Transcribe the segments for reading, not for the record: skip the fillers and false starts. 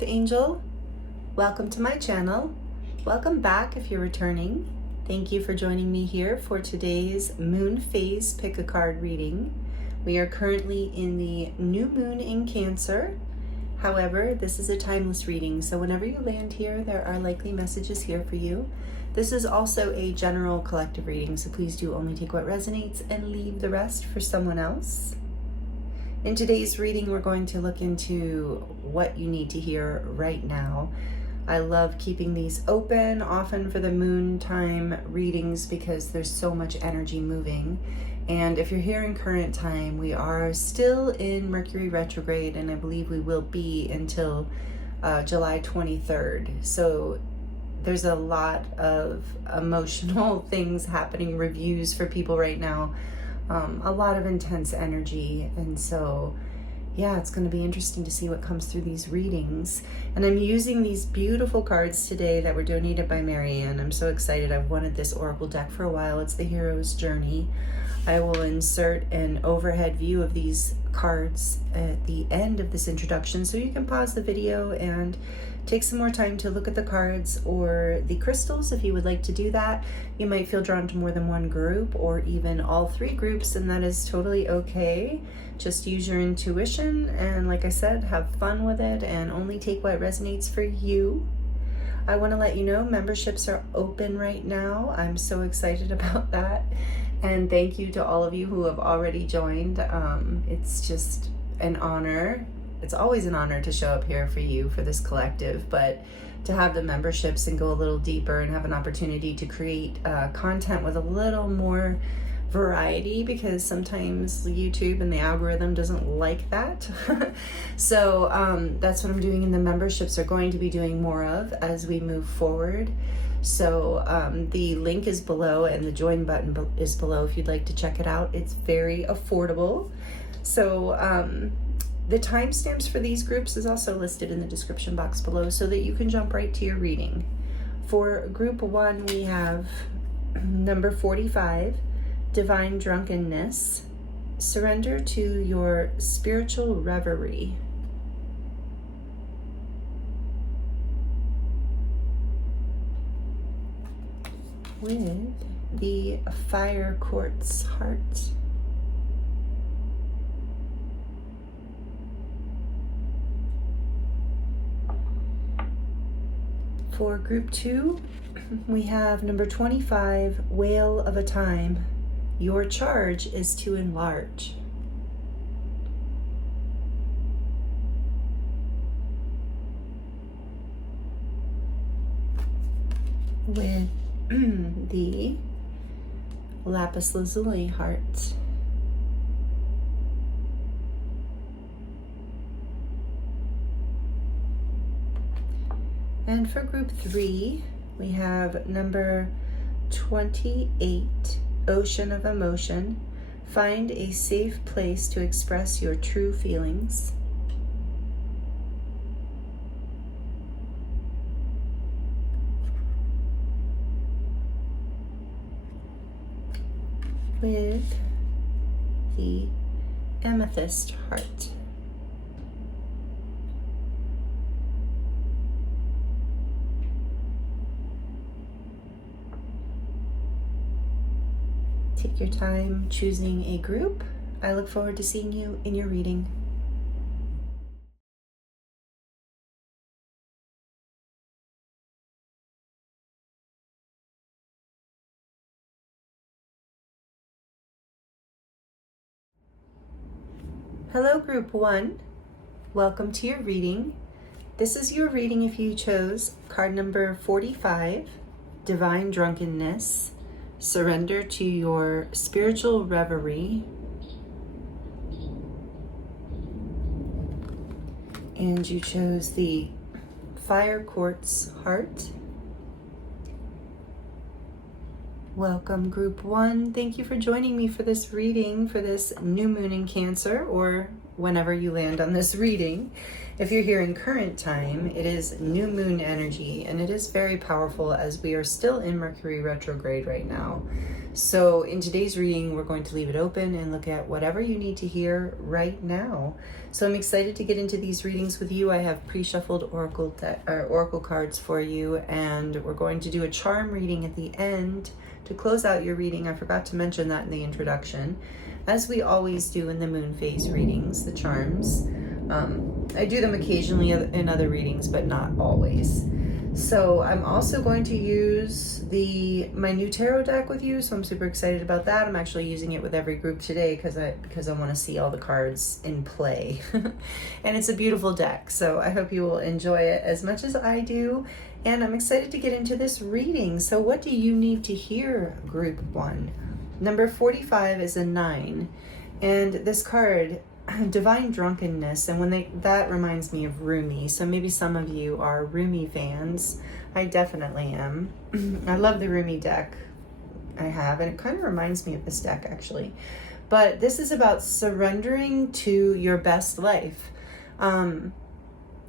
Earth Angel. Welcome to my channel. Welcome back if you're returning. Thank you for joining me here for today's moon phase pick a card reading. We are currently in the new moon in Cancer. However, this is a timeless reading, so whenever you land here, there are likely messages here for you. This is also a general collective reading, so please do only take what resonates and leave the rest for someone else. In today's reading, we're going to look into what you need to hear right now. I love keeping these open, often for the moon time readings, because there's so much energy moving. And if you're here in current time, we are still in Mercury retrograde, and I believe we will be until July 23rd. So there's a lot of emotional things happening, reviews for people right now. A lot of intense energy, and so yeah, it's going to be interesting to see what comes through these readings. And I'm using these beautiful cards today that were donated by Marianne. I'm so excited. I've wanted this oracle deck for a while. It's the Hero's Journey. I will insert an overhead view of these cards at the end of this introduction, so you can pause the video and take some more time to look at the cards or the crystals if you would like to do that. You might feel drawn to more than one group or even all three groups, and that is totally okay. Just use your intuition and, like I said, have fun with it and only take what resonates for you. I want to let you know memberships are open right now. I'm so excited about that. And thank you to all of you who have already joined. It's just an honor. It's always an honor to show up here for you, for this collective, but to have the memberships and go a little deeper and have an opportunity to create content with a little more variety, because sometimes YouTube and the algorithm doesn't like that. So that's what I'm doing, and the memberships are going to be doing more of as we move forward. So the link is below and the join button is below if you'd like to check it out. It's very affordable. So the timestamps for these groups is also listed in the description box below so that you can jump right to your reading. For group 1, we have number 45, Divine Drunkenness. Surrender to your spiritual reverie. With the Fire Quartz heart. For group 2, we have number 25, Whale of a Time. Your charge is to enlarge. With the Lapis Lazuli heart. And for group 3, we have number 28, Ocean of Emotion. Find a safe place to express your true feelings. With the Amethyst heart. Take your time choosing a group. I look forward to seeing you in your reading. Hello, group 1. Welcome to your reading. This is your reading if you chose card number 45, Divine Drunkenness. Surrender to your spiritual reverie. And you chose the Fire Quartz heart. Welcome, group 1. Thank you for joining me for this reading for this new moon in Cancer, or whenever you land on this reading. If you're here in current time, it is new moon energy, and it is very powerful as we are still in Mercury retrograde right now. So in today's reading, we're going to leave it open and look at whatever you need to hear right now. So I'm excited to get into these readings with you. I have pre-shuffled oracle cards for you, and we're going to do a charm reading at the end to close out your reading. I forgot to mention that in the introduction, as we always do in the moon phase readings, the charms. I do them occasionally in other readings, but not always. So I'm also going to use my new tarot deck with you, so I'm super excited about that. I'm actually using it with every group today because I want to see all the cards in play. And it's a beautiful deck, so I hope you will enjoy it as much as I do. And I'm excited to get into this reading. So what do you need to hear, group 1? Number 45 is a 9, and this card, divine drunkenness, and that reminds me of Rumi. So maybe some of you are Rumi fans. I definitely am. I love the Rumi deck I have, and it kind of reminds me of this deck actually. But this is about surrendering to your best life.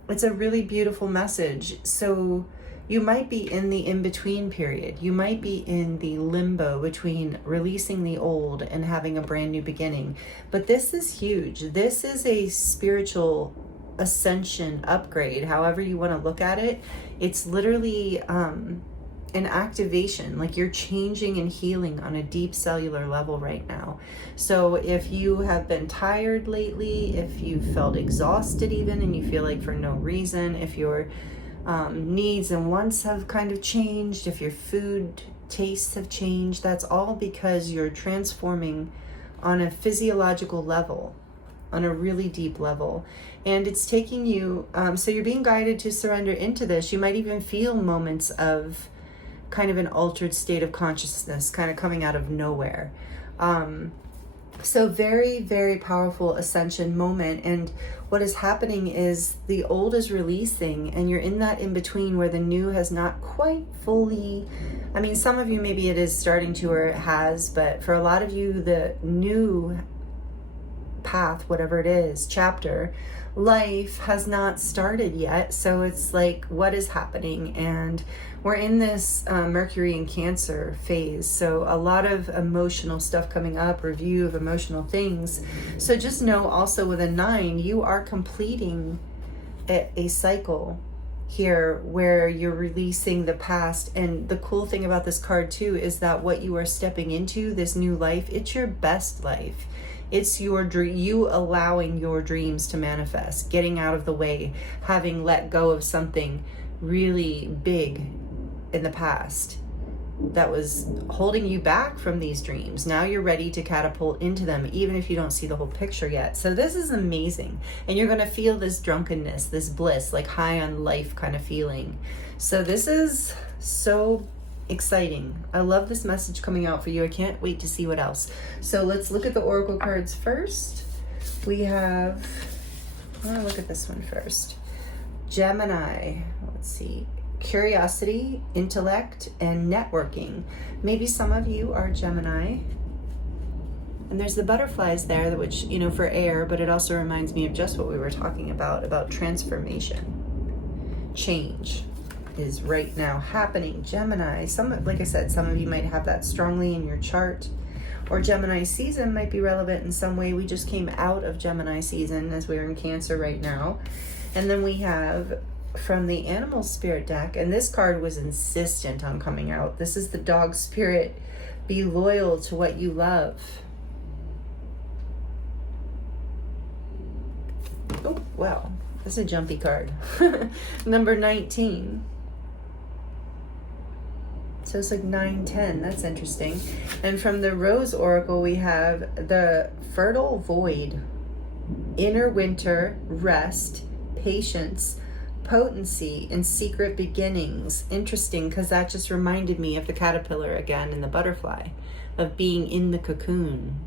It's a really beautiful message. So you might be in the in-between period. You might be in the limbo between releasing the old and having a brand new beginning. But this is huge. This is a spiritual ascension upgrade, however you want to look at it. It's literally an activation, like you're changing and healing on a deep cellular level right now. So if you have been tired lately, if you felt exhausted even, and you feel like for no reason, if your needs and wants have kind of changed, if your food tastes have changed, that's all because you're transforming on a physiological level, on a really deep level. And it's taking you, so you're being guided to surrender into this. You might even feel moments of kind of an altered state of consciousness kind of coming out of nowhere. So very, very powerful ascension moment. And what is happening is the old is releasing, and you're in that in between where the new has not quite fully, I mean, some of you maybe it is starting to, or it has, but for a lot of you, the new path, whatever it is, chapter, life has not started yet. So it's like, what is happening? And we're in this Mercury in Cancer phase, so a lot of emotional stuff coming up, review of emotional things. So just know also with a 9, you are completing a cycle here where you're releasing the past. And the cool thing about this card too is that what you are stepping into, this new life, it's your best life. It's your dream, you allowing your dreams to manifest, getting out of the way, having let go of something really big in the past that was holding you back from these dreams. Now you're ready to catapult into them, even if you don't see the whole picture yet. So this is amazing. And you're going to feel this drunkenness, this bliss, like high on life kind of feeling. So this is so exciting. I love this message coming out for you. I can't wait to see what else. So let's look at the oracle cards first. We have, I'm gonna look at this one first. Gemini, let's see, curiosity, intellect, and networking. Maybe some of you are Gemini. And there's the butterflies there, which, you know, for air, but it also reminds me of just what we were talking about transformation. Change is right now happening. Gemini, like I said, some of you might have that strongly in your chart, or Gemini season might be relevant in some way. We just came out of Gemini season as we're in Cancer right now. And then we have from the Animal Spirit deck, and this card was insistent on coming out. This is the Dog Spirit. Be loyal to what you love. Oh, wow. That's a jumpy card. Number 19. So it's like 9, 10. That's interesting. And from the Rose Oracle, we have the Fertile Void, Inner Winter, Rest, Patience, Potency, and Secret Beginnings. Interesting, because that just reminded me of the caterpillar again and the butterfly, of being in the cocoon.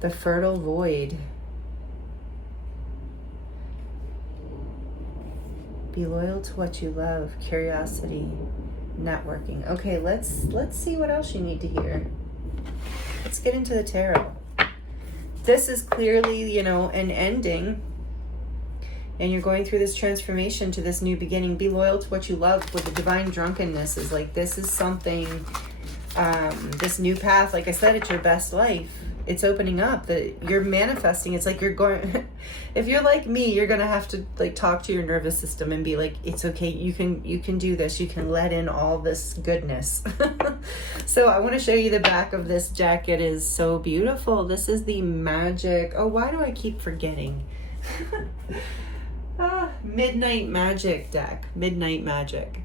The Fertile Void. Be loyal to what you love. Curiosity, networking. Okay, let's see what else you need to hear. Let's get into the tarot. this is clearly, you know, an ending. And you're going through this transformation to this new beginning. Be loyal to what you love. With the divine drunkenness is like, this is something, this new path, like I said, it's your best life. It's opening up, that you're manifesting. It's like you're going, if you're like me, you're going to have to like talk to your nervous system and be like, it's okay. You can do this. You can let in all this goodness. So I want to show you the back of this deck. It is so beautiful. This is the magic. Oh, why do I keep forgetting? Midnight Magic deck. Midnight Magic.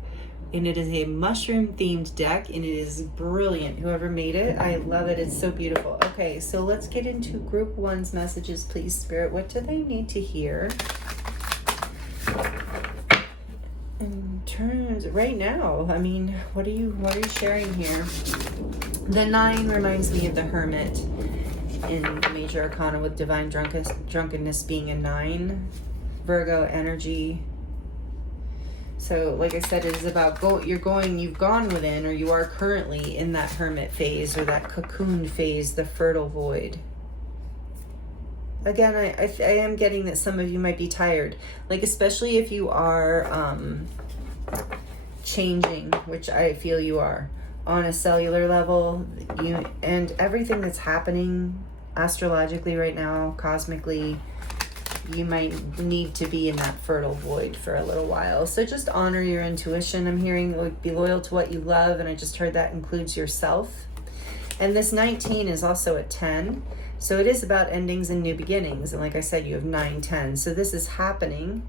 And it is a mushroom themed deck, and it is brilliant. Whoever made it, I love it. It's so beautiful. Okay, so let's get into group one's messages, please, Spirit. What do they need to hear? In terms right now, I mean, what are you sharing here? The 9 reminds me of the Hermit in the Major Arcana, with divine drunkenness being a 9. Virgo energy. So like I said, it is about you've gone within, or you are currently in that hermit phase, or that cocoon phase, the fertile void. Again, I am getting that some of you might be tired, like especially if you are changing, which I feel you are, on a cellular level, and everything that's happening astrologically right now, cosmically, you might need to be in that fertile void for a little while. So just honor your intuition. I'm hearing like be loyal to what you love, and I just heard that includes yourself. And this 19 is also a 10. So it is about endings and new beginnings. And like I said, you have 9, 10. So this is happening.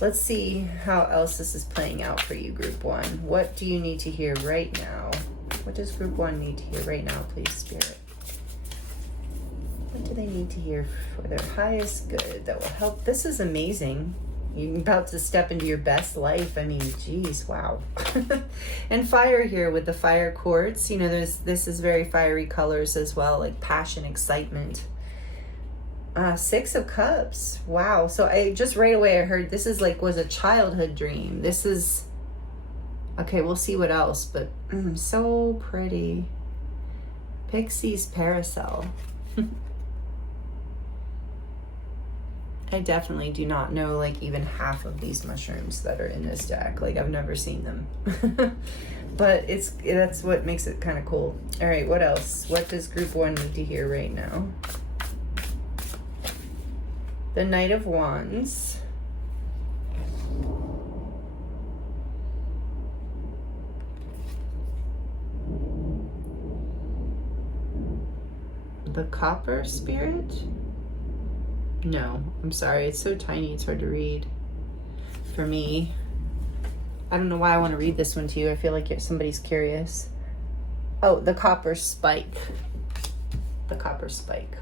Let's see how else this is playing out for you, group 1. What do you need to hear right now? What does group 1 need to hear right now, please, Spirit? What do they need to hear for their highest good that will help? This is amazing. You're about to step into your best life. I mean, geez, wow. And fire here with the fire quartz. You know, this is very fiery colors as well, like passion, excitement. 6 of Cups. Wow. So I just right away I heard this is like was a childhood dream. This is okay. We'll see what else, but so pretty. Pixie's parasol. I definitely do not know like even half of these mushrooms that are in this deck. Like I've never seen them. But that's what makes it kind of cool. All right, what else? What does group 1 need to hear right now? The Knight of Wands. The Copper Spirit? No, I'm sorry. It's so tiny, it's hard to read for me. I don't know why I want to read this one to you. I feel like somebody's curious. Oh, the Copper Spike. The Copper Spike.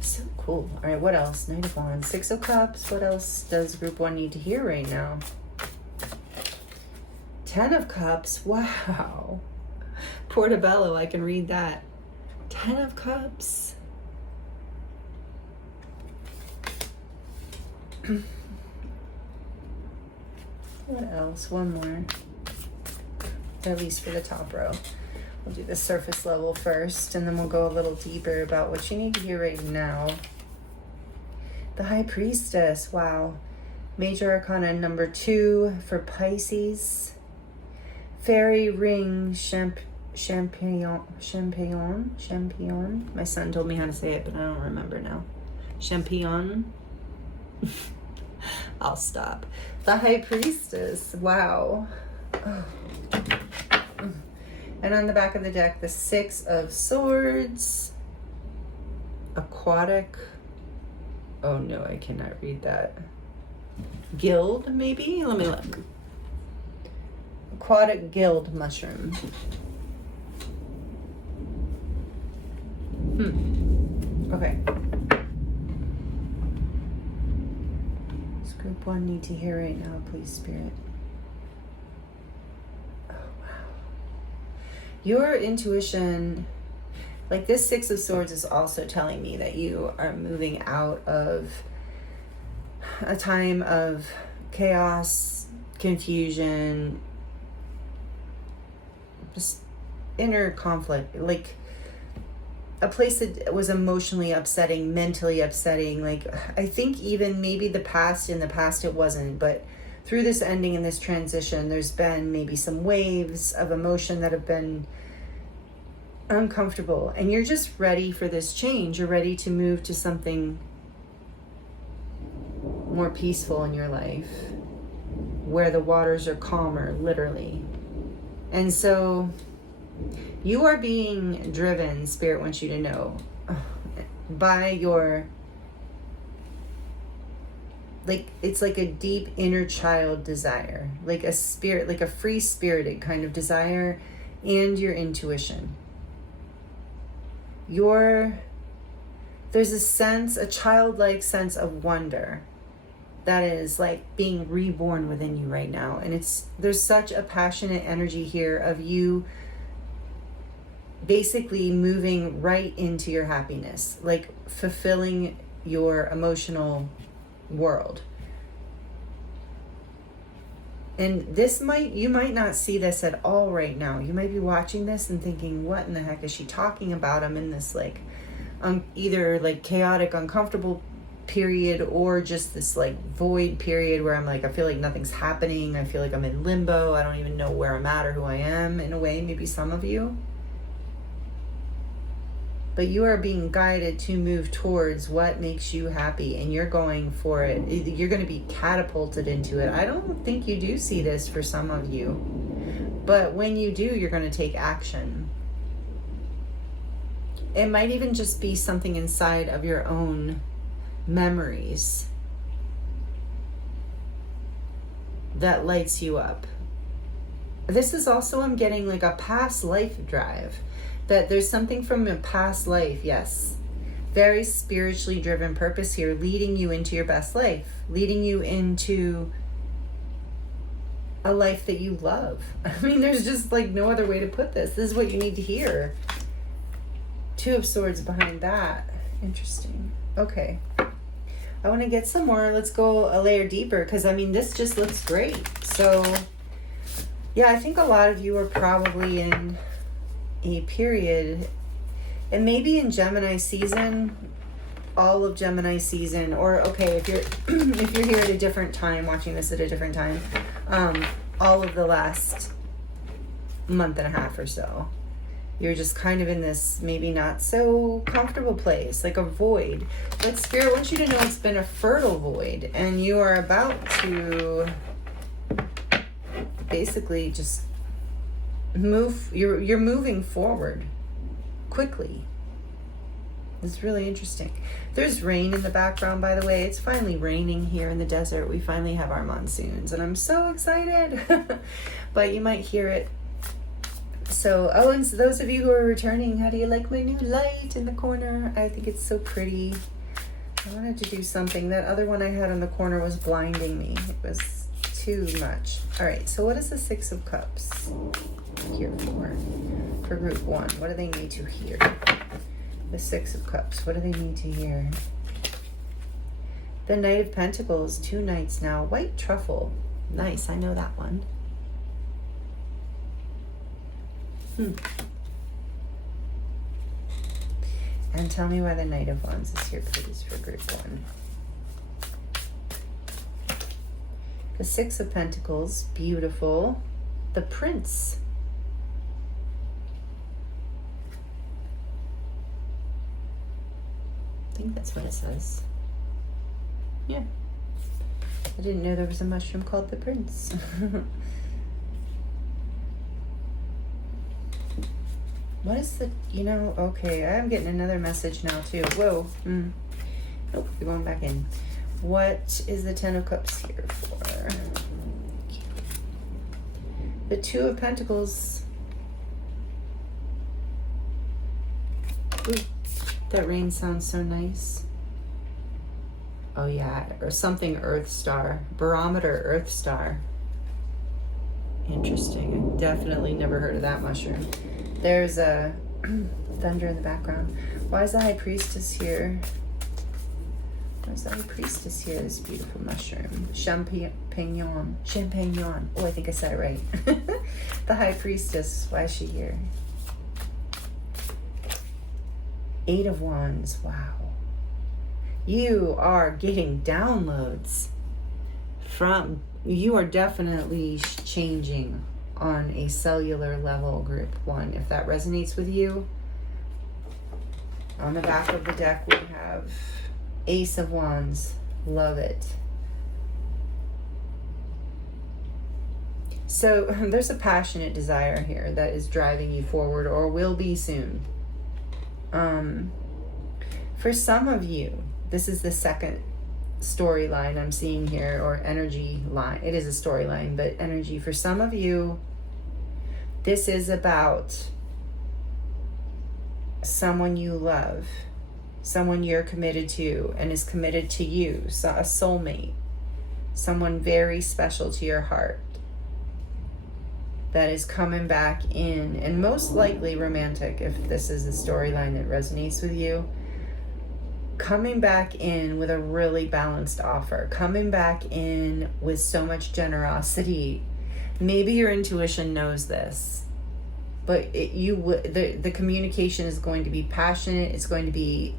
So cool. All right, what else? Knight of Wands, 6 of Cups. What else does group 1 need to hear right now? 10 of Cups. Wow. Portobello, I can read that. 10 of Cups. What else? One more. At least for the top row. We'll do the surface level first, and then we'll go a little deeper about what you need to hear right now. The High Priestess. Wow. Major Arcana number 2 for Pisces. Fairy Ring Champignon. My son told me how to say it, but I don't remember now. Champignon. I'll stop. The High Priestess. Wow. Oh. And on the back of the deck, the 6 of Swords. Aquatic. Oh no, I cannot read that. Guild, maybe? Let me look. Aquatic guild mushroom. Okay. Does group 1 need to hear right now, please, Spirit? Oh, wow. Your intuition, like this 6 of Swords is also telling me that you are moving out of a time of chaos, confusion, just inner conflict. Like a place that was emotionally upsetting, mentally upsetting. Like, I think even maybe in the past it wasn't, but through this ending and this transition, there's been maybe some waves of emotion that have been uncomfortable, and you're just ready for this change. You're ready to move to something more peaceful in your life, where the waters are calmer, literally. And so you are being driven, Spirit wants you to know, by your, like, it's like a deep inner child desire, like a spirit, like a free-spirited kind of desire, and your intuition. There's a sense, a childlike sense of wonder that is like being reborn within you right now. And there's such a passionate energy here of you basically moving right into your happiness, like fulfilling your emotional world. And you might not see this at all right now. You might be watching this and thinking, what in the heck is she talking about? I'm in this like either like chaotic, uncomfortable period, or just this like void period where I'm like, I feel like nothing's happening. I feel like I'm in limbo. I don't even know where I'm at or who I am, in a way, maybe some of you. But you are being guided to move towards what makes you happy, and you're going for it. You're going to be catapulted into it. I don't think you do see this for some of you, but when you do, you're going to take action. It might even just be something inside of your own memories that lights you up. This is also, I'm getting like a past life drive. That there's something from a past life, yes. Very spiritually driven purpose here, leading you into your best life, leading you into a life that you love. I mean, there's just like no other way to put this. This is what you need to hear. Two of Swords behind that. Interesting. Okay. I want to get some more. Let's go a layer deeper, because I mean, this just looks great. So, yeah, I think a lot of you are probably in a period, and maybe in Gemini season, all of Gemini season, or okay, if you're if you're here at a different time, watching this at a different time, all of the last month and a half or so, you're just kind of in this maybe not so comfortable place, like a void. But Spirit wants you to know it's been a fertile void, and you are about to basically just move. You're moving forward quickly. It's really interesting. There's rain in the background, by the way. It's finally raining here in the desert. We finally have our monsoons, and I'm so excited. But you might hear it. So, oh, and so those of you who are returning, how do you like my new light in the corner? I think it's so pretty. I wanted to do something. That other one I had in the corner was blinding me. It was too much. All right, so what is the Six of Cups here for group one? What do they need to hear? The Six of Cups, what do they need to hear? The Knight of Pentacles, 2 knights now. White Truffle, nice, I know that one. And tell me why the Knight of Wands is here, please, for group one. The Six of Pentacles, beautiful. The Prince. I think that's what it says. Yeah. I didn't know there was a mushroom called the Prince. What is the, okay, I'm getting another message now too. Whoa. Nope, you're going back in. What is the Ten of Cups here for? The Two of Pentacles. Ooh, that rain sounds so nice. Oh yeah, or something Earth Star. Barometer Earth Star. Interesting. I've definitely never heard of that mushroom. There's a thunder in the background. Why is the High Priestess here? Why is the High Priestess here? This beautiful mushroom. Champignon. Oh, I think I said it right. The High Priestess. Why is she here? Eight of Wands. Wow. You are getting downloads from, you are definitely changing on a cellular level, group one. If that resonates with you, on the back of the deck we have Ace of Wands. Love it. So there's a passionate desire here that is driving you forward, or will be soon. For some of you, this is the second storyline I'm seeing here, or energy line. It is a storyline, but energy. For some of you, this is about someone you love, someone you're committed to and is committed to you, so a soulmate, someone very special to your heart that is coming back in, and most likely romantic if this is a storyline that resonates with you. Coming back in with a really balanced offer, coming back in with so much generosity. Maybe your intuition knows this, but the communication is going to be passionate. It's going to be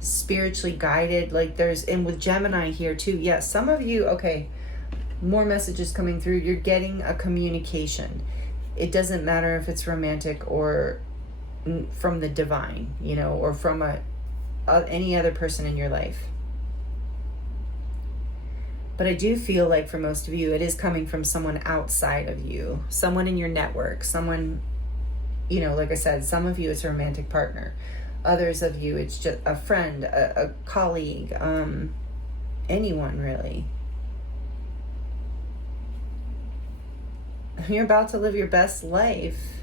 spiritually guided. Like and with Gemini here too. Yeah, some of you, okay, more messages coming through. You're getting a communication. It doesn't matter if it's romantic or from the divine, or from any other person in your life. But I do feel like for most of you, it is coming from someone outside of you, someone in your network, someone, like I said, some of you it's a romantic partner. Others of you, it's just a friend, a colleague, anyone really. You're about to live your best life,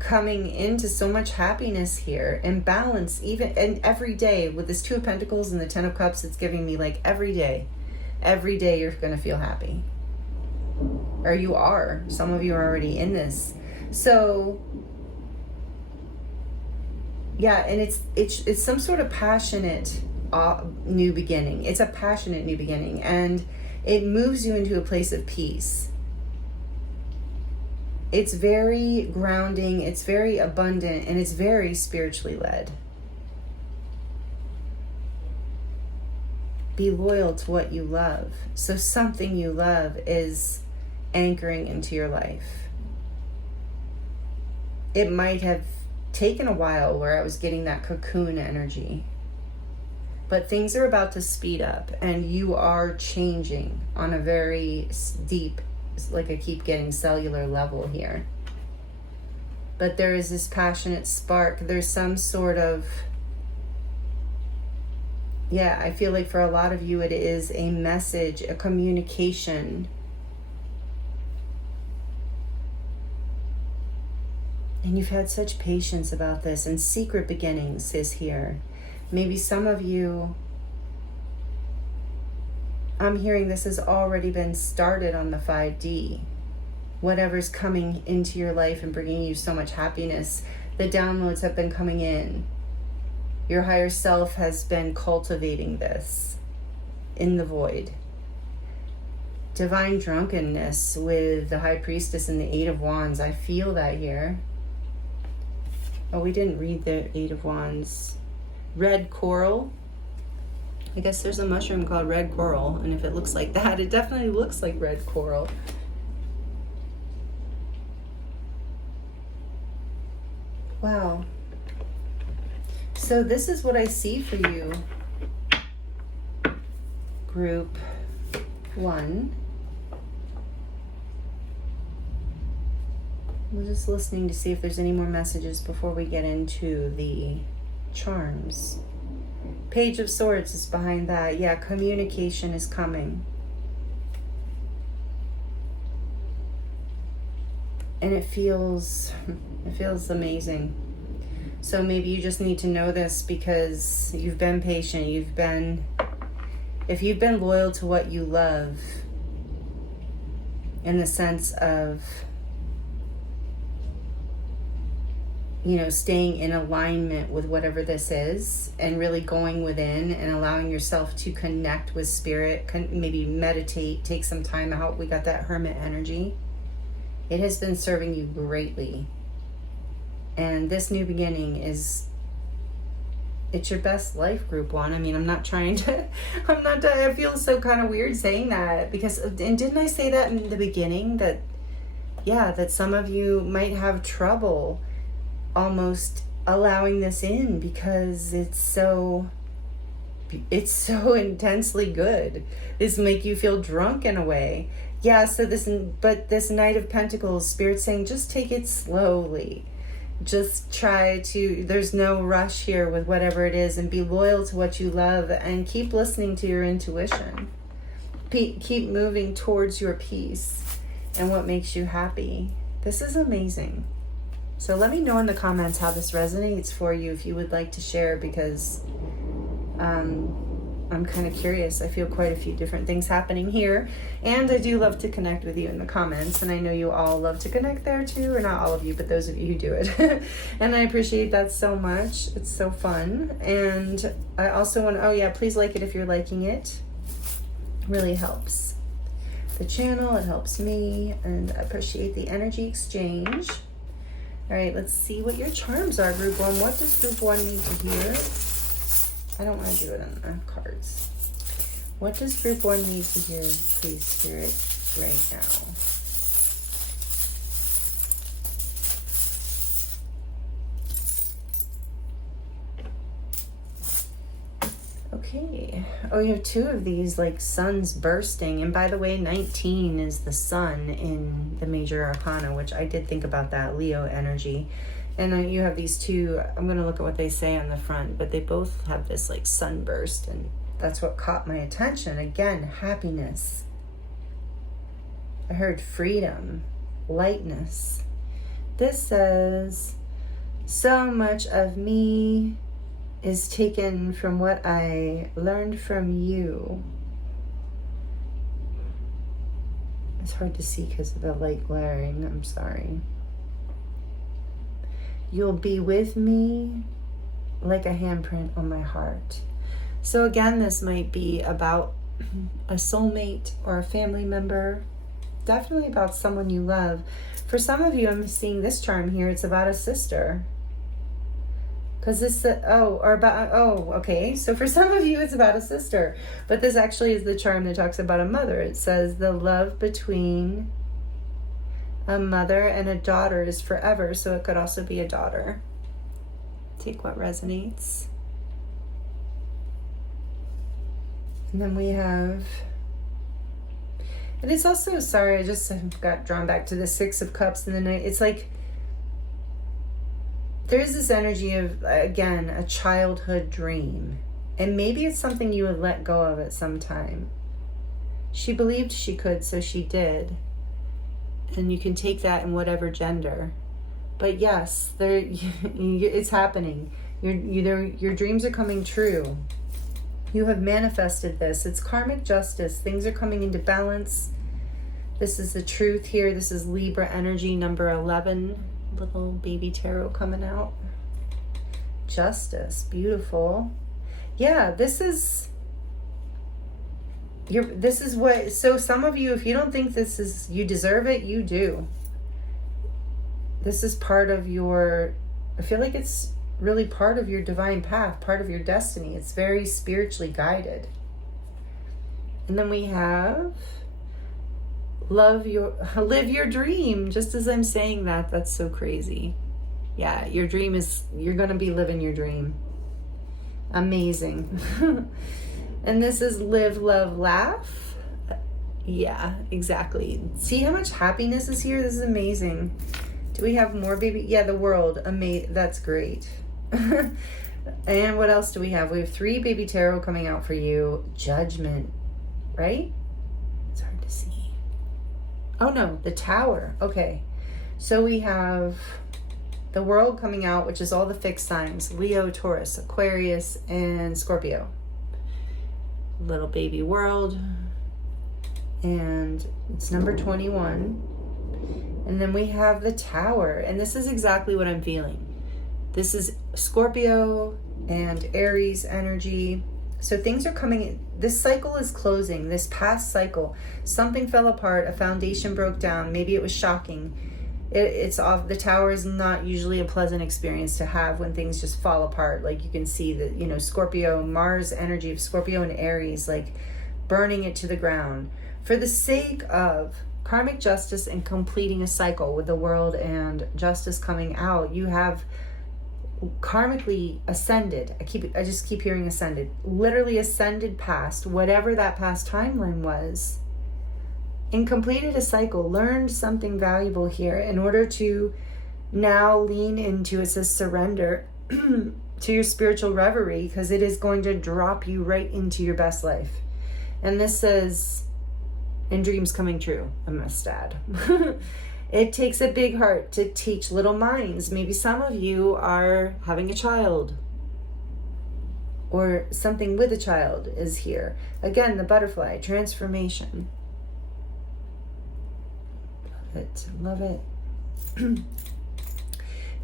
coming into so much happiness here and balance, even and every day. With this Two of Pentacles and the Ten of Cups, it's giving me like every day you're going to feel happy, or you are. Some of you are already in this. So yeah, and it's some sort of passionate new beginning. It's a passionate new beginning, and it moves you into a place of peace. It's very grounding, it's very abundant, and it's very spiritually led. Be loyal to what you love. So something you love is anchoring into your life. It might have taken a while where I was getting that cocoon energy, but things are about to speed up, and you are changing on a very deep, like I keep getting cellular level here. But there is this passionate spark. There's some sort of, yeah, I feel like for a lot of you it is a message, a communication. And you've had such patience about this, and secret beginnings is here. Maybe some of you, I'm hearing this has already been started on the 5D. Whatever's coming into your life and bringing you so much happiness, the downloads have been coming in. Your higher self has been cultivating this in the void. Divine drunkenness with the High Priestess and the Eight of Wands. I feel that here. Oh, we didn't read the Eight of Wands. Red coral. I guess there's a mushroom called red coral, and if it looks like that, it definitely looks like red coral. Wow. So this is what I see for you, group one. We're just listening to see if there's any more messages before we get into the charms. Page of Swords is behind that. Yeah, communication is coming. And it feels amazing. So maybe you just need to know this because you've been patient. If you've been loyal to what you love, in the sense of, staying in alignment with whatever this is and really going within and allowing yourself to connect with spirit, maybe meditate, take some time out. We got that hermit energy. It has been serving you greatly. And this new beginning is it's your best life, group one. I mean, I'm not trying to, I feel so kind of weird saying that because, and didn't I say that in the beginning that, yeah, that some of you might have trouble almost allowing this in because it's so intensely good. This make you feel drunk in a way. Yeah, so this Knight of Pentacles, Spirit's saying just take it slowly. Just try to, there's no rush here with whatever it is, and be loyal to what you love and keep listening to your intuition. Keep moving towards your peace and what makes you happy. This is amazing. So let me know in the comments how this resonates for you if you would like to share, because I'm kind of curious. I feel quite a few different things happening here, and I do love to connect with you in the comments, and I know you all love to connect there too, or not all of you, but those of you who do it. And I appreciate that so much. It's so fun. And I also want to, oh yeah, please like it if you're liking it. Really helps the channel, it helps me, and I appreciate the energy exchange. All right, let's see what your charms are, group one. What does group one need to hear? I don't want to do it on the cards. What does group one need to hear, please, Spirit, right now? Okay. Oh, you have two of these, like suns bursting. And by the way, 19 is the sun in the major arcana, which I did think about that, Leo energy. And you have these two, I'm going to look at what they say on the front, but they both have this like sunburst, and that's what caught my attention. Again, happiness. I heard freedom, lightness. This says, so much of me is taken from what I learned from you. It's hard to see because of the light glaring, I'm sorry. You'll be with me like a handprint on my heart. So again, this might be about a soulmate or a family member. Definitely about someone you love. For some of you, I'm seeing this charm here. It's about a sister. Because this, okay. So for some of you, it's about a sister. But this actually is the charm that talks about a mother. It says the love between a mother and a daughter is forever, so it could also be a daughter. Take what resonates. And then we have, and it's also, sorry, I just got drawn back to the Six of Cups in the night. It's like, there's this energy of, again, a childhood dream. And maybe it's something you would let go of at some time. She believed she could, so she did. And you can take that in whatever gender. But yes, it's happening. Your dreams are coming true. You have manifested this. It's karmic justice. Things are coming into balance. This is the truth here. This is Libra energy, number 11. Little baby tarot coming out. Justice. Beautiful. Yeah, this is what, so some of you, if you don't think this is, you deserve it, you do. This is part of your, I feel like it's really part of your divine path, part of your destiny. It's very spiritually guided. And then we have live your dream. Just as I'm saying that, that's so crazy. Yeah, your dream is, you're going to be living your dream. Amazing. And this is live, love, laugh. Yeah, exactly. See how much happiness is here? This is amazing. Do we have more, baby? Yeah, the world. That's great. And what else do we have? We have 3 baby tarot coming out for you. Judgment, right? It's hard to see. Oh no, the Tower. Okay. So we have the world coming out, which is all the fixed signs. Leo, Taurus, Aquarius, and Scorpio. Little baby world. And it's number 21. And then we have the Tower. And this is exactly what I'm feeling. This is Scorpio and Aries energy. So things are coming in. This cycle is closing. This past cycle, something fell apart. A foundation broke down. Maybe it was shocking. it's off. The tower is not usually a pleasant experience to have when things just fall apart. Like you can see that, you know, Scorpio, Mars energy of Scorpio and Aries, like burning it to the ground for the sake of karmic justice and completing a cycle with the world and justice coming out. You have karmically ascended. I just keep hearing ascended, literally ascended past whatever that past timeline was, and completed a cycle, learned something valuable here in order to now lean into, it says, surrender to your spiritual reverie, because it is going to drop you right into your best life. And this says, in dreams coming true, I must add. It takes a big heart to teach little minds. Maybe some of you are having a child, or something with a child is here. Again, the butterfly, transformation. Love it.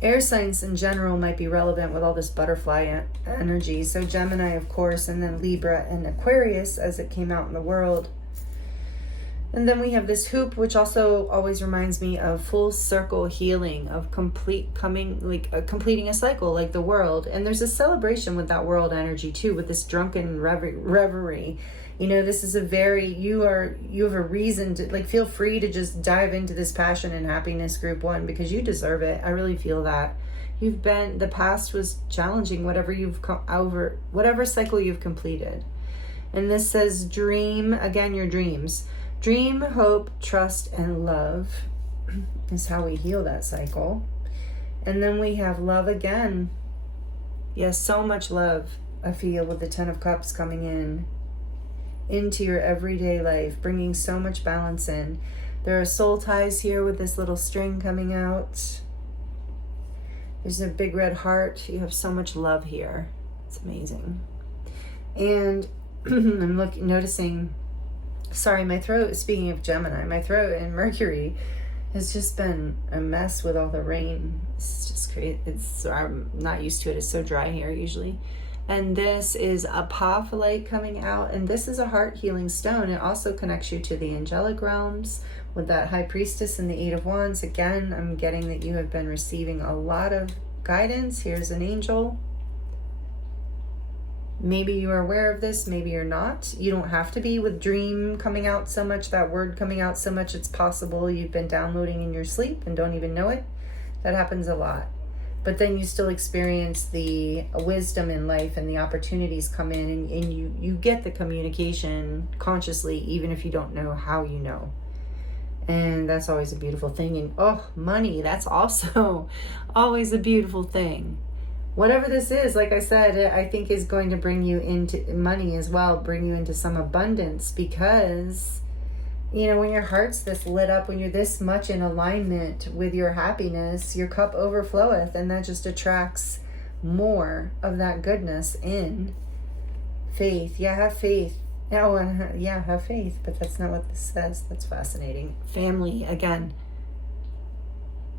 Air signs in general might be relevant with all this butterfly energy. So Gemini, of course, and then Libra and Aquarius as it came out in the world. And then we have this hoop, which also always reminds me of full circle healing, of completing a cycle like the world. And there's a celebration with that world energy too, with this drunken reverie. You know, this is you have a reason to, like, feel free to just dive into this passion and happiness group 1, because you deserve it. I really feel that. The past was challenging, whatever you've come over, whatever cycle you've completed. And this says dream, again, your dreams. Dream, hope, trust, and love is how we heal that cycle. And then we have love again. Yes, so much love I feel with the 10 of Cups coming into your everyday life, bringing so much balance in. There are soul ties here with this little string coming out. There's a big red heart. You have so much love here. It's amazing. And I'm noticing, sorry, my throat, speaking of Gemini, my throat and Mercury has just been a mess with all the rain. It's just crazy. I'm not used to it. It's so dry here usually. And this is Aphrodite coming out. And this is a heart healing stone. It also connects you to the angelic realms with that High Priestess and the 8 of Wands. Again, I'm getting that you have been receiving a lot of guidance. Here's an angel. Maybe you are aware of this, maybe you're not. You don't have to be. With dream coming out so much, that word coming out so much, it's possible you've been downloading in your sleep and don't even know it. That happens a lot. But then you still experience the wisdom in life, and the opportunities come in, and you get the communication consciously, even if you don't know how you know. And that's always a beautiful thing. And money, that's also always a beautiful thing. Whatever this is, like I said, I think is going to bring you into money as well, bring you into some abundance, because, you know, when your heart's this lit up, when you're this much in alignment with your happiness, your cup overfloweth, and that just attracts more of that goodness in. Faith. Yeah, have faith. Yeah, have faith, but that's not what this says. That's fascinating. Family, again.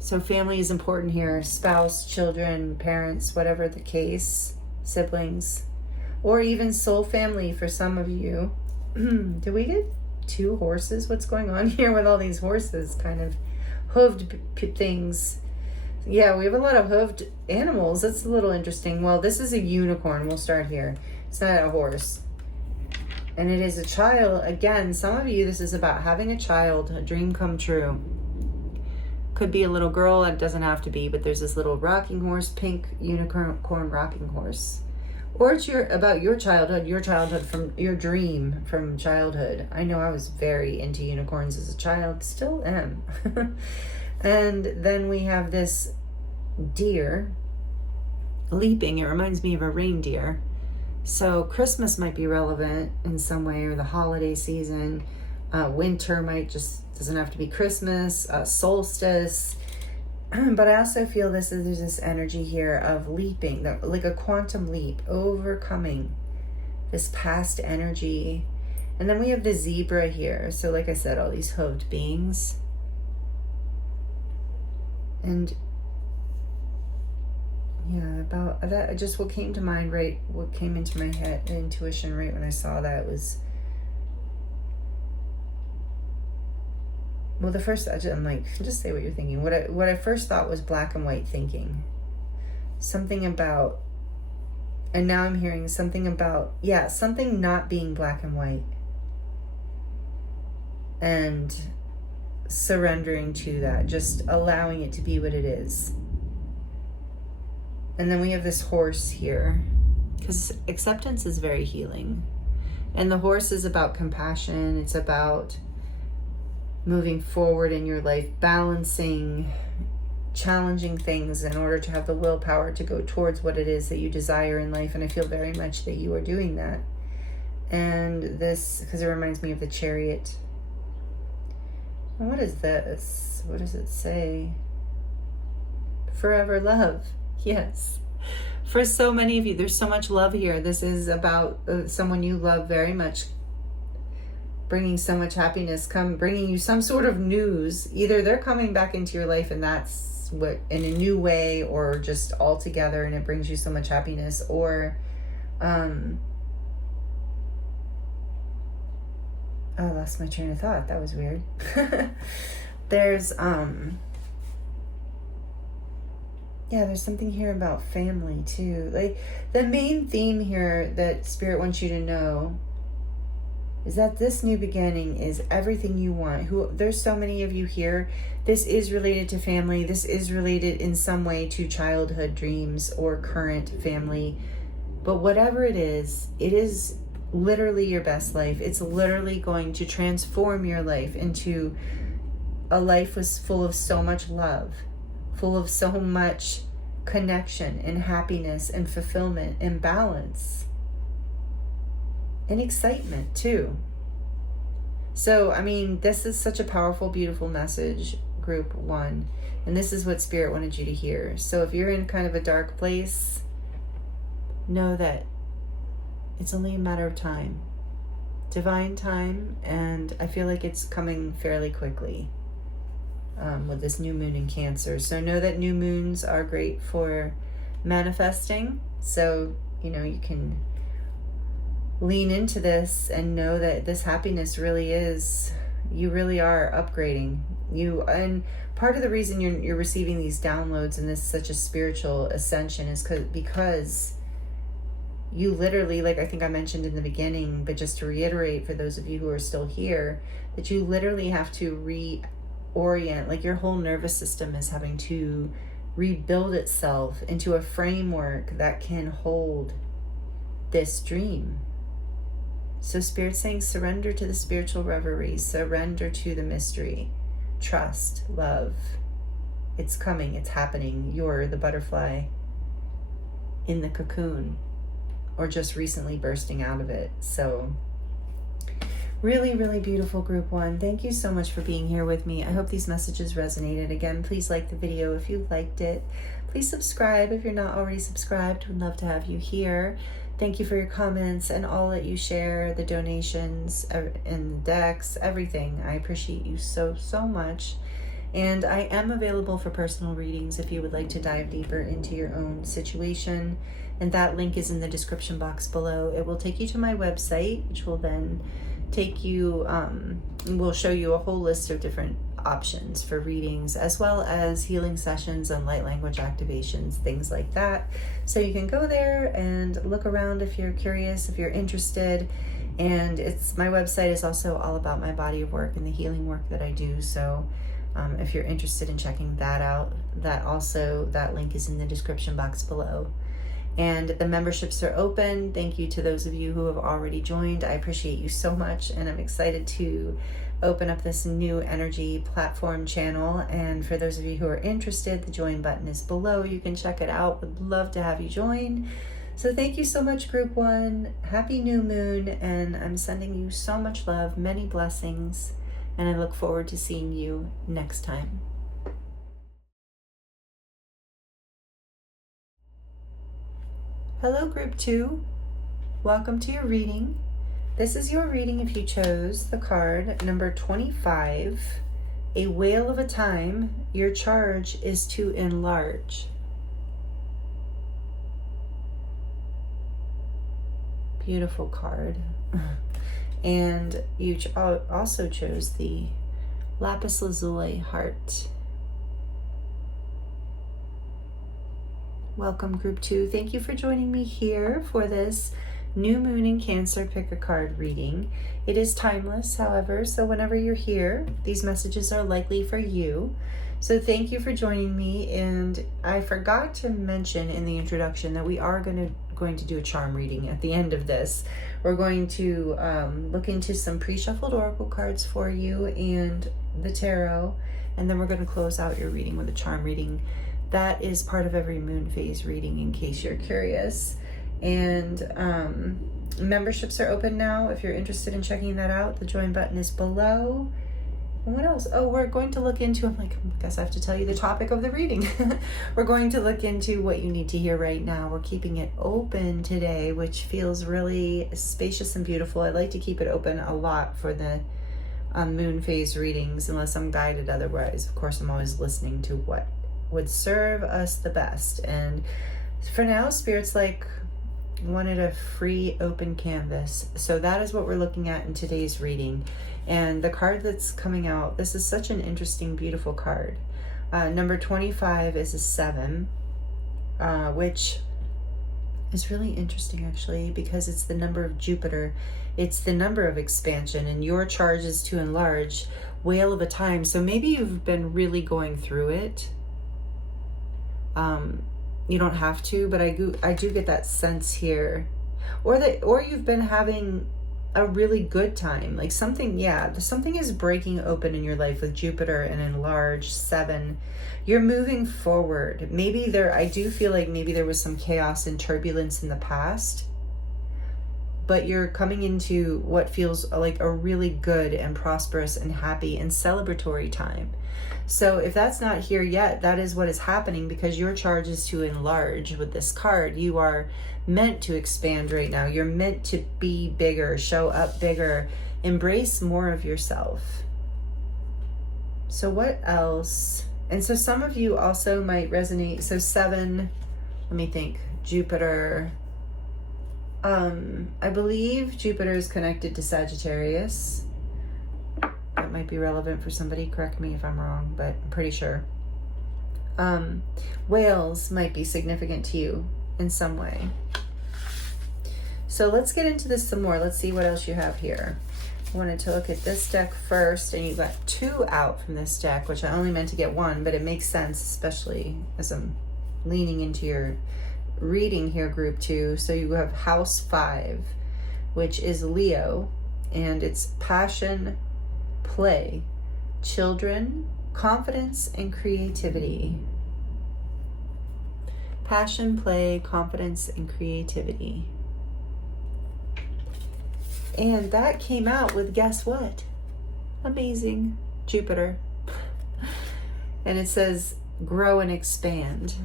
So family is important here. Spouse, children, parents, whatever the case, siblings, or even soul family for some of you. Do we get 2 horses? What's going on here with all these horses? Kind of hooved things. Yeah, we have a lot of hooved animals. That's a little interesting. Well, this is a unicorn. We'll start here. It's not a horse. And it is a child. Again, some of you, this is about having a child, a dream come true. Could be a little girl, it doesn't have to be, but there's this little rocking horse, pink unicorn rocking horse. Or it's about your childhood from your dream from childhood. I know I was very into unicorns as a child, still am. And then we have this deer leaping. It reminds me of a reindeer. So Christmas might be relevant in some way, or the holiday season. Winter doesn't have to be Christmas, solstice. But I also feel there's this energy here of leaping, like a quantum leap, overcoming this past energy. And then we have the zebra here. So like I said, all these hooved beings. And yeah, about that, just what came to mind, right? What came into my head, intuition, right when I saw that was well, the first, I'm like, just say what you're thinking. What I first thought was black and white thinking. Something about, and now I'm hearing something about, yeah, something not being black and white. And surrendering to that, just allowing it to be what it is. And then we have this horse here, because acceptance is very healing. And the horse is about compassion. It's about moving forward in your life, balancing, challenging things in order to have the willpower to go towards what it is that you desire in life. And I feel very much that you are doing that. And this, because it reminds me of the Chariot. And what is this? What does it say? Forever love. Yes. For so many of you, there's so much love here. This is about someone you love very much, bringing so much happiness, bringing you some sort of news. Either they're coming back into your life and that's what, in a new way, or just all together and it brings you so much happiness, or I lost my train of thought. That was weird. There's yeah, there's something here about family too. Like, the main theme here that Spirit wants you to know is that this new beginning is everything you want. There's so many of you here. This is related to family. This is related in some way to childhood dreams or current family. But whatever it is literally your best life. It's literally going to transform your life into a life full of so much love, full of so much connection and happiness and fulfillment and balance and excitement too. So, I mean, this is such a powerful, beautiful message, group 1. And this is what Spirit wanted you to hear. So if you're in kind of a dark place, know that it's only a matter of time. Divine time, and I feel like it's coming fairly quickly with this new moon in Cancer. So know that new moons are great for manifesting. So, you know, you can lean into this and know that this happiness really is, you really are upgrading. And part of the reason you're receiving these downloads and this such a spiritual ascension is because you literally, like I think I mentioned in the beginning, but just to reiterate for those of you who are still here, that you literally have to reorient, like your whole nervous system is having to rebuild itself into a framework that can hold this dream. So Spirit's saying surrender to the spiritual reverie, surrender to the mystery, trust, love. It's coming, it's happening. You're the butterfly in the cocoon, or just recently bursting out of it. So really, really beautiful, group 1. Thank you so much for being here with me. I hope these messages resonated. Again, please like the video if you liked it. Please subscribe if you're not already subscribed. We'd love to have you here. Thank you for your comments and all that you share, the donations and the decks, everything. I appreciate you so, so much. And I am available for personal readings if you would like to dive deeper into your own situation. And that link is in the description box below. It will take you to my website, which will then take you, will show you a whole list of different options for readings, as well as healing sessions and light language activations, things like that. So you can go there and look around if you're curious, if you're interested. And my website is also all about my body of work and the healing work that I do. So if you're interested in checking that out, that link is in the description box below. And the memberships are open. Thank you to those of you who have already joined. I appreciate you so much, and I'm excited to open up this new energy platform channel. And for those of you who are interested, the join button is below. You can check it out. Would love to have you join. So thank you so much, group 1. Happy new moon, and I'm sending you so much love, many blessings, and I look forward to seeing you next time. Hello, group 2. Welcome to your reading. This is your reading if you chose the card number 25, A Whale of a Time. Your charge is to enlarge. Beautiful card. And you also chose the Lapis Lazuli heart. Welcome, group 2. Thank you for joining me here for this new moon in Cancer pick a card reading. It is timeless, however, so whenever you're here, these messages are likely for you. So thank you for joining me. And I forgot to mention in the introduction that we are going to do a charm reading at the end of this. We're going to look into some pre-shuffled oracle cards for you and the tarot, and then we're going to close out your reading with a charm reading. That is part of every moon phase reading, in case you're curious. And memberships are open now if you're interested in checking that out. The join button is below. And what else? Oh, we're going to look into, I guess I have to tell you the topic of the reading. We're going to look into what you need to hear right now. We're keeping it open today, which feels really spacious and beautiful. I like to keep it open a lot for the moon phase readings, unless I'm guided otherwise. Of course, I'm always listening to what would serve us the best. And for now, Spirit's wanted a free open canvas. So that is what we're looking at in today's reading. And the card that's coming out, this is such an interesting, beautiful card. Number 25 is a 7, which is really interesting actually, because it's the number of Jupiter. It's the number of expansion, and your charge is to enlarge. Whale of a time. So maybe you've been really going through it. You don't have to, but I do get that sense here, or you've been having a really good time, like something is breaking open in your life with Jupiter and enlarged 7. You're moving forward. I do feel like maybe there was some chaos and turbulence in the past, but you're coming into what feels like a really good and prosperous and happy and celebratory time. So if that's not here yet, that is what is happening, because your charge is to enlarge with this card. You are meant to expand right now. You're meant to be bigger, show up bigger, embrace more of yourself. So what else? And so some of you also might resonate. So 7, let me think, Jupiter. I believe Jupiter is connected to Sagittarius. That might be relevant for somebody. Correct me if I'm wrong, but I'm pretty sure. Whales might be significant to you in some way. So let's get into this some more. Let's see what else you have here. I wanted to look at this deck first, and you got 2 out from this deck, which I only meant to get 1, but it makes sense, especially as I'm leaning into your reading here, group 2. So you have house 5, which is Leo, and it's passion, play, children, confidence, and creativity. Passion, play, confidence, and creativity. And that came out with, guess what? Amazing. Jupiter. And it says grow and expand.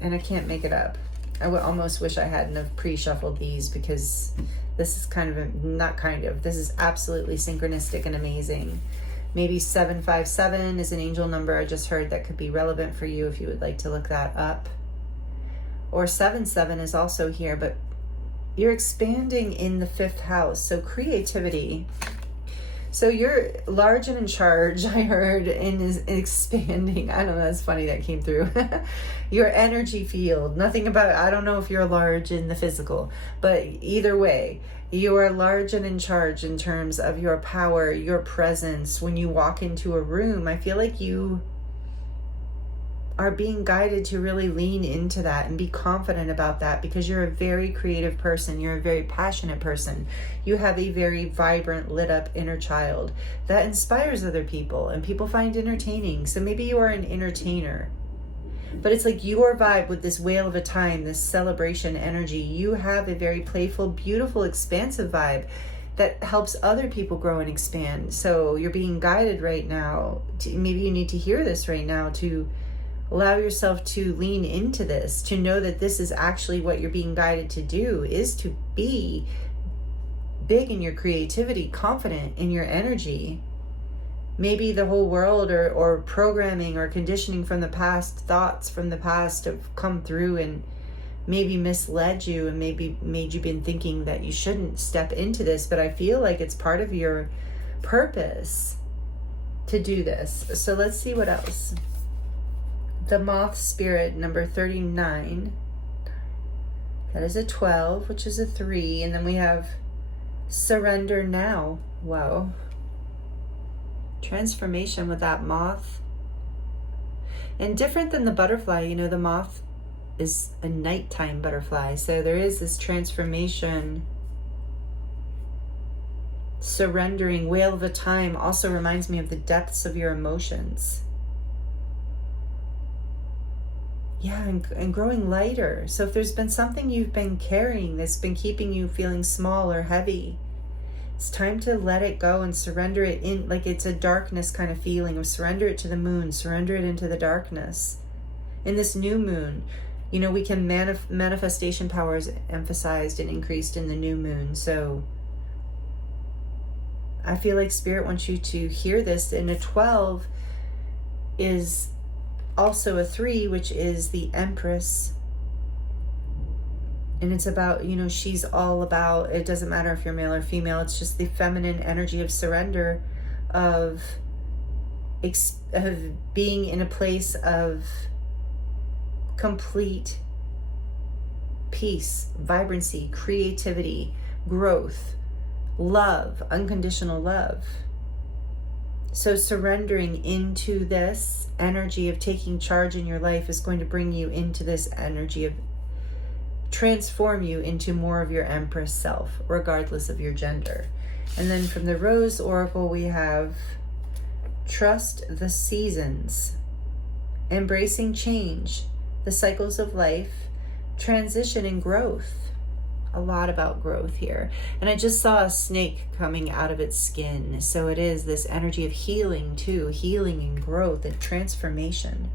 And I can't make it up. I would almost wish I hadn't have pre-shuffled these, because this is this is absolutely synchronistic and amazing. Maybe 757 is an angel number I just heard that could be relevant for you if you would like to look that up. Or 77 is also here, but you're expanding in the 5th house. So creativity. So you're large and in charge, I heard, and is expanding. I don't know, that's funny that came through. Your energy field. I don't know if you're large in the physical, but either way, you are large and in charge in terms of your power, your presence. When you walk into a room, I feel like you are being guided to really lean into that and be confident about that, because you're a very creative person. You're a very passionate person. You have a very vibrant, lit up inner child that inspires other people and people find entertaining. So maybe you are an entertainer, but it's like your vibe with this whale of a time, this celebration energy. You have a very playful, beautiful, expansive vibe that helps other people grow and expand. So you're being guided right now. Maybe you need to hear this right now to allow yourself to lean into this, to know that this is actually what you're being guided to do, is to be big in your creativity, confident in your energy. Maybe the whole world or programming or conditioning from the past, thoughts from the past have come through and maybe misled you and maybe made you been thinking that you shouldn't step into this. But I feel like it's part of your purpose to do this. So let's see what else. The moth spirit, number 39. That is a 12, which is a 3. And then we have surrender now. Wow. Transformation with that moth. And different than the butterfly, you know, the moth is a nighttime butterfly. So there is this transformation. Surrendering. Whale of a time also reminds me of the depths of your emotions. Yeah, and growing lighter. So if there's been something you've been carrying that's been keeping you feeling small or heavy, it's time to let it go and surrender it in, like it's a darkness kind of feeling of surrender it to the moon, surrender it into the darkness. In this new moon, you know, we can manifestation power is emphasized and increased in the new moon. So I feel like Spirit wants you to hear this. And a 12 is also a 3, which is the Empress. And it's about, you know, she's all about, it doesn't matter if you're male or female, it's just the feminine energy of surrender, of being in a place of complete peace, vibrancy, creativity, growth, love, unconditional love. So surrendering into this energy of taking charge in your life is going to bring you into this energy of transform you into more of your Empress self, regardless of your gender. And then from the Rose Oracle, we have trust the seasons, embracing change, the cycles of life, transition and growth. A lot about growth here. And I just saw a snake coming out of its skin. So it is this energy of healing too, healing and growth and transformation.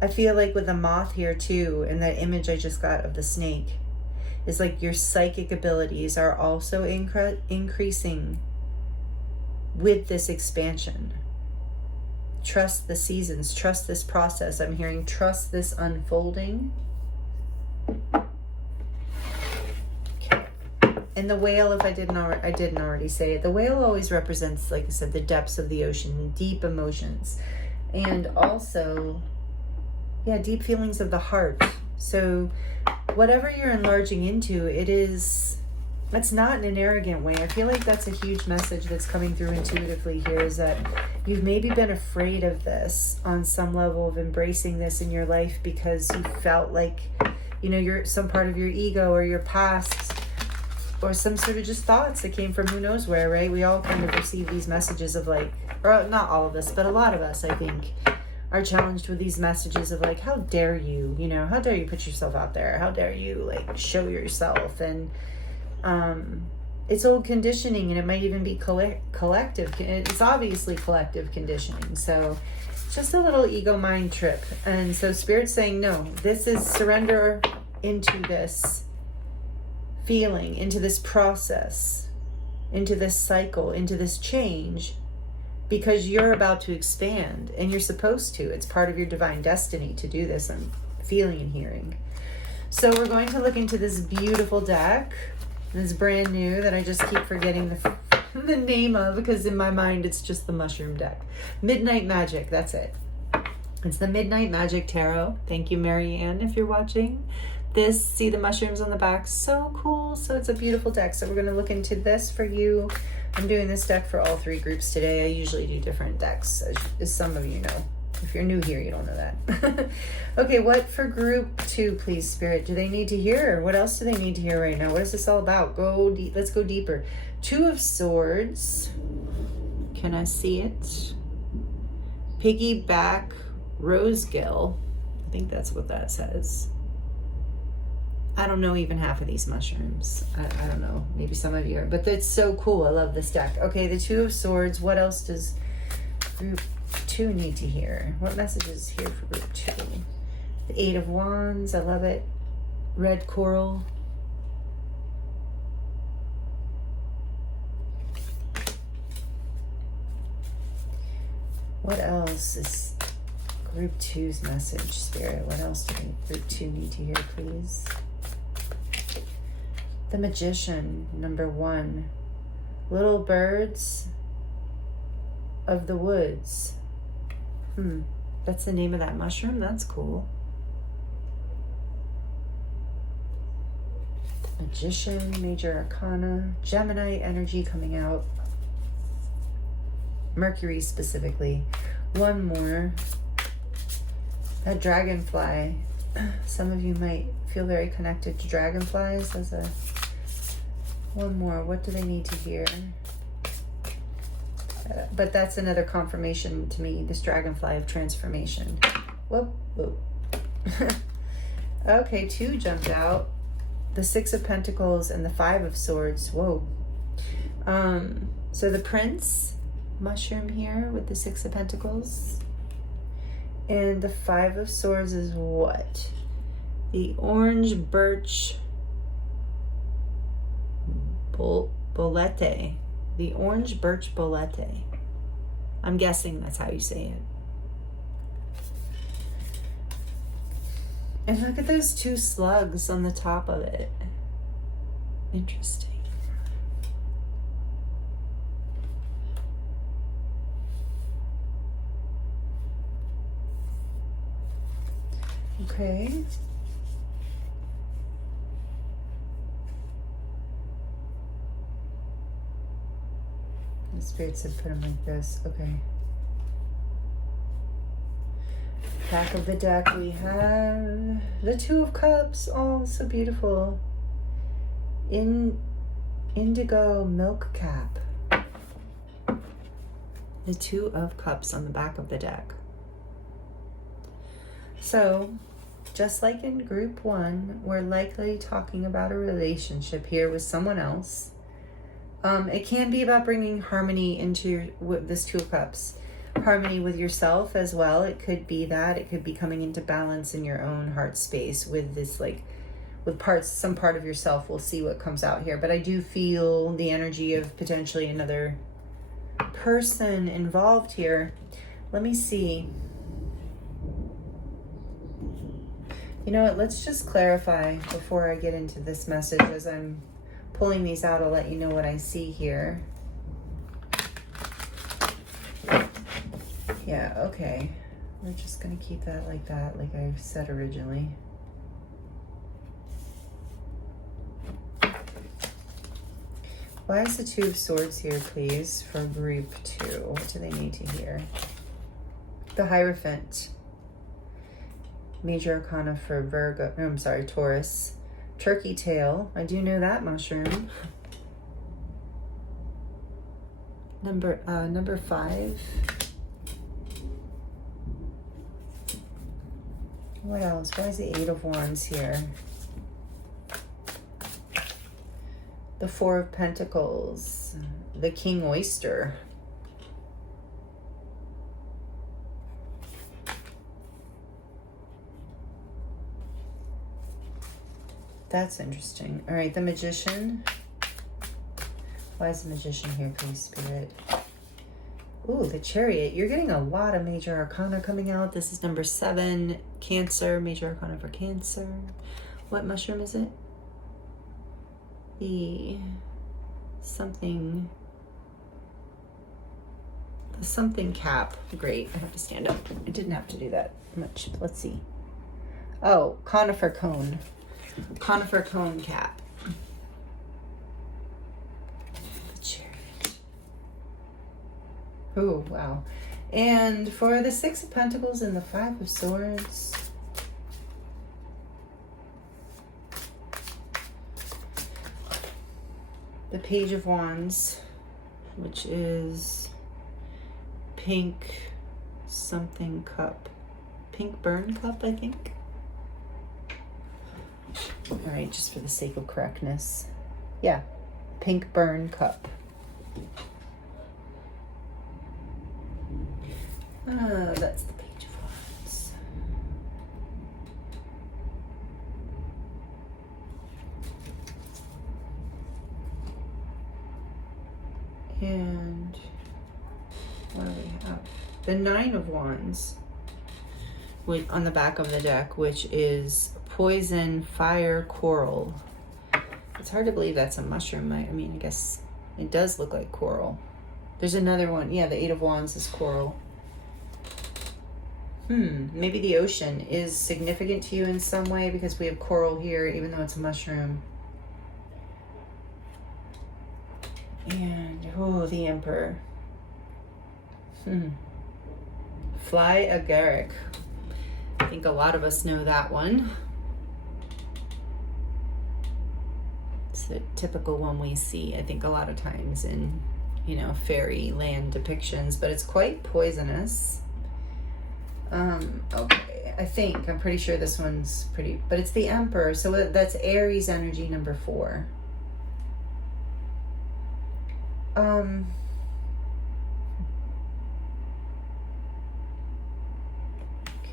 I feel like with the moth here too, and that image I just got of the snake, is like your psychic abilities are also increasing with this expansion. Trust the seasons, trust this process. I'm hearing trust this unfolding. Okay. And the whale, if I didn't already say it, the whale always represents, like I said, the depths of the ocean, deep emotions, and also, yeah, deep feelings of the heart. So whatever you're enlarging into, that's not in an arrogant way. I feel like that's a huge message that's coming through intuitively here, is that you've maybe been afraid of this on some level, of embracing this in your life because you felt like, you know, some part of your ego or your past or some sort of just thoughts that came from who knows where, right? We all kind of receive these messages of like, or not all of us, but a lot of us, I think, are challenged with these messages of like, how dare you, you know, how dare you put yourself out there? How dare you like show yourself? And it's old conditioning, and it might even be collective. It's obviously collective conditioning. So just a little ego mind trip. And so Spirit's saying, no, this is surrender into this feeling, into this process, into this cycle, into this change, because you're about to expand and you're supposed to. It's part of your divine destiny to do this. I'm feeling and hearing. So we're going to look into this beautiful deck. This brand new that I just keep forgetting the name of, because in my mind it's just the mushroom deck. Midnight Magic, that's it. It's the Midnight Magic Tarot. Thank you, Mary Ann, if you're watching. This, see the mushrooms on the back, so cool. So it's a beautiful deck. So we're going to look into this for you. I'm doing this deck for all 3 groups today. I usually do different decks, as some of you know. If you're new here, you don't know that. Okay, what for group 2, please, Spirit? Do they need to hear? What else do they need to hear right now? What is this all about? Go deep. Let's go deeper. 2 of Swords. Can I see it? Piggyback Rosegill. I think that's what that says. I don't know even half of these mushrooms. I don't know. Maybe some of you are. But that's so cool. I love this deck. Okay, the 2 of Swords. What else does group 2 need to hear? What message is here for group 2? The 8 of Wands. I love it. Red Coral. What else is group 2's message, Spirit? What else do group 2 need to hear, please? The Magician, number 1. Little birds of the woods. That's the name of that mushroom? That's cool. Magician, Major Arcana, Gemini energy coming out. Mercury specifically. One more. That dragonfly. Some of you might feel very connected to dragonflies as a... One more. What do they need to hear? But that's another confirmation to me, this dragonfly of transformation. Whoop, whoop. Okay, 2 jumped out. The 6 of Pentacles and the 5 of Swords. Whoa. So the Prince mushroom here with the 6 of Pentacles. And the 5 of Swords is what? The orange birch bolete. The orange birch bolete. I'm guessing that's how you say it. And look at those 2 slugs on the top of it. Interesting. Okay. The spirits have put them like this. Okay. Back of the deck we have the 2 of Cups. Oh, so beautiful. Indigo milk cap. The 2 of Cups on the back of the deck. So, just like in group 1, we're likely talking about a relationship here with someone else. It can be about bringing harmony into this 2 of Cups. Harmony with yourself as well. It could be that. It could be coming into balance in your own heart space with this, like, with some part of yourself. We'll see what comes out here. But I do feel the energy of potentially another person involved here. Let me see. You know what? Let's just clarify before I get into this message. As I'm pulling these out, I'll let you know what I see here. Yeah, okay. We're just going to keep that, like I said originally. Why is the 2 of Swords here, please, for group 2? What do they need to hear? The Hierophant. Major Arcana for Taurus. Turkey tail. I do know that mushroom. Number 5. What else? Why is the 8 of Wands here? The 4 of Pentacles. The King Oyster. That's interesting. All right, the Magician. Why is the Magician here, please, Spirit? Ooh, the Chariot. You're getting a lot of Major Arcana coming out. This is number 7. Cancer. Major Arcana for Cancer. What mushroom is it? The something cap. Great. I have to stand up. I didn't have to do that much. Let's see. Oh, conifer cone. Conifer cone cap. The Chariot. Oh, wow. And for the 6 of Pentacles and the 5 of Swords. The Page of Wands, which is pink something cup. Pink burn cup, I think. All right, just for the sake of correctness. Yeah, pink burn cup. That's the Page of Wands. And what do we have? The 9 of Wands on the back of the deck, which is poison, fire, coral. It's hard to believe that's a mushroom. I mean, I guess It does look like coral. There's another one. Yeah, the Eight of Wands is coral. Maybe the ocean is significant to you in some way because we have coral here, even though it's a mushroom. And, oh, the Emperor. Fly agaric. I think a lot of us know that one. It's the typical one we see, I think, a lot of times in, you know, fairyland depictions, but it's quite poisonous. Okay, I'm pretty sure this one's pretty, but it's the Emperor, so that's Aries energy, number 4. Okay,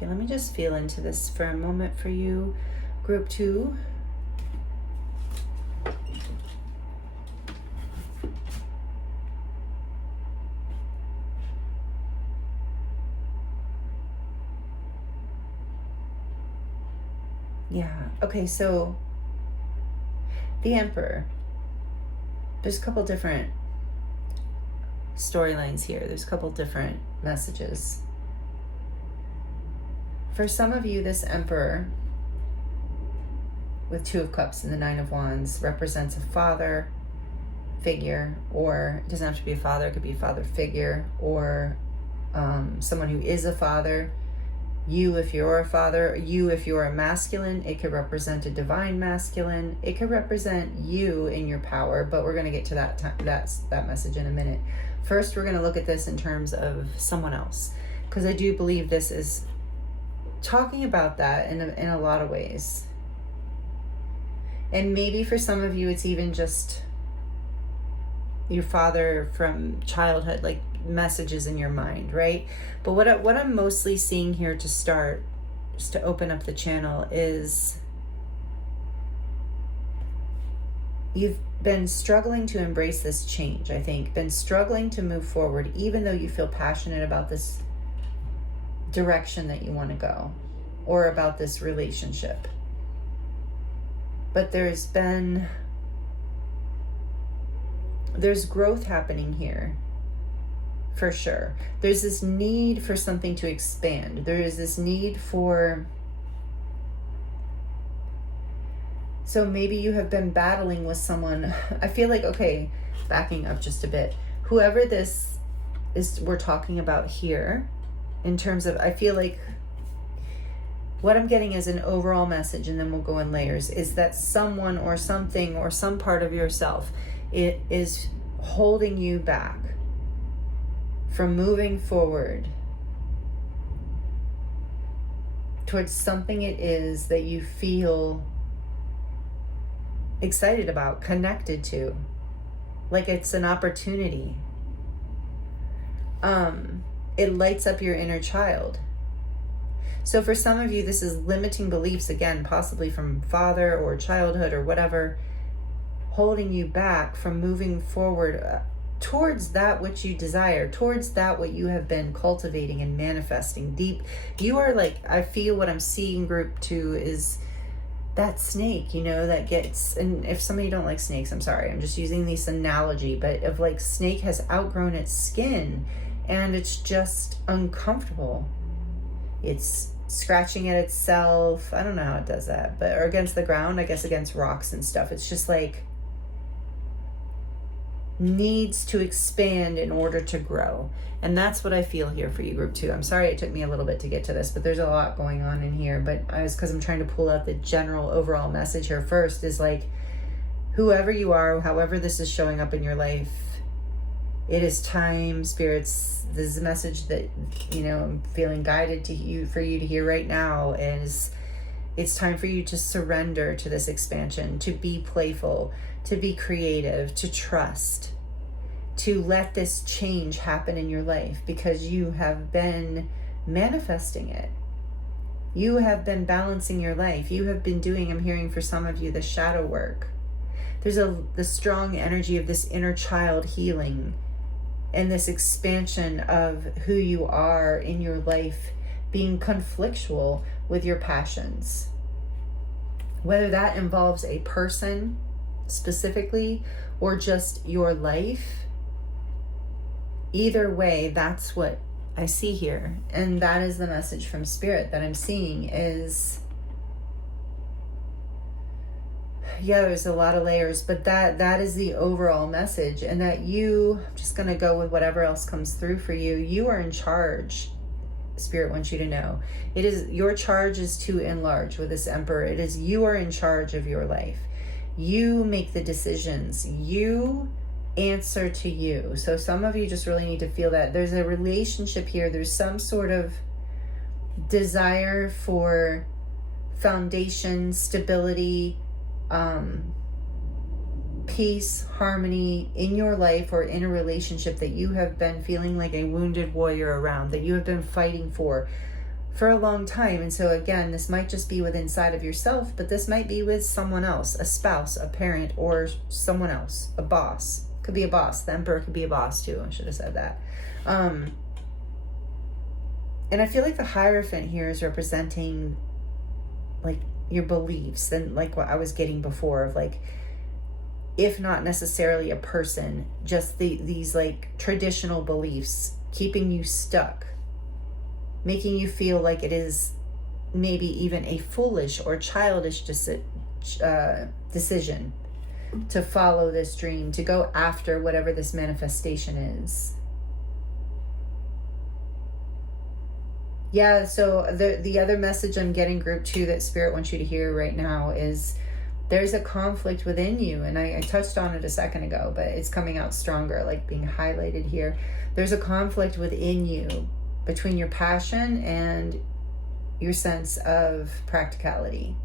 let me just feel into this for a moment for you, group 2. Yeah, okay, so the Emperor, there's a couple different storylines here. There's a couple different messages. For some of you, this Emperor with 2 of Cups and the 9 of Wands represents a father figure, or it doesn't have to be a father, it could be a father figure, or someone who is a father. You, if you're a father, you, if you're a masculine, it could represent a divine masculine. It could represent you in your power, but we're going to get to that message in a minute. First, we're going to look at this in terms of someone else, because I do believe this is talking about that in a lot of ways. And maybe for some of you, it's even just your father from childhood, like messages in your mind, right? But what I'm mostly seeing here to start, just to open up the channel, is you've been struggling to embrace this change, I think, been struggling to move forward, even though you feel passionate about this direction that you want to go, or about this relationship. But there's growth happening here. For sure. There's this need for something to expand. There is this need for... So maybe you have been battling with someone. I feel like, okay, backing up just a bit. Whoever this is we're talking about here, in terms of, I feel like what I'm getting as an overall message, and then we'll go in layers, is that someone or something or some part of yourself, it is holding you back from moving forward towards something it is that you feel excited about, connected to, like it's an opportunity. It lights up your inner child. So for some of you, this is limiting beliefs, again, possibly from father or childhood or whatever, holding you back from moving forward towards that which you desire, towards that what you have been cultivating and manifesting deep. You are like, I feel what I'm seeing, group 2, is that snake, you know, that gets, and if some of you don't like snakes, I'm sorry, I'm just using this analogy, but of like, snake has outgrown its skin and it's just uncomfortable. It's scratching at itself. I don't know how it does that, but, or against the ground, I guess against rocks and stuff. It's just like, needs to expand in order to grow. And that's what I feel here for you, group 2. I'm sorry it took me a little bit to get to this, but there's a lot going on in here. But because I'm trying to pull out the general overall message here first, is like, whoever you are, however this is showing up in your life, it is time, spirits, this is a message that, you know, I'm feeling guided to you, for you to hear right now, is it's time for you to surrender to this expansion, to be playful, to be creative, to trust, to let this change happen in your life, because you have been manifesting it. You have been balancing your life. You have been doing, I'm hearing for some of you, the shadow work. There's the strong energy of this inner child healing and this expansion of who you are in your life, being conflictual with your passions. Whether that involves a person, specifically, or just your life. Either way, that's what I see here. And that is the message from Spirit that I'm seeing is, yeah, there's a lot of layers, but that is the overall message. And that I'm just going to go with whatever else comes through for you. You are in charge. Spirit wants you to know. It is your charge is to enlarge with this Emperor. It is you are in charge of your life. You make the decisions. You answer to you. So some of you just really need to feel that there's a relationship here. There's some sort of desire for foundation, stability, peace, harmony in your life or in a relationship that you have been feeling like a wounded warrior around, that you have been fighting for a long time. And so again, this might just be with inside of yourself, but this might be with someone else, a spouse, a parent, or someone else, a boss. Could be a boss. The Emperor could be a boss too. I should have said that. And I feel like the Hierophant here is representing like your beliefs, and like what I was getting before of like, if not necessarily a person, just these like traditional beliefs keeping you stuck, making you feel like it is maybe even a foolish or childish decision to follow this dream, to go after whatever this manifestation is. Yeah, so the other message I'm getting, group 2, that Spirit wants you to hear right now is there's a conflict within you. And I touched on it a second ago, but it's coming out stronger, like being highlighted here. There's a conflict within you between your passion and your sense of practicality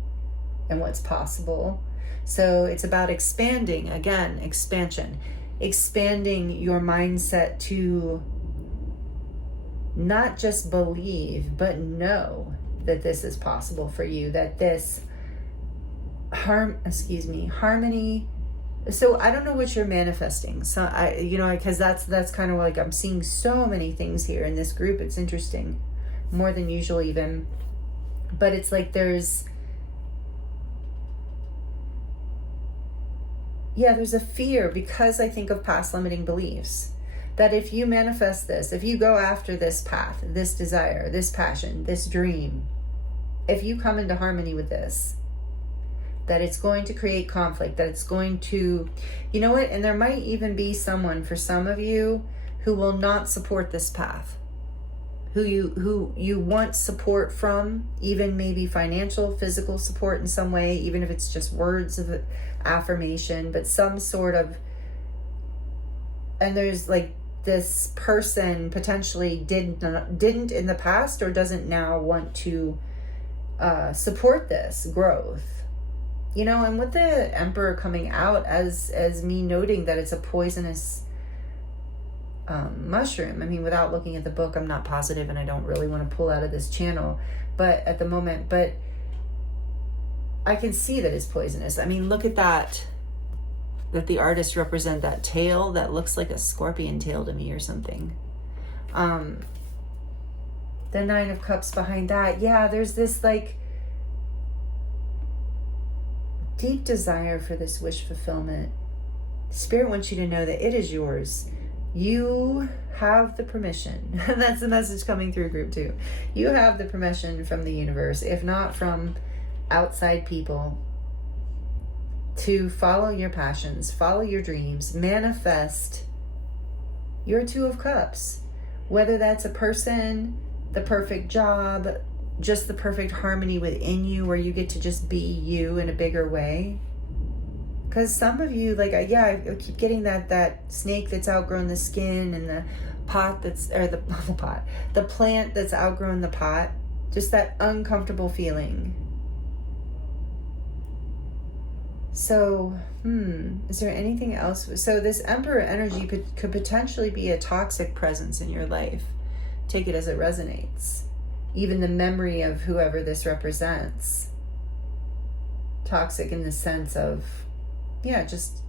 and what's possible. So it's about expanding, again, expansion, expanding your mindset to not just believe, but know that this is possible for you, that this harmony. So I don't know what you're manifesting. So because that's kind of like, I'm seeing so many things here in this group. It's interesting, more than usual even, but it's like there's a fear, because I think of past limiting beliefs, that if you manifest this, if you go after this path, this desire, this passion, this dream, if you come into harmony with this, that it's going to create conflict, that it's going to, you know what, and there might even be someone, for some of you, who will not support this path, who you want support from, even maybe financial, physical support in some way, even if it's just words of affirmation, but some sort of, and there's like this person potentially didn't in the past or doesn't now want to support this growth, and with the Emperor coming out as me noting that it's a poisonous mushroom. I mean, without looking at the book, I'm not positive, and I don't really want to pull out of this channel, but at the moment, but I can see that it's poisonous. I mean, look at that the artist represent that tail that looks like a scorpion tail to me or something. The 9 of Cups behind that. Yeah, there's this like deep desire for this wish fulfillment. Spirit wants you to know that it is yours. You have the permission. That's the message coming through group 2. You have the permission from the universe, if not from outside people, to follow your passions, follow your dreams, manifest your 2 of Cups. Whether that's a person, the perfect job, just the perfect harmony within you where you get to just be you in a bigger way. Because some of you, like, I keep getting that snake that's outgrown the skin, and the pot the plant that's outgrown the pot. Just that uncomfortable feeling. So, is there anything else? So this Emperor energy could potentially be a toxic presence in your life. Take it as it resonates. Even the memory of whoever this represents. Toxic in the sense of, just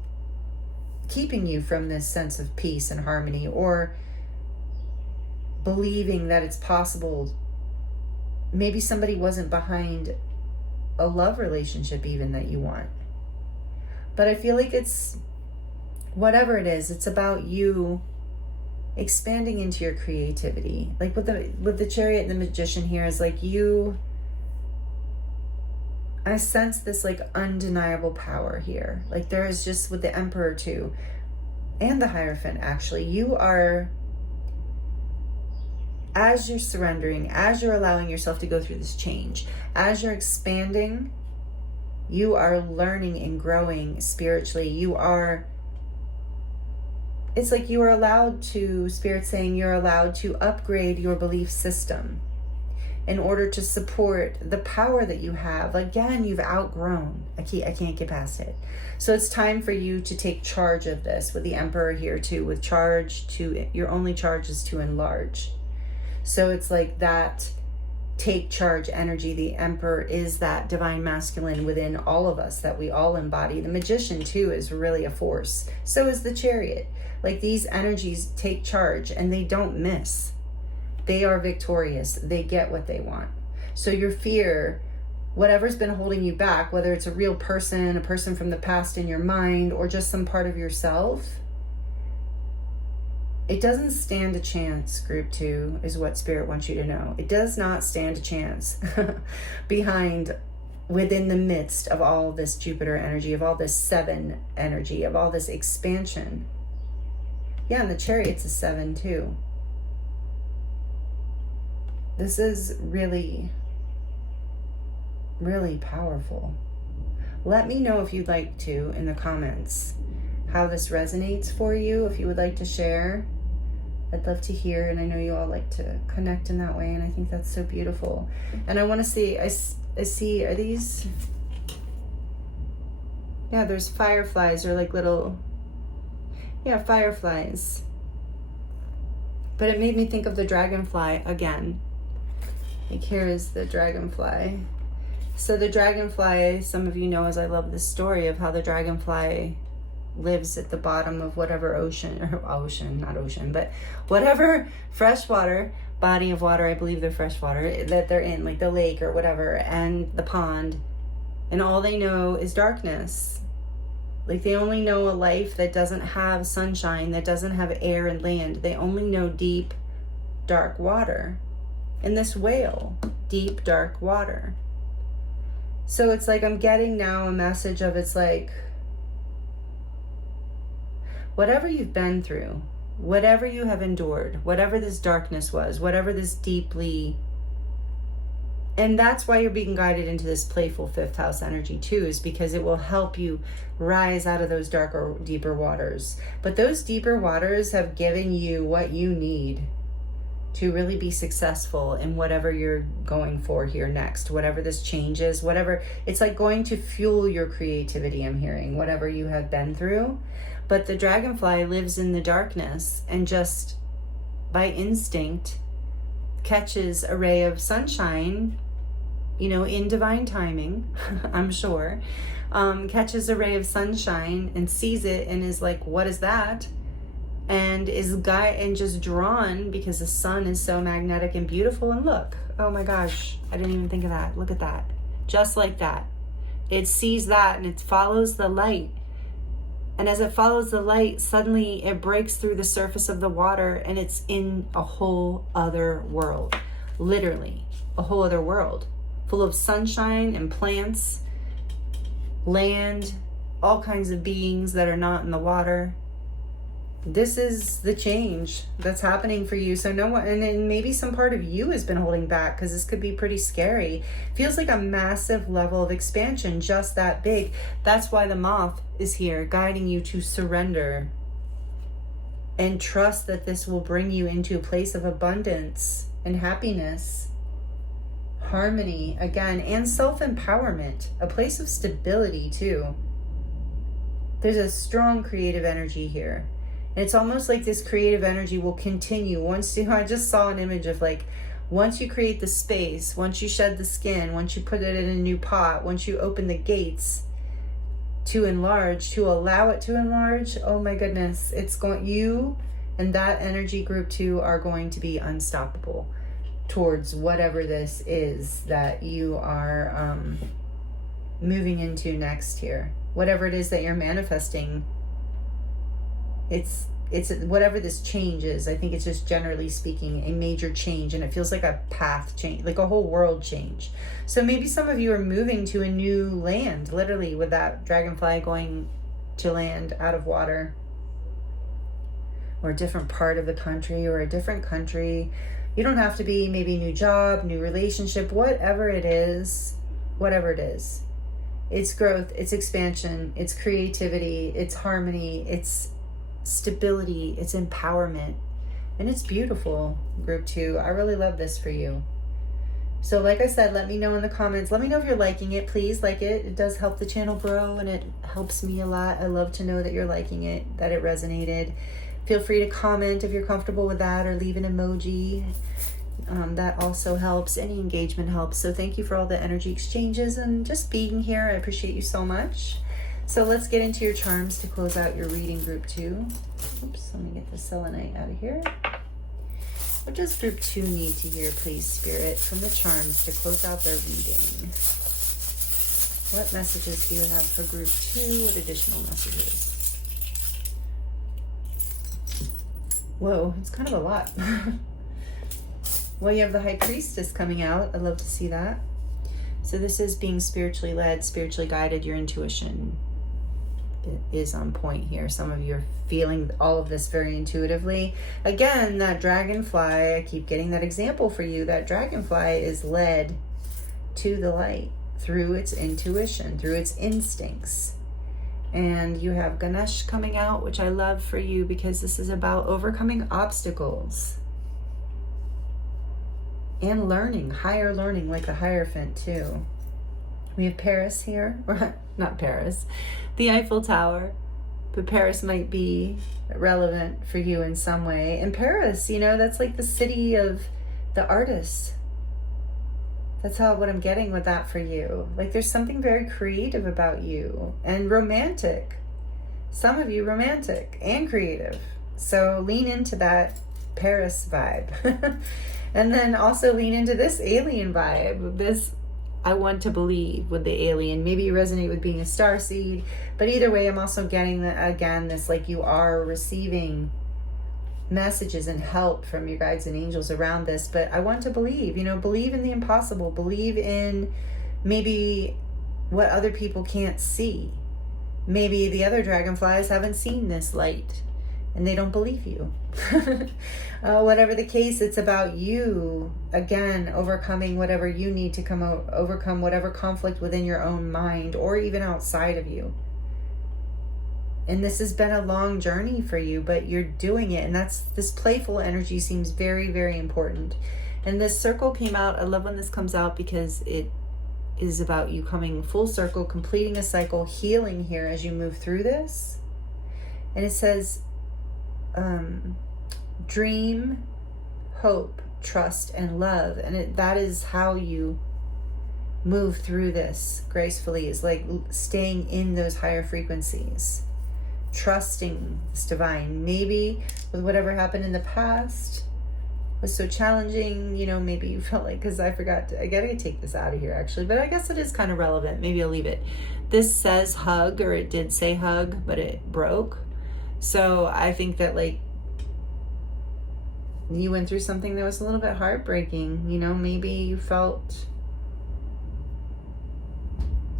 keeping you from this sense of peace and harmony, or believing that it's possible. Maybe somebody wasn't behind a love relationship even that you want. But I feel like it's, whatever it is, it's about you expanding into your creativity. Like with the Chariot and the Magician here is like I sense this like undeniable power here. Like there is just with the Emperor too, and the Hierophant actually, you are, as you're surrendering, as you're allowing yourself to go through this change, as you're expanding, you are learning and growing spiritually. It's like you are allowed to, Spirit's saying you're allowed to upgrade your belief system in order to support the power that you have. Again, you've outgrown. I can't get past it. So it's time for you to take charge of this with the Emperor here too, with charge to, your only charge is to enlarge. So it's like that take charge energy. The Emperor is that divine masculine within all of us that we all embody. The Magician too is really a force. So is the Chariot. Like these energies take charge and they don't miss. They are victorious. They get what they want. So your fear, whatever's been holding you back, whether it's a real person, a person from the past in your mind, or just some part of yourself, it doesn't stand a chance, Group 2, is what Spirit wants you to know. It does not stand a chance within the midst of all this Jupiter energy, of all this 7 energy, of all this expansion. Yeah, and the Chariot's a 7 too. This is really, really powerful. Let me know if you'd like to in the comments how this resonates for you. If you would like to share, I'd love to hear. And I know you all like to connect in that way, and I think that's so beautiful. And I want to see, I see, are these, yeah, there's fireflies, or like little, yeah, fireflies. But it made me think of the dragonfly again. Like here is the dragonfly. So the dragonfly, some of you know, as I love this story of how the dragonfly lives at the bottom of whatever ocean, or ocean, not ocean, but whatever freshwater body of water, I believe they're freshwater, that they're in, like the lake or whatever, and the pond. And all they know is darkness. Like they only know a life that doesn't have sunshine, that doesn't have air and land. They only know deep, dark water. And this whale, deep, dark water. So it's like I'm getting now a message of, it's like, whatever you've been through, whatever you have endured, whatever this darkness was, whatever this deeply, and that's why you're being guided into this playful 5th house energy too, is because it will help you rise out of those darker, deeper waters. But those deeper waters have given you what you need to really be successful in whatever you're going for here next, whatever this change is, whatever, it's like going to fuel your creativity, I'm hearing, whatever you have been through. But the dragonfly lives in the darkness and just by instinct catches a ray of sunshine, you know, in divine timing, I'm sure, catches a ray of sunshine and sees it and is like, what is that? And is just drawn, because the sun is so magnetic and beautiful. And look, oh my gosh, I didn't even think of that. Look at that. Just like that. It sees that and it follows the light. And as it follows the light, suddenly it breaks through the surface of the water and it's in a whole other world. Literally, a whole other world. Full of sunshine and plants, land, all kinds of beings that are not in the water. This is the change that's happening for you. So no one, and then maybe some part of you has been holding back, because this could be pretty scary. Feels like a massive level of expansion, just that big. That's why the moth is here, guiding you to surrender and trust that this will bring you into a place of abundance and happiness, harmony again, and self-empowerment, a place of stability too. There's a strong creative energy here. And it's almost like this creative energy will continue once you, I just saw an image of like, once you create the space, once you shed the skin, once you put it in a new pot, once you open the gates to enlarge, to allow it to enlarge, oh my goodness, it's going, you and that energy group 2 are going to be unstoppable towards whatever this is that you are moving into next here. whatever it is that you're manifesting, it's whatever this change is. I think it's just generally speaking a major change, and it feels like a path change, like a whole world change. So maybe some of you are moving to a new land, literally, with that dragonfly going to land out of water, or a different part of the country, or a different country. You don't have to be, maybe new job, new relationship, whatever it is, it's growth, it's expansion, it's creativity, it's harmony, it's stability, it's empowerment, and it's beautiful, group 2. I really love this for you. So like I said, let me know in the comments. Let me know if you're liking it. Please like it. It does help the channel grow, and it helps me a lot. I love to know that you're liking it, that it resonated. Feel free to comment if you're comfortable with that, or leave an emoji. That also helps. Any engagement helps. So thank you for all the energy exchanges and just being here. I appreciate you so much. So let's get into your charms to close out your reading, group 2. Oops, let me get the selenite out of here. What does group 2 need to hear, please, Spirit, from the charms to close out their reading? What messages do you have for group 2? What additional messages? Whoa, it's kind of a lot. Well, you have the High Priestess coming out. I'd love to see that. So this is being spiritually led, spiritually guided. Your intuition is on point here. Some of you are feeling all of this very intuitively. Again, that dragonfly, I keep getting that example for you. That dragonfly is led to the light through its intuition, through its instincts. And you have Ganesh coming out, which I love for you because this is about overcoming obstacles and learning, higher learning, like a Hierophant too. We have Paris here, or not Paris, the Eiffel Tower, but Paris might be relevant for you in some way. And Paris, you know, that's like the city of the artists. That's what I'm getting with that for you. Like there's something very creative about you, and romantic. Some of you romantic and creative. So lean into that Paris vibe. And then also lean into this alien vibe, this I want to believe with the alien. Maybe you resonate with being a starseed, but either way, I'm also getting that, again, this like you are receiving messages and help from your guides and angels around this. But I want to believe, you know, believe in the impossible, believe in maybe what other people can't see. Maybe the other dragonflies haven't seen this light and they don't believe you. Whatever the case, it's about you, again, overcoming whatever you need to overcome whatever conflict within your own mind or even outside of you. And this has been a long journey for you, but you're doing it. And this playful energy seems very, very important. And this circle came out. I love when this comes out because it is about you coming full circle, completing a cycle, healing here as you move through this. And it says, dream, hope, trust, and love. And that is how you move through this gracefully, is like staying in those higher frequencies, trusting this divine. Maybe with whatever happened in the past was so challenging, you know, maybe you felt like, because I gotta take this out of here actually, but I guess it is kind of relevant. Maybe I'll leave it. This says hug, or it did say hug, but it broke. So I think that like you went through something that was a little bit heartbreaking, you know, maybe you felt,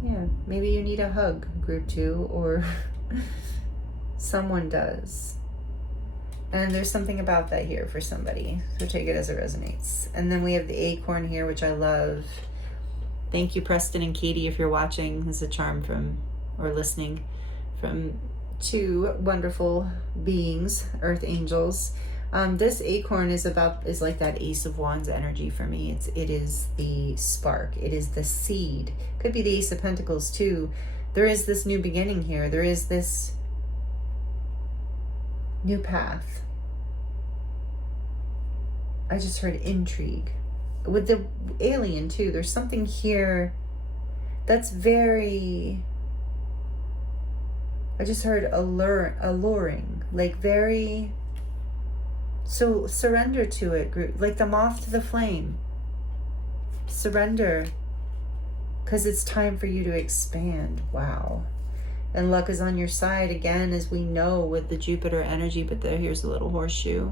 yeah, maybe you need a hug, group 2, or someone does. And there's something about that here for somebody, so take it as it resonates. And then we have the acorn here, which I love. Thank you, Preston and Katie, if you're watching. This is a charm from, or listening, from 2 wonderful beings, earth angels. This acorn is like that Ace of Wands energy for me. It is the spark. It is the seed. Could be the Ace of Pentacles too. There is this new beginning here. There is this new path. I just heard intrigue. With the alien too, there's something here that's very, I just heard alluring, like very, so surrender to it, group, like the moth to the flame. Surrender, because it's time for you to expand. Wow. And luck is on your side again, as we know with the Jupiter energy, but here's a little horseshoe.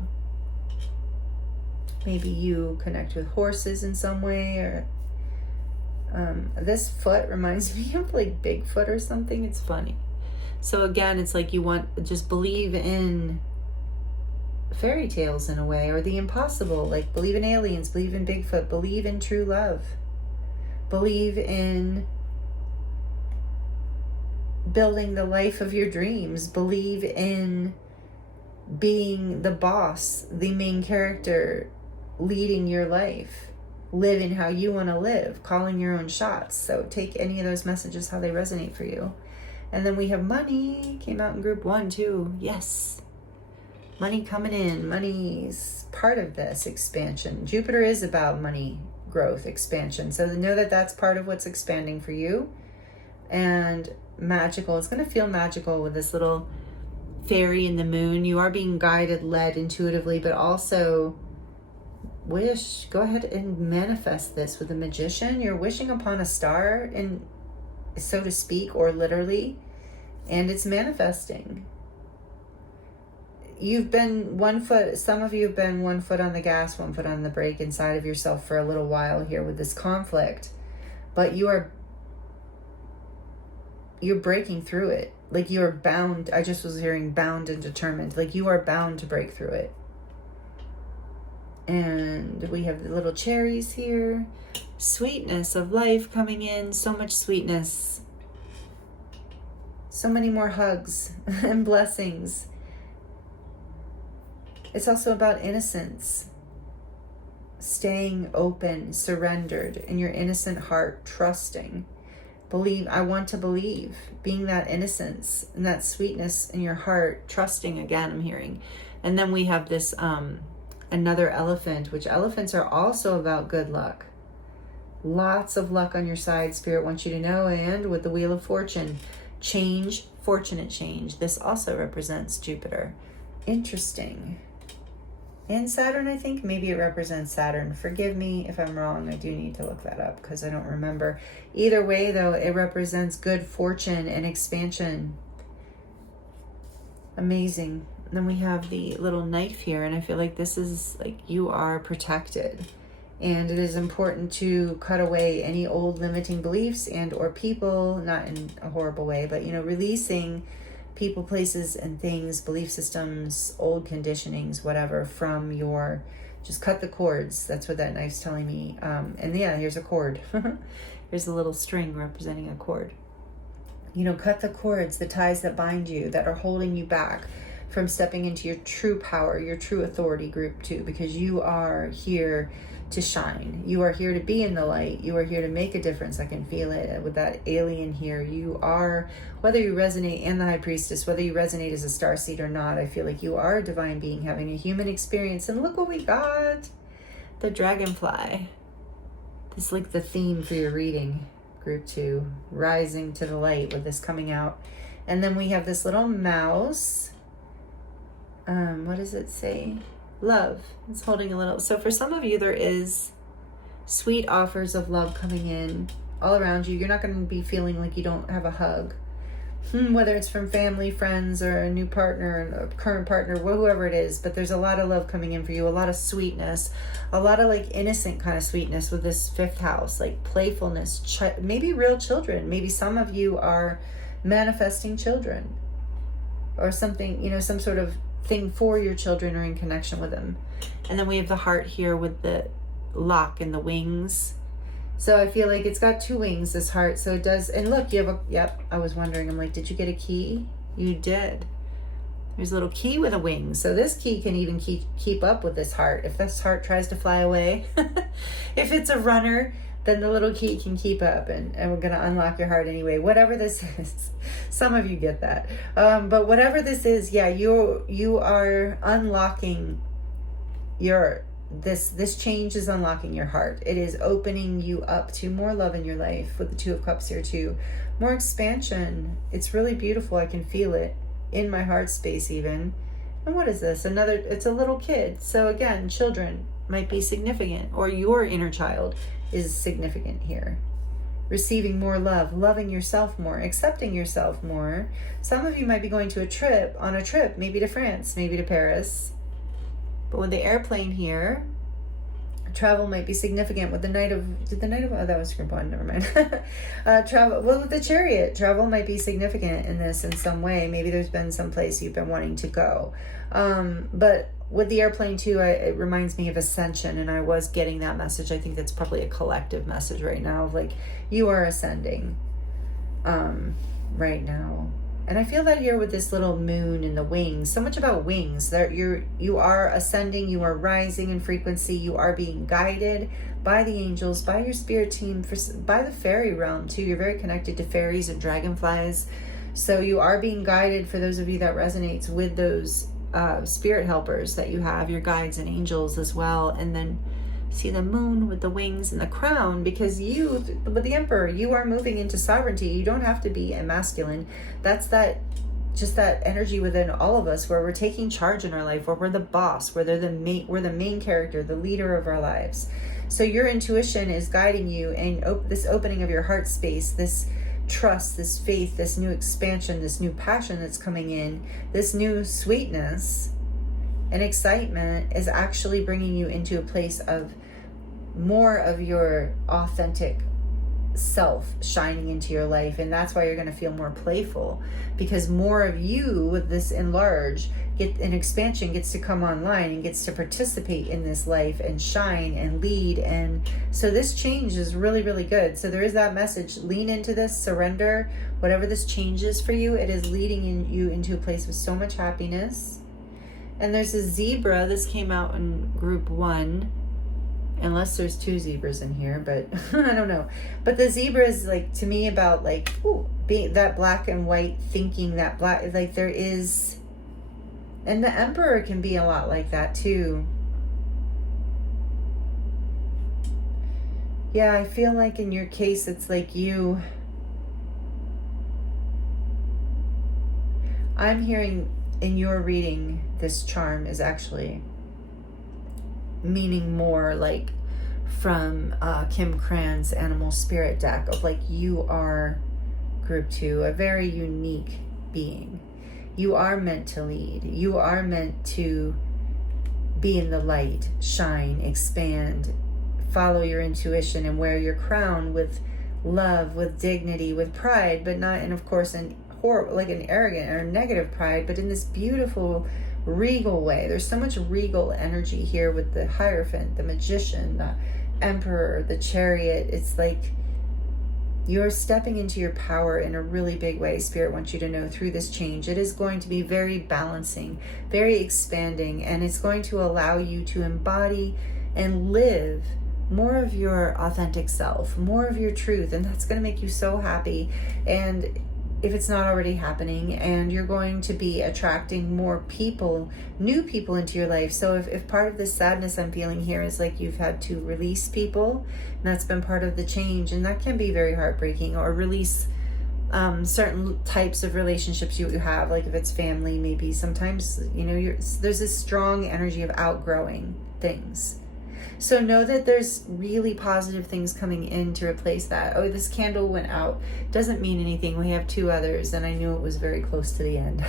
Maybe you connect with horses in some way, or this foot reminds me of like Bigfoot or something. It's funny. So again, it's like you want just believe in fairy tales in a way, or the impossible, like believe in aliens, believe in Bigfoot, believe in true love, believe in building the life of your dreams, believe in being the boss, the main character, leading your life, living how you want to live, calling your own shots. So take any of those messages how they resonate for you. And then we have money, came out in group 1 too. Yes, money coming in. Money's part of this expansion. Jupiter is about money, growth, expansion. So know that that's part of what's expanding for you. And magical, it's going to feel magical with this little fairy in the moon. You are being guided, led intuitively, but also go ahead and manifest this with a magician. You're wishing upon a star, and so to speak, or literally, and it's manifesting. You've been some of you have been 1 foot on the gas, 1 foot on the brake inside of yourself for a little while here with this conflict, but you're breaking through it. Like you are bound. I just was hearing bound and determined. Like you are bound to break through it. And we have the little cherries here. Sweetness of life coming in. So much sweetness. So many more hugs and blessings. It's also about innocence. Staying open, surrendered in your innocent heart, trusting. Believe, I want to believe, being that innocence and that sweetness in your heart, trusting again, I'm hearing. And then we have this, another elephant, which elephants are also about good luck. Lots of luck on your side, Spirit wants you to know. And with the Wheel of Fortune, change, fortunate change. This also represents Jupiter. Interesting. And Saturn, I think, maybe it represents Saturn. Forgive me if I'm wrong. I do need to look that up because I don't remember. Either way, though, it represents good fortune and expansion. Amazing. Then we have the little knife here, and I feel like this is like you are protected. And it is important to cut away any old limiting beliefs and or people, not in a horrible way, but, releasing people, places, and things, belief systems, old conditionings, whatever, from your, just cut the cords. That's what that knife's telling me. And yeah, here's a cord. Here's a little string representing a cord. Cut the cords, the ties that bind you, that are holding you back from stepping into your true power, your true authority, group 2, because you are here to shine. You are here to be in the light. You are here to make a difference. I can feel it with that alien here. You are, whether you resonate, and the High Priestess, whether you resonate as a starseed or not, I feel like you are a divine being having a human experience. And look what we got. The dragonfly. This is like the theme for your reading, group 2. Rising to the light with this coming out. And then we have this little mouse. What does it say? Love. It's holding a little. So for some of you, there is sweet offers of love coming in all around you. You're not going to be feeling like you don't have a hug. Whether it's from family, friends, or a new partner, a current partner, whoever it is. But there's a lot of love coming in for you. A lot of sweetness. A lot of like innocent kind of sweetness with this 5th house. Like playfulness. Maybe real children. Maybe some of you are manifesting children. Or something, some sort of thing for your children or in connection with them. And then we have the heart here with the lock and the wings. So I feel like it's got 2 wings, this heart. So it does. And look, you have yep, I was wondering, I'm like, did you get a key? You did. There's a little key with a wing. So this key can even keep up with this heart. If this heart tries to fly away, if it's a runner, then the little key can keep up, and we're going to unlock your heart anyway. Whatever this is, some of you get that. But whatever this is, yeah, you are unlocking this change is unlocking your heart. It is opening you up to more love in your life with the 2 of Cups here too. More expansion. It's really beautiful. I can feel it in my heart space even. And what is this? It's a little kid. So again, children might be significant, or your inner child is significant here. receiving more love, loving yourself more, accepting yourself more. Some of you might be going to on a trip, maybe to France, maybe to Paris. But with the airplane here, travel might be significant. With the Knight of, oh, that was group 1, never mind. With the Chariot, travel might be significant in this in some way. Maybe there's been some place you've been wanting to go. But with the airplane too, it reminds me of ascension, and I was getting that message. I think that's probably a collective message right now of like, you are ascending right now. And I feel that here with this little moon and the wings, so much about wings, that you are ascending, you are rising in frequency, you are being guided by the angels, by your spirit team, by the fairy realm too. You're very connected to fairies and dragonflies. So you are being guided, for those of you that resonates with those spirit helpers that you have, your guides and angels as well. And then see the moon with the wings and the crown, because you, with the Emperor, you are moving into sovereignty. You don't have to be a masculine. That's just that energy within all of us where we're taking charge in our life, where we're the boss, where we're the main character, the leader of our lives. So your intuition is guiding you, and this opening of your heart space, this trust, this faith, this new expansion, this new passion that's coming in, this new sweetness and excitement is actually bringing you into a place of more of your authentic self shining into your life. And that's why you're going to feel more playful, because more of you with this enlarge an expansion gets to come online and gets to participate in this life and shine and lead. And so this change is really, really good. So there is that message. Lean into this, surrender. Whatever this change is for you, it is leading you into a place of so much happiness. And there's a zebra. This came out in group 1. Unless there's 2 zebras in here, but I don't know. But the zebra is like, to me, about like, being that black and white thinking, that black, like there is, and the Emperor can be a lot like that too. Yeah, I feel like in your case, it's like I'm hearing in your reading, this charm is actually meaning more like from Kim Cran's Animal Spirit deck of like, you are group 2, a very unique being. You are meant to lead. You are meant to be in the light, shine, expand, follow your intuition, and wear your crown with love, with dignity, with pride, but not in, of course, like an arrogant or negative pride, but in this beautiful regal way. There's so much regal energy here with the Hierophant, the Magician, the Emperor, the Chariot. It's like you're stepping into your power in a really big way. Spirit wants you to know through this change, it is going to be very balancing, very expanding, and it's going to allow you to embody and live more of your authentic self, more of your truth, and that's going to make you so happy. And if it's not already happening, and you're going to be attracting more people, new people into your life. So if part of this sadness I'm feeling here is like you've had to release people, and that's been part of the change, and that can be very heartbreaking, or release certain types of relationships you have, like if it's family, maybe sometimes, there's this strong energy of outgrowing things. So know that there's really positive things coming in to replace that. Oh, this candle went out. Doesn't mean anything. We have 2 others, and I knew it was very close to the end.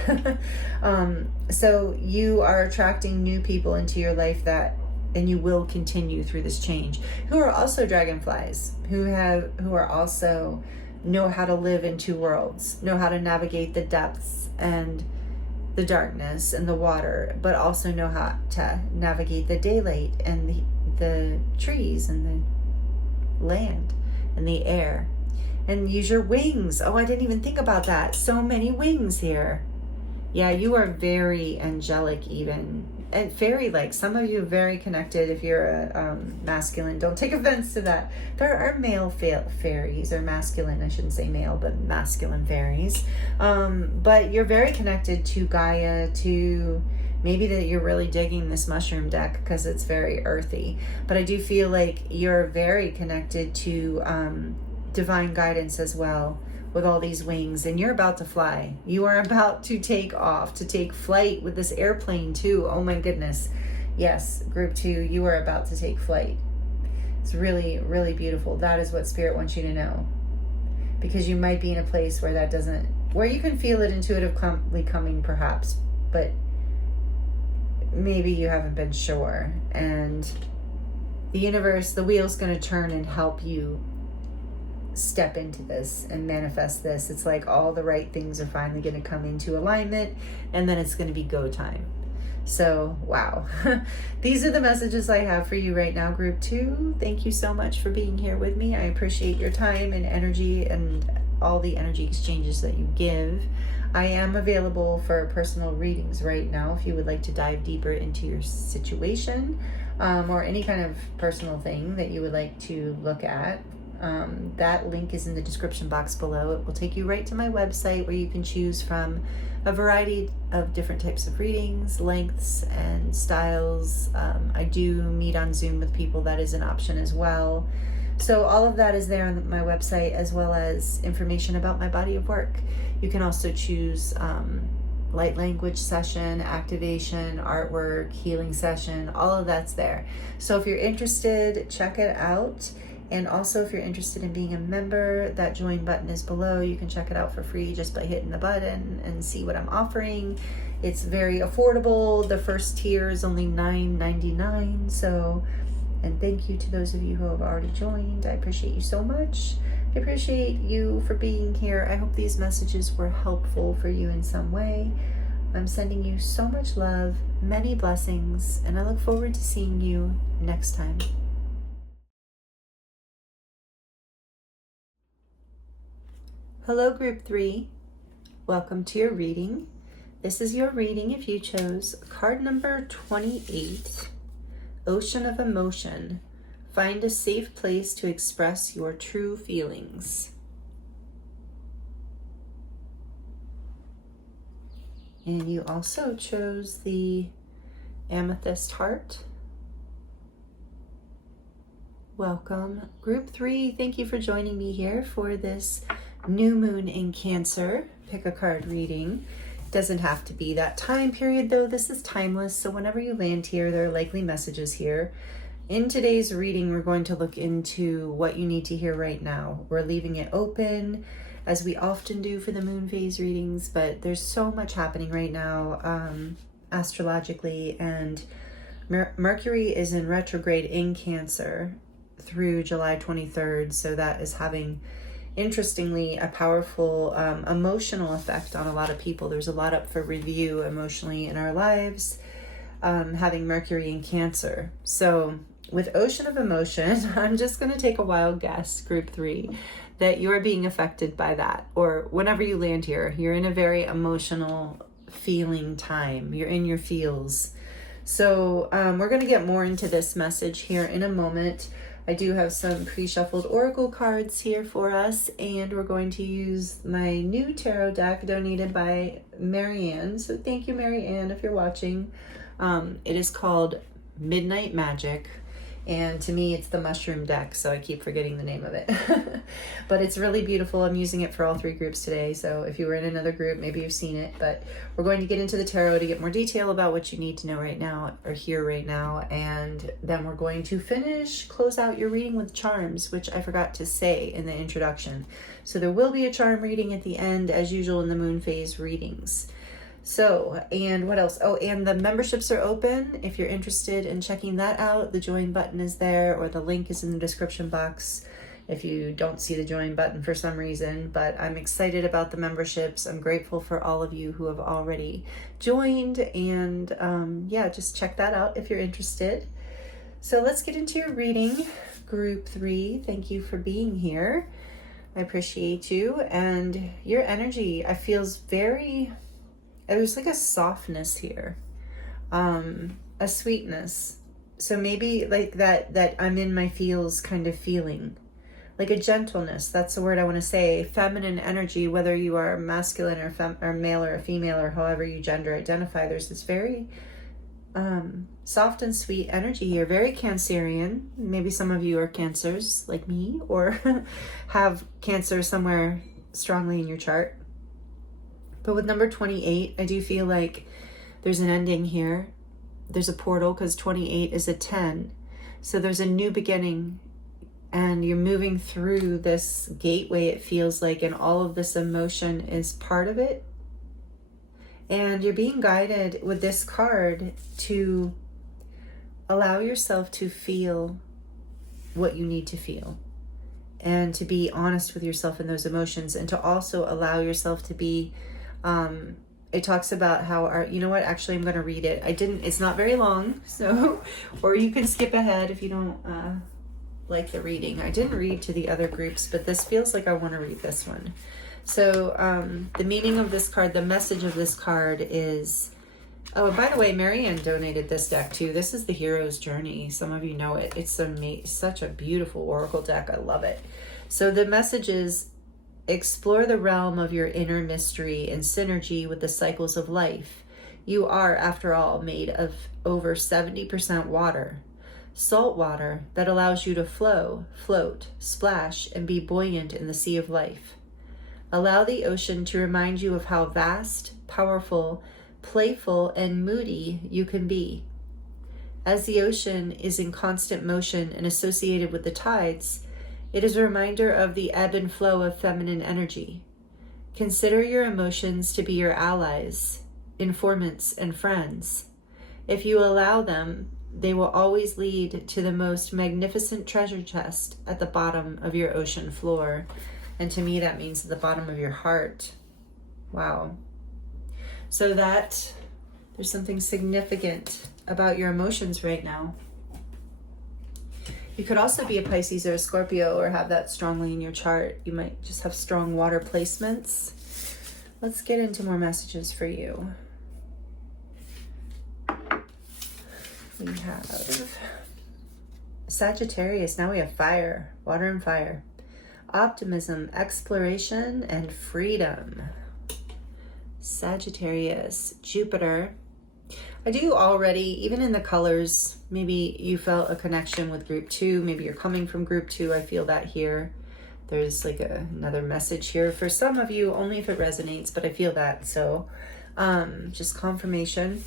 So you are attracting new people into your life and you will continue through this change, who are also dragonflies, who are also know how to live in 2 worlds, know how to navigate the depths and the darkness and the water, but also know how to navigate the daylight and the trees and the land and the air, and use your wings. Oh, I didn't even think about that. So many wings here. Yeah, you are very angelic, even, and fairy-like. Some of you are very connected. If you're a masculine, don't take offense to that. There are male fairies, or masculine, I shouldn't say male, but masculine fairies. But you're very connected to Gaia, to maybe that you're really digging this mushroom deck because it's very earthy. But I do feel like you're very connected to divine guidance as well, with all these wings, and you're about to fly. You are about to take off, to take flight with this airplane too. Oh my goodness. Yes, group 2, you are about to take flight. It's really, really beautiful. That is what Spirit wants you to know. because you might be in a place where that doesn't, where you can feel it intuitively coming perhaps, but maybe you haven't been sure. And the universe, the wheel's going to turn and help you step into this and manifest this. It's like all the right things are finally going to come into alignment, and then it's going to be go time. So, wow. These are the messages I have for you right now, group 2. Thank you so much for being here with me. I appreciate your time and energy and all the energy exchanges that you give. I am available for personal readings right now if you would like to dive deeper into your situation, or any kind of personal thing that you would like to look at. That link is in the description box below. It will take you right to my website where you can choose from a variety of different types of readings, lengths, and styles. I do meet on Zoom with people. That is an option as well. So all of that is there on my website, as well as information about my body of work. You can also choose light language session, activation, artwork, healing session, all of that's there. So if you're interested, check it out. And also, if you're interested in being a member, that join button is below. You can check it out for free just by hitting the button and see what I'm offering. It's very affordable. The first tier is only $9.99. So, and thank you to those of you who have already joined. I appreciate you so much. I appreciate you for being here. I hope these messages were helpful for you in some way. I'm sending you so much love, many blessings, and I look forward to seeing you next time. Hello, group 3. Welcome to your reading. This is your reading if you chose card number 28, Ocean of Emotion. Find a safe place to express your true feelings. And you also chose the Amethyst heart. Welcome. Group 3, thank you for joining me here for this new moon in Cancer pick a card reading. Doesn't have to be that time period though. This is timeless, so whenever you land here, there are likely messages here. In today's reading, we're going to look into what you need to hear right now. We're leaving it open, as we often do for the moon phase readings, but there's so much happening right now astrologically, and Mercury is in retrograde in Cancer through July 23rd, so that is having, interestingly, a powerful emotional effect on a lot of people. There's a lot up for review emotionally in our lives, having Mercury in Cancer. So with Ocean of Emotion, I'm just going to take a wild guess, group 3, that you're being affected by that. Or whenever you land here, you're in a very emotional feeling time. You're in your feels. So we're going to get more into this message here in a moment. I do have some pre-shuffled oracle cards here for us, and we're going to use my new tarot deck donated by Marianne. So thank you, Marianne, if you're watching. It is called Midnight Magic, and to me it's the mushroom deck, so I keep forgetting the name of it. But it's really beautiful. I'm using it for all 3 groups today, so if you were in another group, maybe you've seen it. But we're going to get into the tarot to get more detail about what you need to know right now or hear right now, and then we're going to close out your reading with charms, which I forgot to say in the introduction. So there will be a charm reading at the end, as usual in the moon phase readings. So, and what else? Oh, and the memberships are open. If you're interested in checking that out, the join button is there, or the link is in the description box if you don't see the join button for some reason. But I'm excited about the memberships. I'm grateful for all of you who have already joined, and yeah, just check that out if you're interested. So let's get into your reading, group 3. Thank you for being here. I appreciate you and your energy. I feels there's like a softness here, a sweetness. So maybe like that I'm in my feels kind of feeling, like a gentleness. That's the word I want to say. Feminine energy, whether you are masculine or male or female, or however you gender identify, there's this very soft and sweet energy here. Very Cancerian. Maybe some of you are Cancers like me, or have Cancer somewhere strongly in your chart. But with number 28, I do feel like there's an ending here. There's a portal, because 28 is a 10. So there's a new beginning and you're moving through this gateway, it feels like, and all of this emotion is part of it. And you're being guided with this card to allow yourself to feel what you need to feel, and to be honest with yourself in those emotions, and to also allow yourself to be, it talks about how you know what, actually I'm going to read it. It's not very long, so, or you can skip ahead if you don't like the reading. I didn't read to the other groups, but this feels like I want to read this one. So the meaning of this card, the message of this card is, oh, and by the way, Marianne donated this deck too. This is the Hero's Journey. Some of you know it. It's such a beautiful oracle deck. I love it. So the message is, explore the realm of your inner mystery and synergy with the cycles of life. You are, after all, made of over 70% water. Salt water that allows you to flow, float, splash, and be buoyant in the sea of life. Allow the ocean to remind you of how vast, powerful, playful, and moody you can be. As the ocean is in constant motion and associated with the tides, it is a reminder of the ebb and flow of feminine energy. Consider your emotions to be your allies, informants, and friends. If you allow them, they will always lead to the most magnificent treasure chest at the bottom of your ocean floor. And to me, that means at the bottom of your heart. Wow. So that there's something significant about your emotions right now. You could also be a Pisces or a Scorpio, or have that strongly in your chart. You might just have strong water placements. Let's get into more messages for you. We have Sagittarius. Now we have fire, water and fire. Optimism, exploration, and freedom. Sagittarius, Jupiter. I do already, even in the colors, maybe you felt a connection with group 2. Maybe you're coming from group 2. I feel that here. There's like another message here. For some of you, only if it resonates, but I feel that. So just confirmation.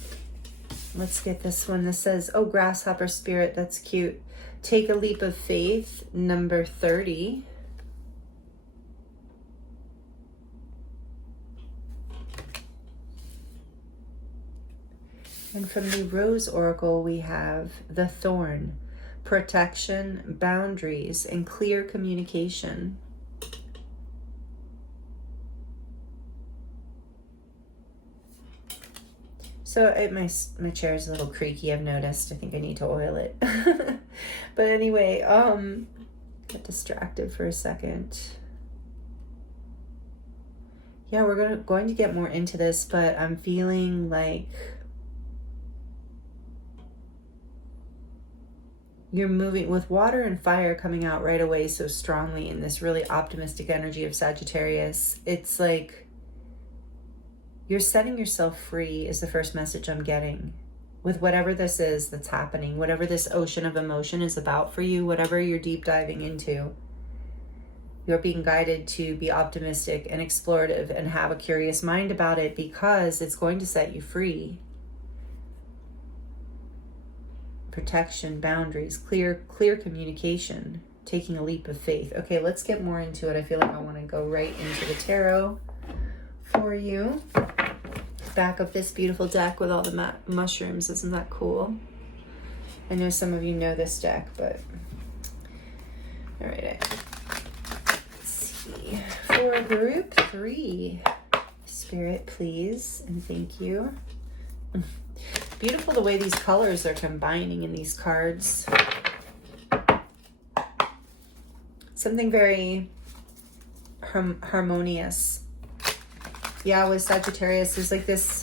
Let's get this one. This says, oh, grasshopper spirit. That's cute. Take a leap of faith, number 30. And from the Rose Oracle, we have the Thorn, protection, boundaries, and clear communication. So my chair is a little creaky, I've noticed. I think I need to oil it. But anyway, got distracted for a second. Yeah, we're going to get more into this, but I'm feeling like you're moving with water and fire coming out right away so strongly in this really optimistic energy of Sagittarius. It's like you're setting yourself free is the first message I'm getting. With whatever this is that's happening, whatever this ocean of emotion is about for you, whatever you're deep diving into, you're being guided to be optimistic and explorative and have a curious mind about it, because it's going to set you free. Protection, boundaries, clear communication, taking a leap of faith. Okay, let's get more into it. I feel like I want to go right into the tarot for you. Back of this beautiful deck with all the mushrooms. Isn't that cool? I know some of you know this deck, but all right. Let's see. For group 3, Spirit, please, and thank you. Beautiful the way these colors are combining in these cards. Something very harmonious. Yeah, with Sagittarius, there's like this,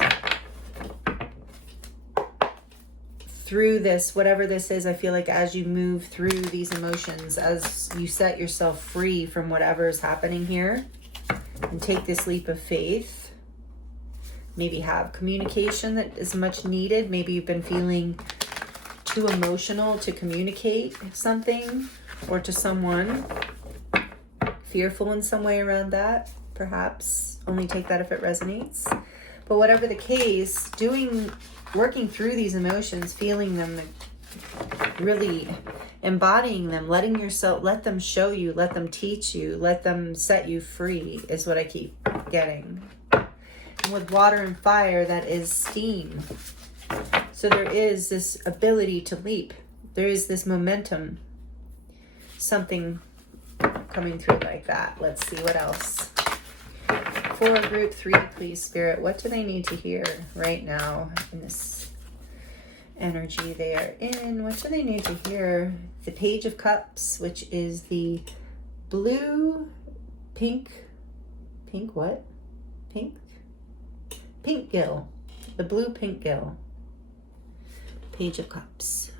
through this, whatever this is, I feel like as you move through these emotions, as you set yourself free from whatever is happening here, and take this leap of faith, maybe have communication that is much needed. Maybe you've been feeling too emotional to communicate something, or to someone, fearful in some way around that. Perhaps only take that if it resonates. But whatever the case, working through these emotions, feeling them, really embodying them, letting yourself, let them show you, let them teach you, let them set you free is what I keep getting. And with water and fire, that is steam. So there is this ability to leap. There is this momentum. Something coming through like that. Let's see what else. For group 3, please, Spirit, what do they need to hear right now in this energy they are in? What do they need to hear? The Page of Cups, which is the blue, pink what? Pink gill. The blue pink gill. Page of Cups.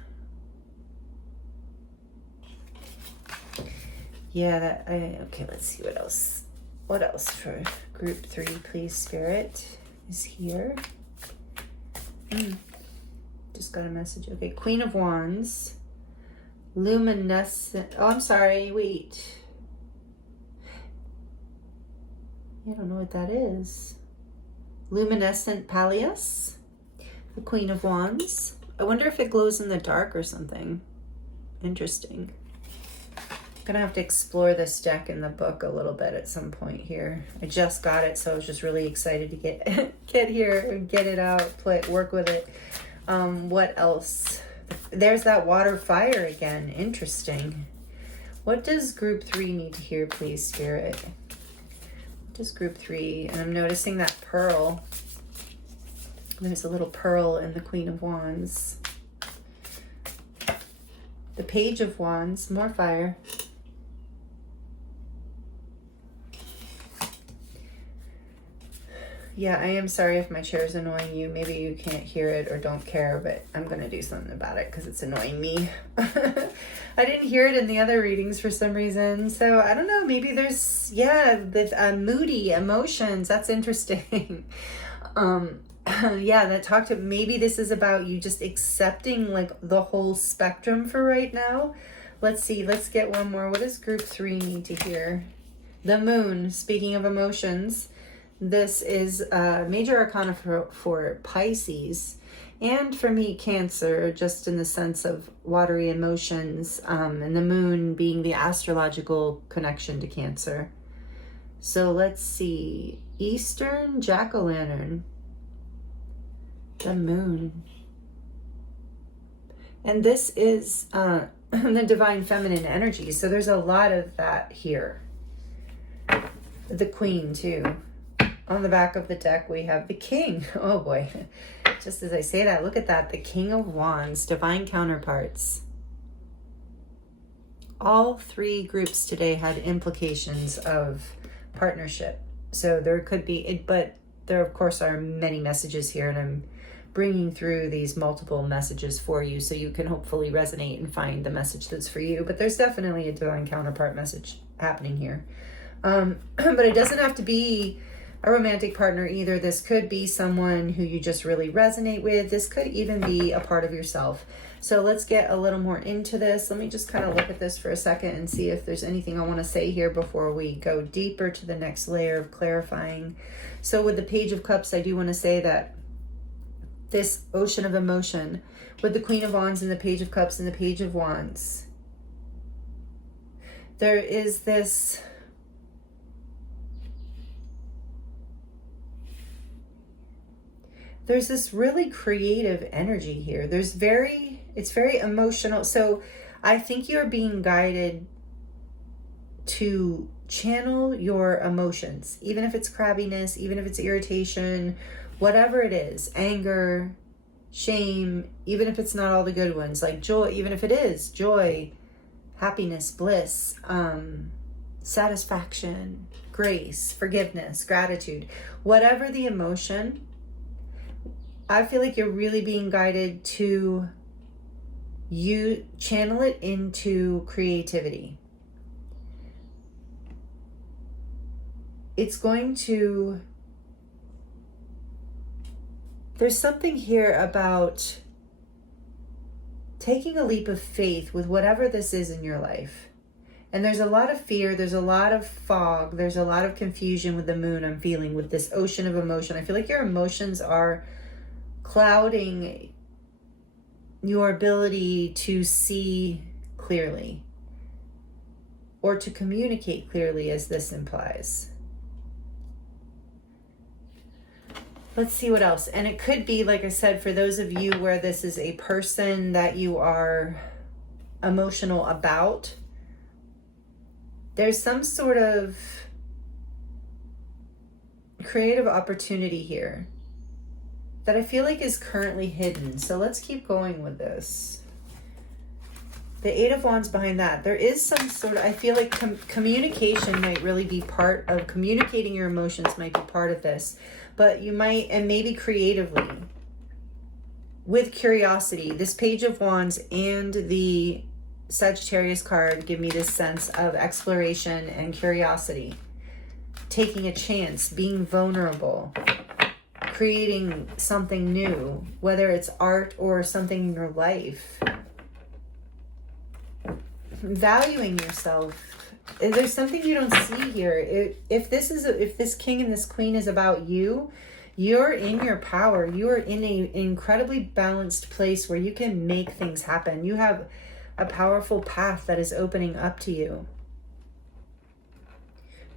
Yeah, okay, let's see what else. What else for group 3, please, Spirit, is here. Just got a message. Okay, Queen of Wands. Luminescent. Oh, I'm sorry. Wait. I don't know what that is. Luminescent Pallias. The Queen of Wands. I wonder if it glows in the dark or something. Interesting. I'm gonna have to explore this deck in the book a little bit at some point here. I just got it, so I was just really excited to get here and get it out, work with it. What else? There's that water fire again. Interesting. What does group 3 need to hear, please, Spirit? What does group 3? And I'm noticing that pearl. There's a little pearl in the Queen of Wands. The Page of Wands. More fire. Yeah, I am sorry if my chair is annoying you. Maybe you can't hear it or don't care, but I'm going to do something about it because it's annoying me. I didn't hear it in the other readings for some reason. So I don't know. Maybe there's, the moody emotions. That's interesting. Maybe this is about you just accepting like the whole spectrum for right now. Let's see. Let's get one more. What does group 3 need to hear? The Moon. Speaking of emotions. This is major arcana for Pisces, and for me, Cancer, just in the sense of watery emotions, and the moon being the astrological connection to Cancer. So let's see. Eastern Jack-o'-lantern. The moon. And this is the divine feminine energy. So there's a lot of that here. The Queen, too. On the back of the deck, we have the King. Oh boy. Just as I say that, look at that. The King of Wands, divine counterparts. All 3 groups today had implications of partnership. So there could be, but there of course are many messages here, and I'm bringing through these multiple messages for you so you can hopefully resonate and find the message that's for you. But there's definitely a divine counterpart message happening here. But it doesn't have to be a romantic partner either. This could be someone who you just really resonate with. This could even be a part of yourself. So let's get a little more into this. Let me just kind of look at this for a second and see if there's anything I want to say here before we go deeper to the next layer of clarifying. So with the Page of Cups, I do want to say that this ocean of emotion with the Queen of Wands and the Page of Cups and the Page of Wands, there is this really creative energy here. It's very emotional. So I think you're being guided to channel your emotions, even if it's crabbiness, even if it's irritation, whatever it is, anger, shame, even if it's not all the good ones, like joy, even if it is joy, happiness, bliss, satisfaction, grace, forgiveness, gratitude, whatever the emotion, I feel like you're really being guided to channel it into creativity. It's going to, there's something here about taking a leap of faith with whatever this is in your life. And there's a lot of fear, there's a lot of fog, there's a lot of confusion with the moon I'm feeling with this ocean of emotion. I feel like your emotions are clouding your ability to see clearly, or to communicate clearly, as this implies. Let's see what else. And it could be, like I said, for those of you where this is a person that you are emotional about, there's some sort of creative opportunity here that I feel like is currently hidden. So let's keep going with this. The Eight of Wands behind that. There is some sort of, I feel like communication might really be part of, communicating your emotions might be part of this. But you might, and maybe creatively, with curiosity. This Page of Wands and the Sagittarius card give me this sense of exploration and curiosity. Taking a chance, being vulnerable, creating something new, whether it's art or something in your life. Valuing yourself. There's something you don't see here. If this king and this queen is about you, you're in your power. You are in an incredibly balanced place where you can make things happen. You have a powerful path that is opening up to you.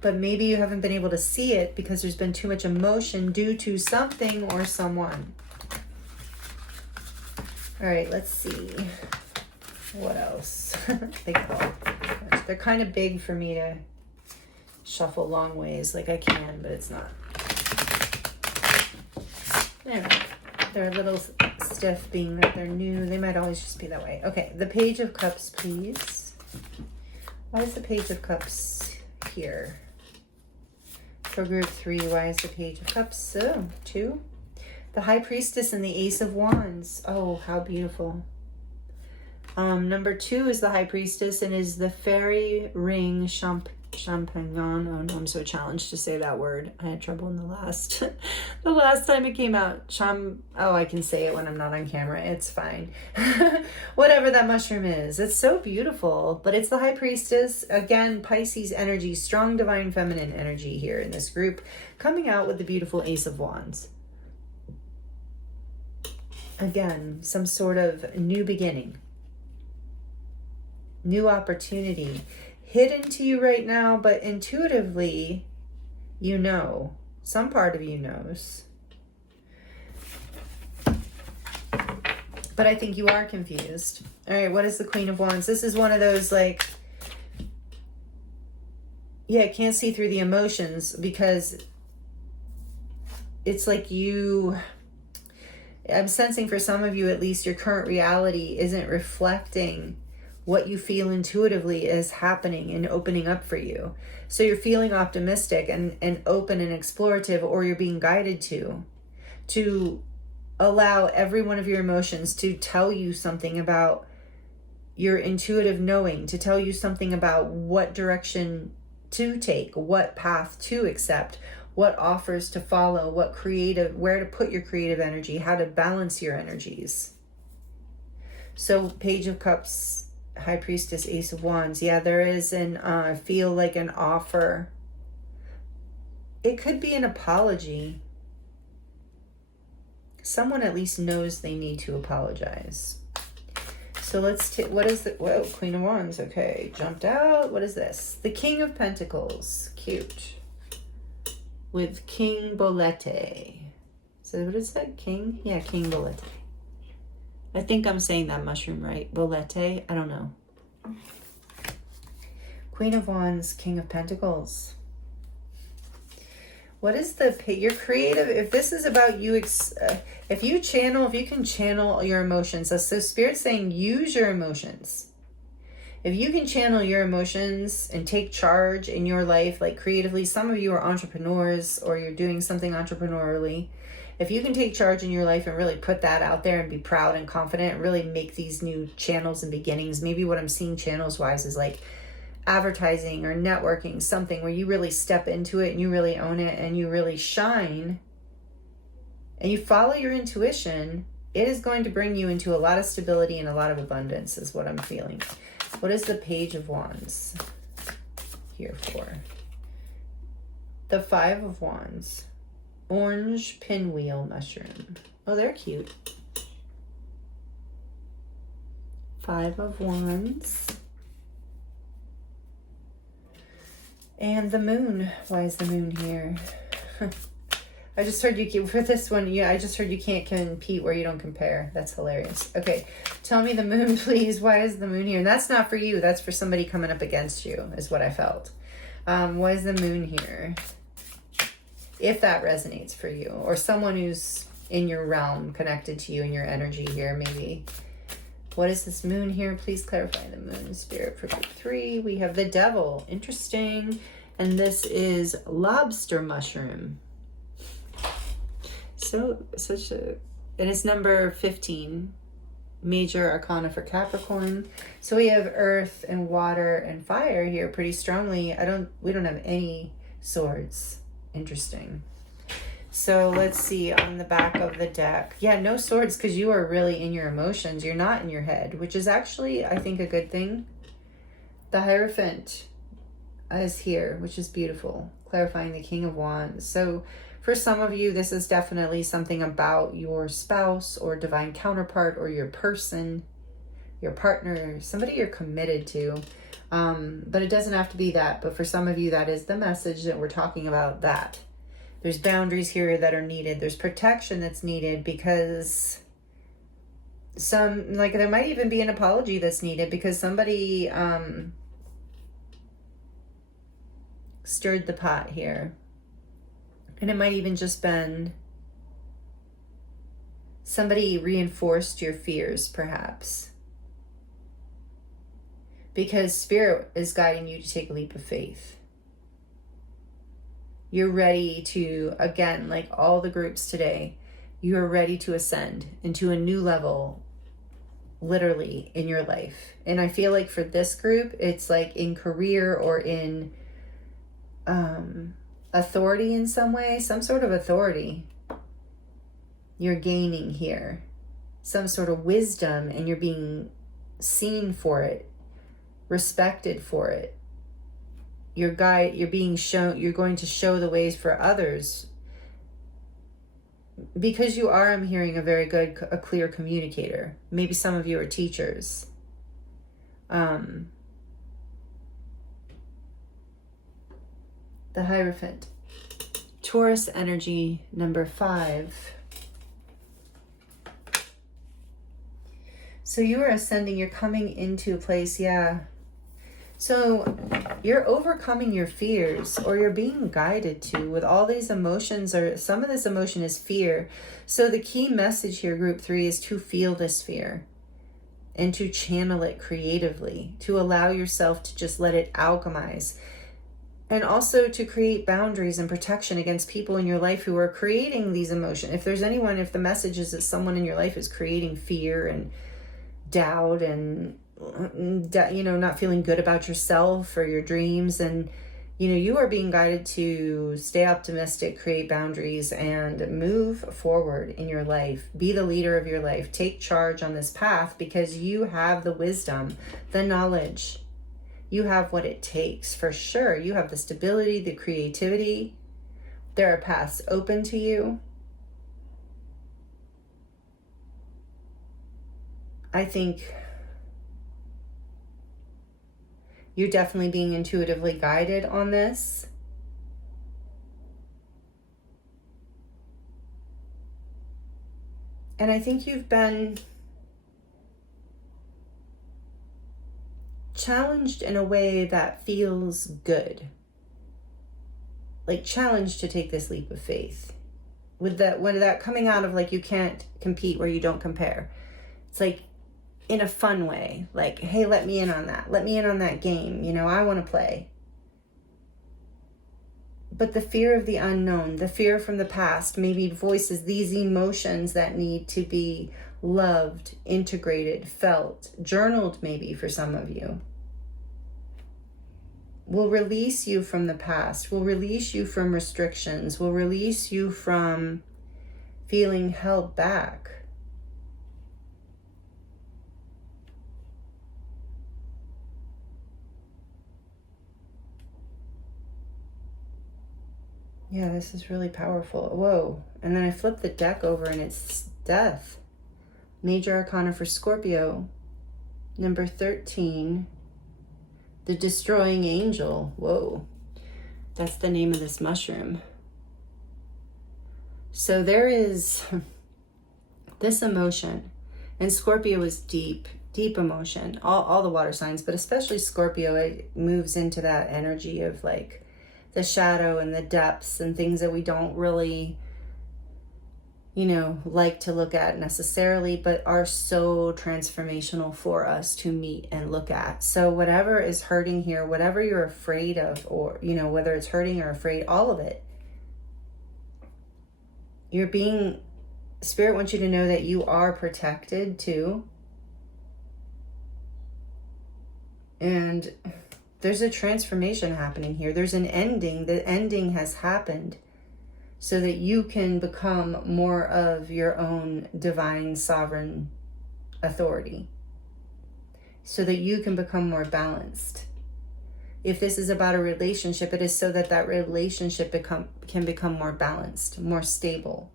But maybe you haven't been able to see it because there's been too much emotion due to something or someone. All right, let's see. What else? They're kind of big for me to shuffle long ways. Like I can, but it's not. They're a little stiff being that they're new. They might always just be that way. Okay, the Page of Cups, please. Why is the Page of Cups here? For group 3, why is the Page of Cups? Oh, 2. The High Priestess and the Ace of Wands. Oh, how beautiful. Number 2 is the High Priestess and is the fairy ring champignon. Oh no, I'm so challenged to say that word. I had trouble in the last time it came out. Oh, I can say it when I'm not on camera. It's fine. Whatever that mushroom is. It's so beautiful. But it's the High Priestess. Again, Pisces energy, strong divine feminine energy here in this group, coming out with the beautiful Ace of Wands. Again, some sort of new beginning. New opportunity hidden to you right now, but intuitively, you know, some part of you knows. But I think you are confused. All right, what is the Queen of Wands? This is one of those like, yeah, I can't see through the emotions because it's like I'm sensing for some of you at least, your current reality isn't reflecting what you feel intuitively is happening and opening up for you. So you're feeling optimistic and open and explorative, or you're being guided to allow every one of your emotions to tell you something about your intuitive knowing, to tell you something about what direction to take, what path to accept, what offers to follow, where to put your creative energy, how to balance your energies. So Page of Cups, High Priestess, Ace of Wands. Yeah, there is I feel like an offer. It could be an apology. Someone at least knows they need to apologize. So let's what is the, whoa, Queen of Wands. Okay, jumped out. What is this? The King of Pentacles. Cute. With King Bolete. So what is that? King? Yeah, King Bolete. I think I'm saying that mushroom right. Bolete? I don't know. Queen of Wands, King of Pentacles. What is your creative, if this is about you, if you can channel your emotions. So Spirit's saying use your emotions. If you can channel your emotions and take charge in your life, like creatively, some of you are entrepreneurs or you're doing something entrepreneurially. If you can take charge in your life and really put that out there and be proud and confident and really make these new channels and beginnings, maybe what I'm seeing channels wise is like advertising or networking, something where you really step into it and you really own it and you really shine and you follow your intuition, it is going to bring you into a lot of stability and a lot of abundance is what I'm feeling. What is the Page of Wands here for? The Five of Wands. Orange pinwheel mushroom. Oh, they're cute. Five of Wands. And the moon. Why is the moon here? I just heard you, for this one, yeah, I just heard you can't compete where you don't compare. That's hilarious. Okay, tell me the moon, please. Why is the moon here? And that's not for you. That's for somebody coming up against you, is what I felt. Why is the moon here? If that resonates for you, or someone who's in your realm, connected to you in your energy here, maybe. What is this moon here? Please clarify the moon spirit for group 3. We have the devil. Interesting. And this is lobster mushroom. And it's number 15, major arcana for Capricorn. So we have earth and water and fire here pretty strongly. We don't have any swords. Interesting. So let's see on the back of the deck. Yeah, no swords, because you are really in your emotions. You're not in your head, which is actually, I think, a good thing. The Hierophant is here, which is beautiful, clarifying the King of Wands. So for some of you, this is definitely something about your spouse or divine counterpart or your person, your partner, somebody you're committed to. But it doesn't have to be that. But for some of you, that is the message that we're talking about, that. There's boundaries here that are needed. There's protection that's needed because there might even be an apology that's needed because somebody stirred the pot here. And it might even just been somebody reinforced your fears, perhaps. Because Spirit is guiding you to take a leap of faith. You're ready to, again, like all the groups today, you are ready to ascend into a new level, literally, in your life. And I feel like for this group, it's like in career or in authority in some way, some sort of authority you're gaining here. Some sort of wisdom, and you're being seen for it, respected for it. You're being shown, you're going to show the ways for others because you are, I'm hearing, a clear communicator. Maybe some of you are teachers. The Hierophant. Taurus energy, number 5. So you are ascending, you're coming into a place, yeah. So you're overcoming your fears, or you're being guided to with all these emotions, or some of this emotion is fear. So the key message here, group 3, is to feel this fear and to channel it creatively, to allow yourself to just let it alchemize. And also to create boundaries and protection against people in your life who are creating these emotions. If the message is that someone in your life is creating fear and doubt and not feeling good about yourself or your dreams, and you are being guided to stay optimistic, create boundaries, and move forward in your life. Be the leader of your life. Take charge on this path because you have the wisdom, the knowledge. You have what it takes for sure. You have the stability, the creativity. There are paths open to you. I think you're definitely being intuitively guided on this. And I think you've been challenged in a way that feels good. Like challenged to take this leap of faith. When that coming out of like you can't compete where you don't compare. It's like in a fun way, like, hey, let me in on that. Let me in on that game. I want to play. But the fear of the unknown, the fear from the past, maybe voices these emotions that need to be loved, integrated, felt, journaled maybe for some of you. Will release you from the past, will release you from restrictions, will release you from feeling held back. Yeah, this is really powerful. Whoa. And then I flip the deck over and it's death. Major Arcana for Scorpio. Number 13. The Destroying Angel. Whoa. That's the name of this mushroom. So there is this emotion, and Scorpio is deep, deep emotion. All the water signs, but especially Scorpio, it moves into that energy of like the shadow and the depths and things that we don't really, you know, like to look at necessarily, but are so transformational for us to meet and look at. So whatever is hurting here, whatever you're afraid of, or, you know, whether it's hurting or afraid, all of it, Spirit wants you to know that you are protected too. And there's a transformation happening here. There's an ending. The ending has happened so that you can become more of your own divine sovereign authority. So that you can become more balanced. If this is about a relationship, it is so that that relationship can become more balanced, more stable,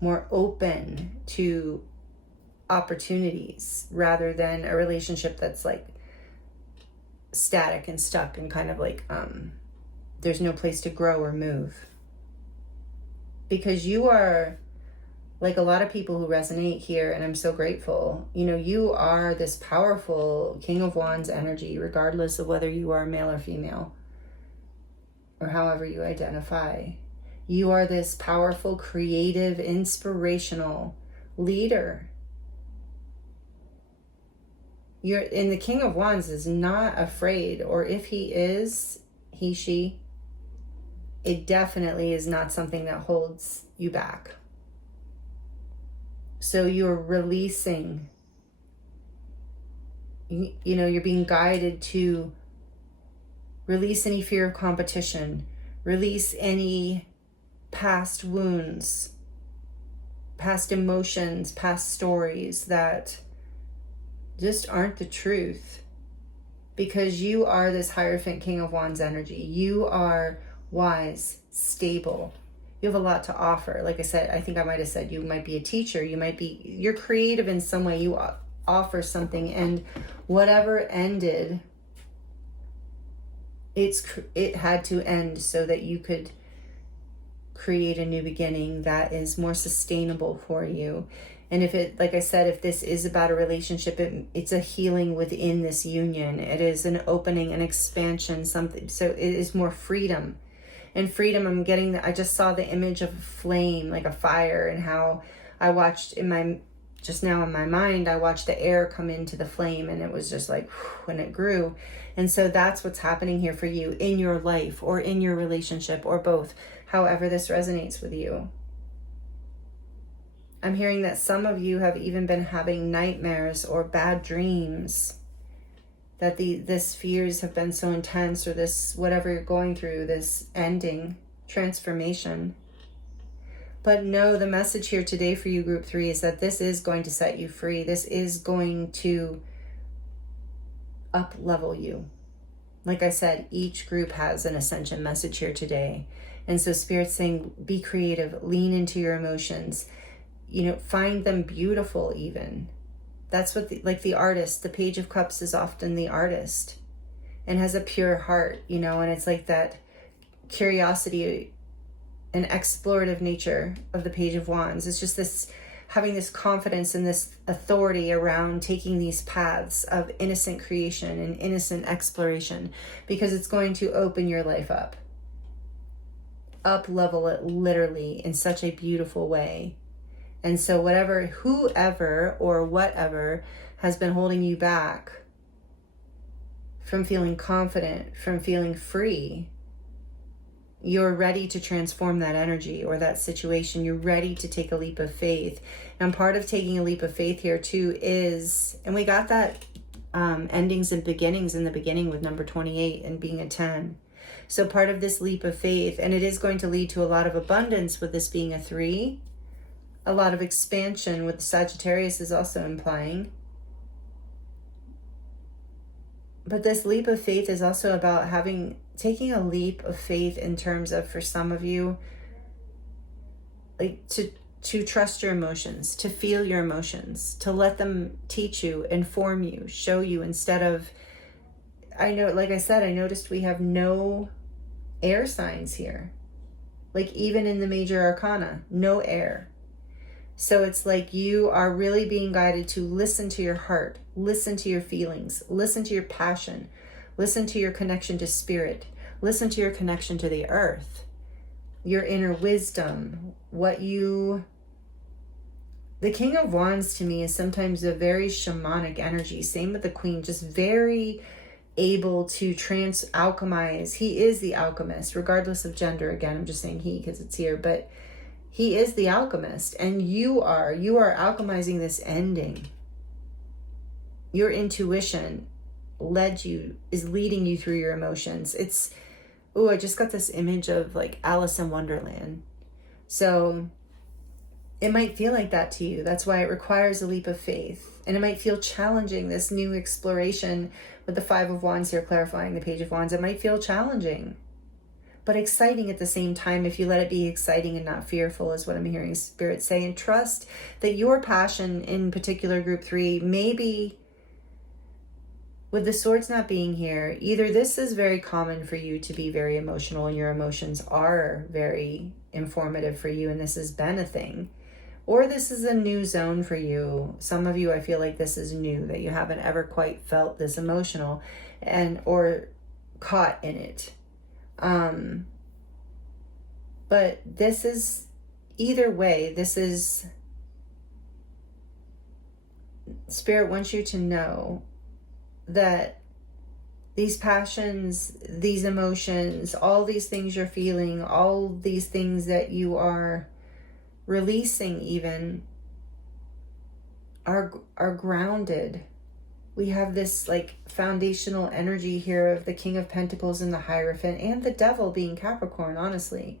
more open to opportunities, rather than a relationship that's like static and stuck and kind of like there's no place to grow or move. Because you are like a lot of people who resonate here, and I'm so grateful. You know, you are this powerful King of Wands energy, regardless of whether you are male or female, or however you identify. You are this powerful, creative, inspirational leader. The King of Wands is not afraid, or if he is, he, she, it definitely is not something that holds you back. So you're releasing, you know, you're being guided to release any fear of competition, release any past wounds, past emotions, past stories that just aren't the truth. Because you are this Hierophant King of Wands energy. You are wise, stable. You have a lot to offer. Like I said, I think I might have said you might be a teacher. You're creative in some way. You offer something, and whatever ended, it had to end so that you could create a new beginning that is more sustainable for you. And if it, like I said, if this is about a relationship, it's a healing within this union. It is an opening, an expansion, something. So it is more freedom. And freedom, I just saw the image of a flame, like a fire, and how I watched just now in my mind, I watched the air come into the flame, and it was just like, when it grew. And so that's what's happening here for you in your life, or in your relationship, or both, however this resonates with you. I'm hearing that some of you have even been having nightmares or bad dreams, that this fears have been so intense, or this, whatever you're going through, this ending, transformation. But no, the message here today for you, group 3, is that this is going to set you free. This is going to up-level you. Like I said, each group has an ascension message here today. And so Spirit's saying, be creative, lean into your emotions, you know, find them beautiful even. That's what, like the artist, the Page of Cups is often the artist and has a pure heart, you know, and it's like that curiosity and explorative nature of the Page of Wands. It's just this, having this confidence and this authority around taking these paths of innocent creation and innocent exploration, because it's going to open your life up level it literally in such a beautiful way. And so whoever or whatever has been holding you back from feeling confident, from feeling free, you're ready to transform that energy or that situation. You're ready to take a leap of faith. And part of taking a leap of faith here too is, and we got that endings and beginnings in the beginning with number 28 and being a 10. So part of this leap of faith, and it is going to lead to a lot of abundance with this being a 3, a lot of expansion with Sagittarius is also implying. But this leap of faith is also about taking a leap of faith in terms of, for some of you, like to trust your emotions, to feel your emotions, to let them teach you, inform you, show you, instead of, I know, like I said, I noticed we have no air signs here. Like even in the major arcana, no air. So it's like you are really being guided to listen to your heart, listen to your feelings, listen to your passion, listen to your connection to spirit, listen to your connection to the earth, your inner wisdom, the King of Wands to me is sometimes a very shamanic energy. Same with the Queen, just very able to alchemize. He is the alchemist, regardless of gender. Again, I'm just saying he because it's here, but he is the alchemist, and you are alchemizing this ending. Your intuition is leading you through your emotions. I just got this image of like Alice in Wonderland. So it might feel like that to you. That's why it requires a leap of faith. And it might feel challenging, this new exploration with the Five of Wands here, clarifying the Page of Wands. It might feel challenging, but exciting at the same time if you let it be exciting and not fearful, is what I'm hearing Spirit say. And trust that your passion, in particular Group 3, maybe with the Swords not being here, either this is very common for you to be very emotional and your emotions are very informative for you and this has been a thing, or this is a new zone for you. Some of you, I feel like this is new, that you haven't ever quite felt this emotional or caught in it. But this is, either way, this is, Spirit wants you to know that these passions, these emotions, all these things you're feeling, all these things that you are releasing even are grounded. We have this like foundational energy here of the King of Pentacles and the Hierophant and the Devil being Capricorn, honestly.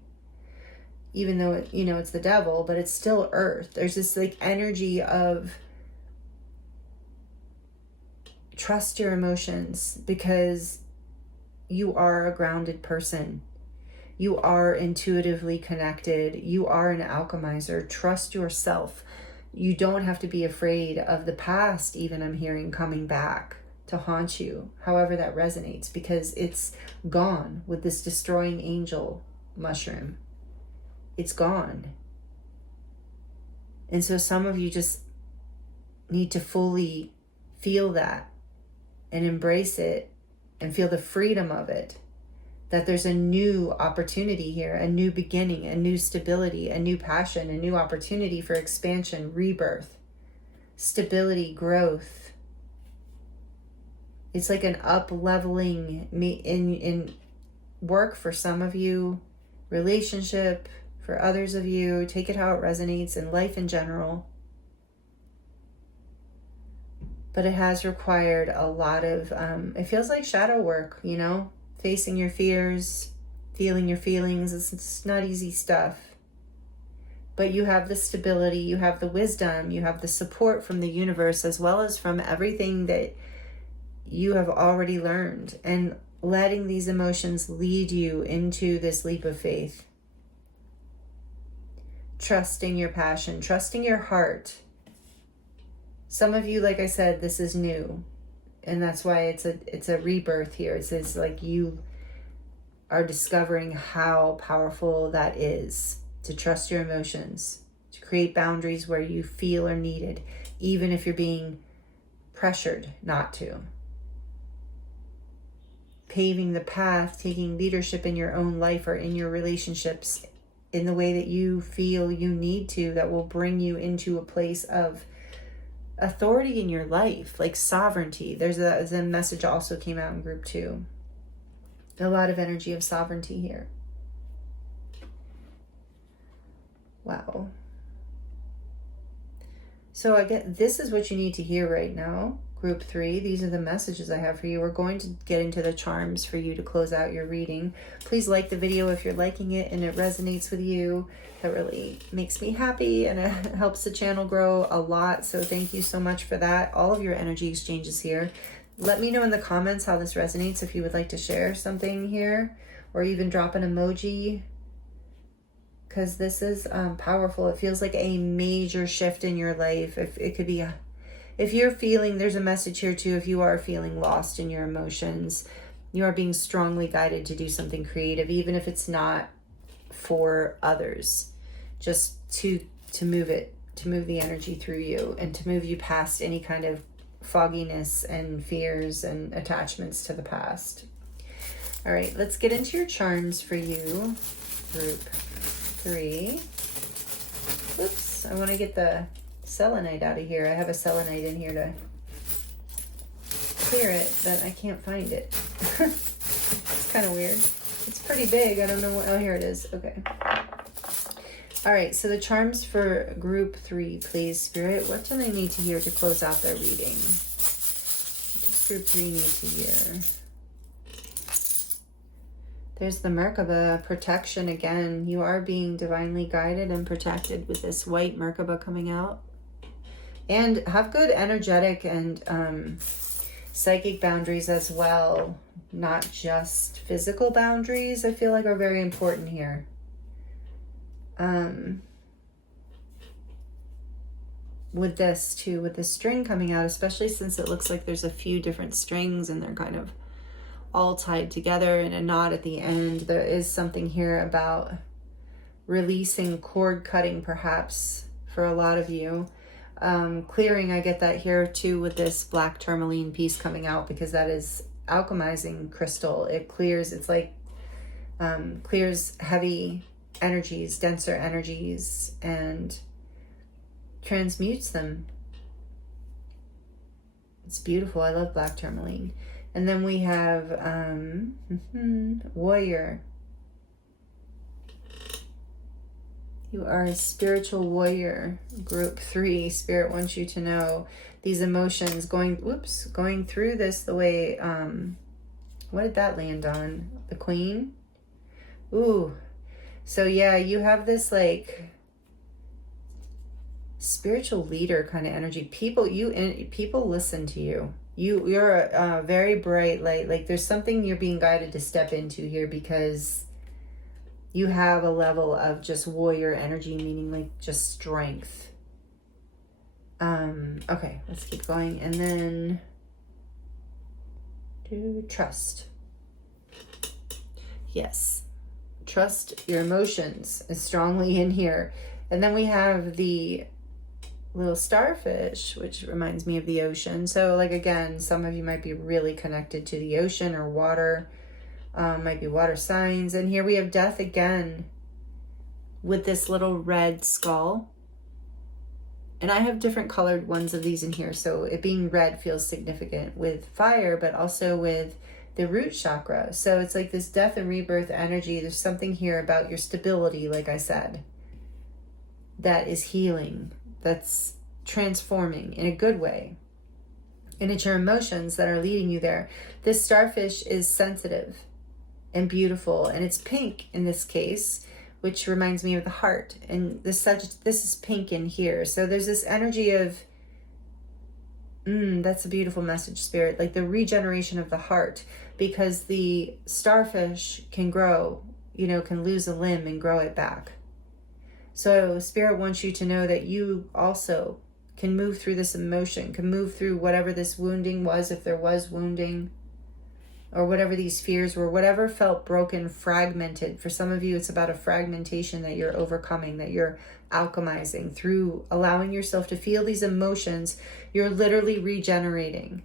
Even though it's the Devil, but it's still Earth. There's this like energy of trust your emotions, because you are a grounded person. You are intuitively connected. You are an alchemizer. Trust yourself. You don't have to be afraid of the past, even I'm hearing, coming back to haunt you, however that resonates, because it's gone with this destroying angel mushroom. It's gone. And so some of you just need to fully feel that and embrace it and feel the freedom of it, that there's a new opportunity here, a new beginning, a new stability, a new passion, a new opportunity for expansion, rebirth, stability, growth. It's like an up-leveling in work for some of you, relationship for others of you. Take it how it resonates, in life in general. But it has required a lot of, it feels like shadow work, facing your fears, feeling your feelings. It's not easy stuff. But you have the stability, you have the wisdom, you have the support from the universe, as well as from everything that you have already learned, and letting these emotions lead you into this leap of faith. Trusting your passion, trusting your heart. Some of you, like I said, this is new. And that's why it's a rebirth here. It's like you are discovering how powerful that is, to trust your emotions, to create boundaries where you feel are needed, even if you're being pressured not to. Paving the path, taking leadership in your own life or in your relationships in the way that you feel you need to, that will bring you into a place of authority in your life, like sovereignty. There's a message also came out in Group 2. A lot of energy of sovereignty here. Wow. So I get, this is what you need to hear right now, Group 3. These are the messages I have for you. We're going to get into the charms for you to close out your reading. Please like the video if you're liking it and it resonates with you. That really makes me happy, and it helps the channel grow a lot. So thank you so much for that. All of your energy exchanges here. Let me know in the comments how this resonates, if you would like to share something here, or even drop an emoji, because this is powerful. It feels like a major shift in your life. If it could be if you're feeling, there's a message here too, if you are feeling lost in your emotions, you are being strongly guided to do something creative, even if it's not for others, just to move it, to move the energy through you and to move you past any kind of fogginess and fears and attachments to the past. All right, let's get into your charms for you, group 3. Oops, I want to get the selenite out of here. I have a selenite in here to clear it, but I can't find it. It's kind of weird. It's pretty big. I don't know what, oh, here it is. Okay. All right, so the charms for group 3, please, Spirit. What do they need to hear to close out their reading? What does group 3 need to hear? There's the Merkaba, protection again. You are being divinely guided and protected with this white Merkaba coming out. And have good energetic and psychic boundaries as well. Not just physical boundaries, I feel like are very important here. With this too, with the string coming out, especially since it looks like there's a few different strings and they're kind of all tied together in a knot at the end. There is something here about releasing, cord cutting perhaps for a lot of you. Clearing, I get that here too with this black tourmaline piece coming out, because that is alchemizing crystal. It clears, it's like clears heavy energies, denser energies, and transmutes them. It's beautiful. I love black tourmaline. And then we have warrior. You are a spiritual warrior, group 3. Spirit wants you to know these emotions going through this the way, what did that land on? The Queen? Ooh. So yeah, you have this like spiritual leader kind of energy. People listen to you. You're a very bright light. Like there's something you're being guided to step into here, because you have a level of just warrior energy, meaning like just strength. Okay, let's keep going. And then do trust. Yes. Trust your emotions is strongly in here. And then we have the little starfish, which reminds me of the ocean. So like, again, some of you might be really connected to the ocean or water, might be water signs. And here we have death again with this little red skull. And I have different colored ones of these in here. So it being red feels significant with fire, but also with the root chakra. So it's like this death and rebirth energy. There's something here about your stability, like I said, that is healing, that's transforming in a good way. And it's your emotions that are leading you there. This starfish is sensitive and beautiful, and it's pink in this case, which reminds me of the heart. And this is pink in here. So there's this energy of, that's a beautiful message, Spirit, like the regeneration of the heart, because the starfish can grow, can lose a limb and grow it back. So Spirit wants you to know that you also can move through this emotion, can move through whatever this wounding was, if there was wounding, or whatever these fears were, whatever felt broken, fragmented. For some of you, it's about a fragmentation that you're overcoming, that you're alchemizing through allowing yourself to feel these emotions. You're literally regenerating.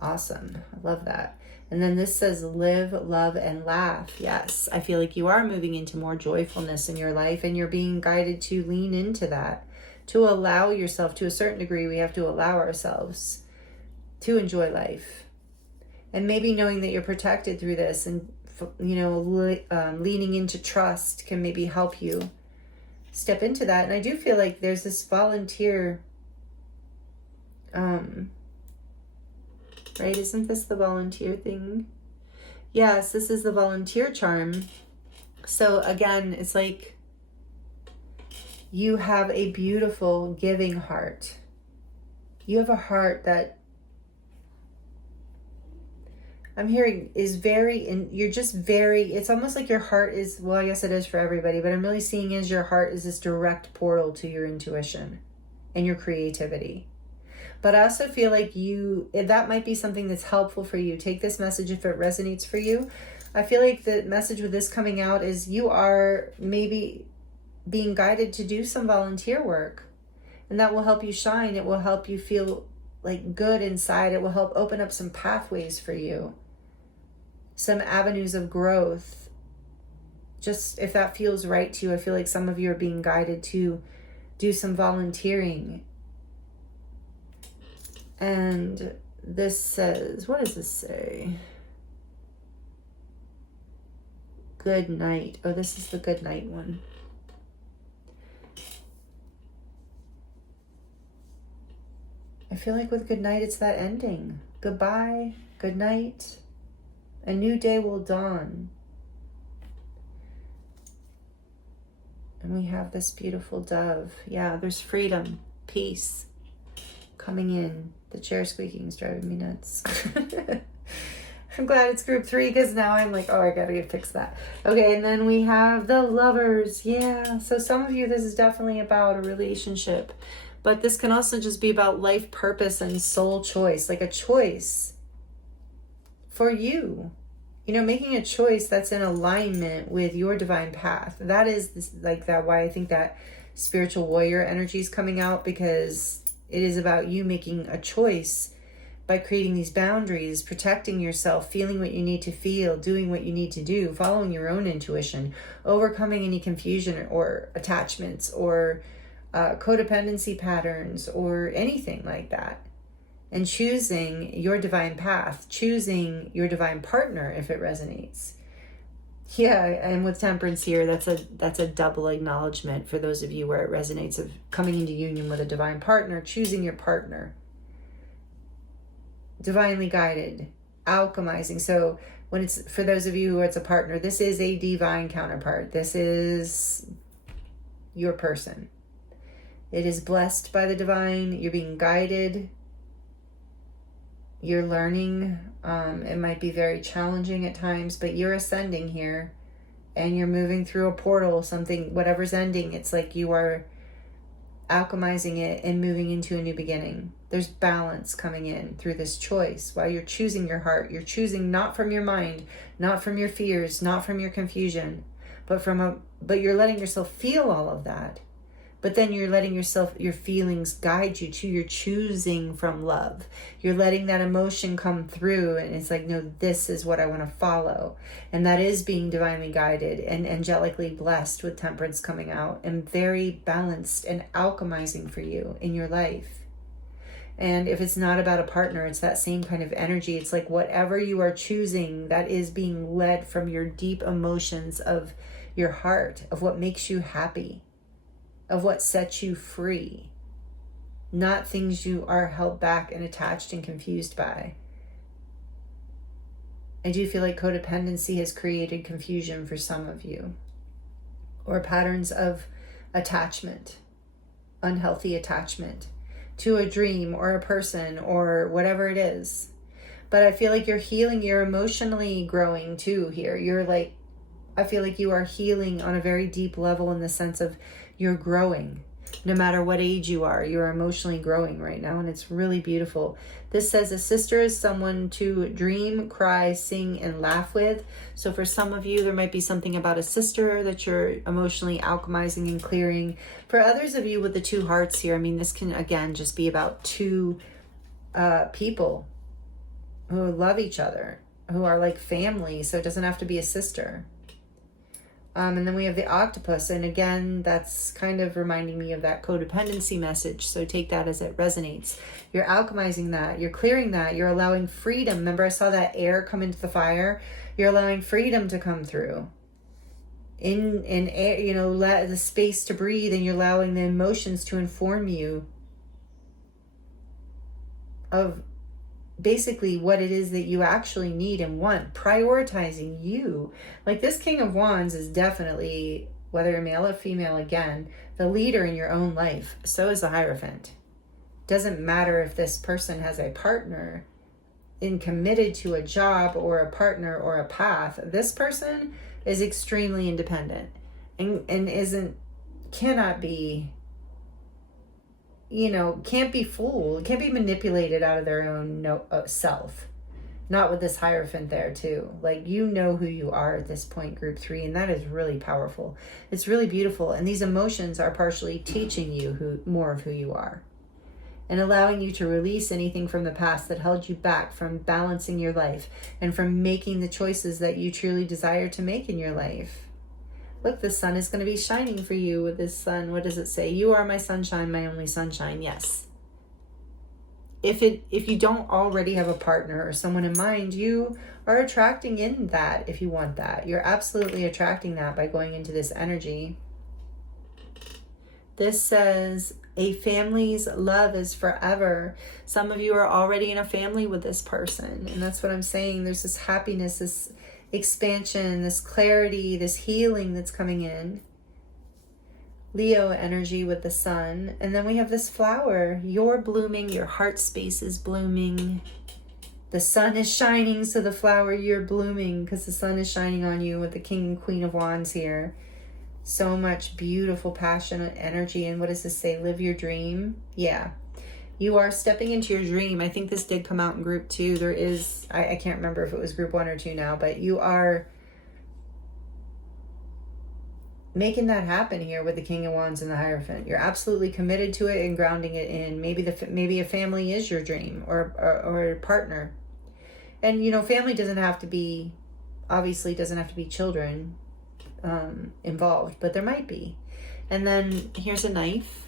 Awesome. I love that. And then this says live, love, and laugh. Yes, I feel like you are moving into more joyfulness in your life, and you're being guided to lean into that, to allow yourself, to a certain degree, we have to allow ourselves to enjoy life. And maybe knowing that you're protected through this, and leaning into trust can maybe help you step into that. And I do feel like there's this volunteer, right? Isn't this the volunteer thing? Yes, this is the volunteer charm. So again, it's like you have a beautiful giving heart. You have a heart that I'm hearing is very, and you're just very, it's almost like your heart is, well, yes, it is for everybody, but I'm really seeing is your heart is this direct portal to your intuition and your creativity. But I also feel like that might be something that's helpful for you. Take this message if it resonates for you. I feel like the message with this coming out is you are maybe being guided to do some volunteer work. And that will help you shine. It will help you feel like good inside. It will help open up some pathways for you. Some avenues of growth. Just if that feels right to you, I feel like some of you are being guided to do some volunteering. And this says, what does this say? Good night. Oh, this is the good night one. I feel like with good night, it's that ending. Goodbye, good night. A new day will dawn. And we have this beautiful dove. Yeah, there's freedom, peace coming in. The chair squeaking is driving me nuts. I'm glad it's group 3 because now I'm like, oh, I gotta fix that. Okay, and then we have the lovers. Yeah, so some of you, this is definitely about a relationship. But this can also just be about life purpose and soul choice, like a choice for you. You know, making a choice that's in alignment with your divine path. That is why I think that spiritual warrior energy is coming out, because it is about you making a choice by creating these boundaries, protecting yourself, feeling what you need to feel, doing what you need to do, following your own intuition, overcoming any confusion or attachments or codependency patterns or anything like that, and choosing your divine path, choosing your divine partner if it resonates. Yeah, and with temperance here, that's a double acknowledgement for those of you where it resonates, of coming into union with a divine partner, choosing your partner, divinely guided, alchemizing. So when it's for those of you who it's a partner, this is a divine counterpart. This is your person. It is blessed by the divine. You're being guided. You're learning. It might be very challenging at times, but you're ascending here and you're moving through a portal, something, whatever's ending. It's like you are alchemizing it and moving into a new beginning. There's balance coming in through this choice. While you're choosing your heart, you're choosing not from your mind, not from your fears, not from your confusion, but you're letting yourself feel all of that. But then you're letting your feelings guide you to, you're choosing from love. You're letting that emotion come through, and it's like, no, this is what I want to follow. And that is being divinely guided and angelically blessed with temperance coming out, and very balanced and alchemizing for you in your life. And if it's not about a partner, it's that same kind of energy. It's like whatever you are choosing, that is being led from your deep emotions of your heart, of what makes you happy, of what sets you free, not things you are held back and attached and confused by. I do feel like codependency has created confusion for some of you, or patterns of attachment, unhealthy attachment to a dream or a person or whatever it is. But I feel like you're healing, you're emotionally growing too here. I feel like you are healing on a very deep level, in the sense of you're growing. No matter what age you are, you're emotionally growing right now, and it's really beautiful. This says a sister is someone to dream, cry, sing, and laugh with. So for some of you, there might be something about a sister that you're emotionally alchemizing and clearing. For others of you with the 2 hearts here, I mean, this can again just be about 2 people who love each other, who are like family. So it doesn't have to be a sister. And then we have the octopus. And again, that's kind of reminding me of that codependency message. So take that as it resonates. You're alchemizing that. You're clearing that. You're allowing freedom. Remember, I saw that air come into the fire. You're allowing freedom to come through. In air, let the space to breathe, and you're allowing the emotions to inform you of basically what it is that you actually need and want, prioritizing you. Like this King of Wands is definitely, whether you're male or female, again, the leader in your own life. So is the Hierophant. Doesn't matter if this person has a partner and committed to a job or a partner or a path. This person is extremely independent and cannot be can't be fooled, can't be manipulated out of their own self. Not with this Hierophant there too. Like, you know who you are at this point, group 3, and that is really powerful. It's really beautiful. And these emotions are partially teaching you more of who you are, and allowing you to release anything from the past that held you back from balancing your life and from making the choices that you truly desire to make in your life. Look, the sun is going to be shining for you with this sun. What does it say? You are my sunshine, my only sunshine. Yes. If you don't already have a partner or someone in mind, you are attracting in that. If you want that, you're absolutely attracting that by going into this energy. This says a family's love is forever. Some of you are already in a family with this person, and that's what I'm saying. There's this happiness, this expansion, this clarity, this healing that's coming in. Leo energy with the sun. And then we have this flower. You're blooming. Your heart space is blooming. The sun is shining, so the flower, you're blooming because the sun is shining on you with the King and Queen of Wands here. So much beautiful, passionate energy. And what does this say? Live your dream. Yeah. You are stepping into your dream. I think this did come out in group 2. There is, I can't remember if it was group 1 or 2 now, but you are making that happen here with the King of Wands and the Hierophant. You're absolutely committed to it and grounding it in. Maybe a family is your dream, or a partner. And family doesn't have to be, obviously doesn't have to be children involved, but there might be. And then here's a knife,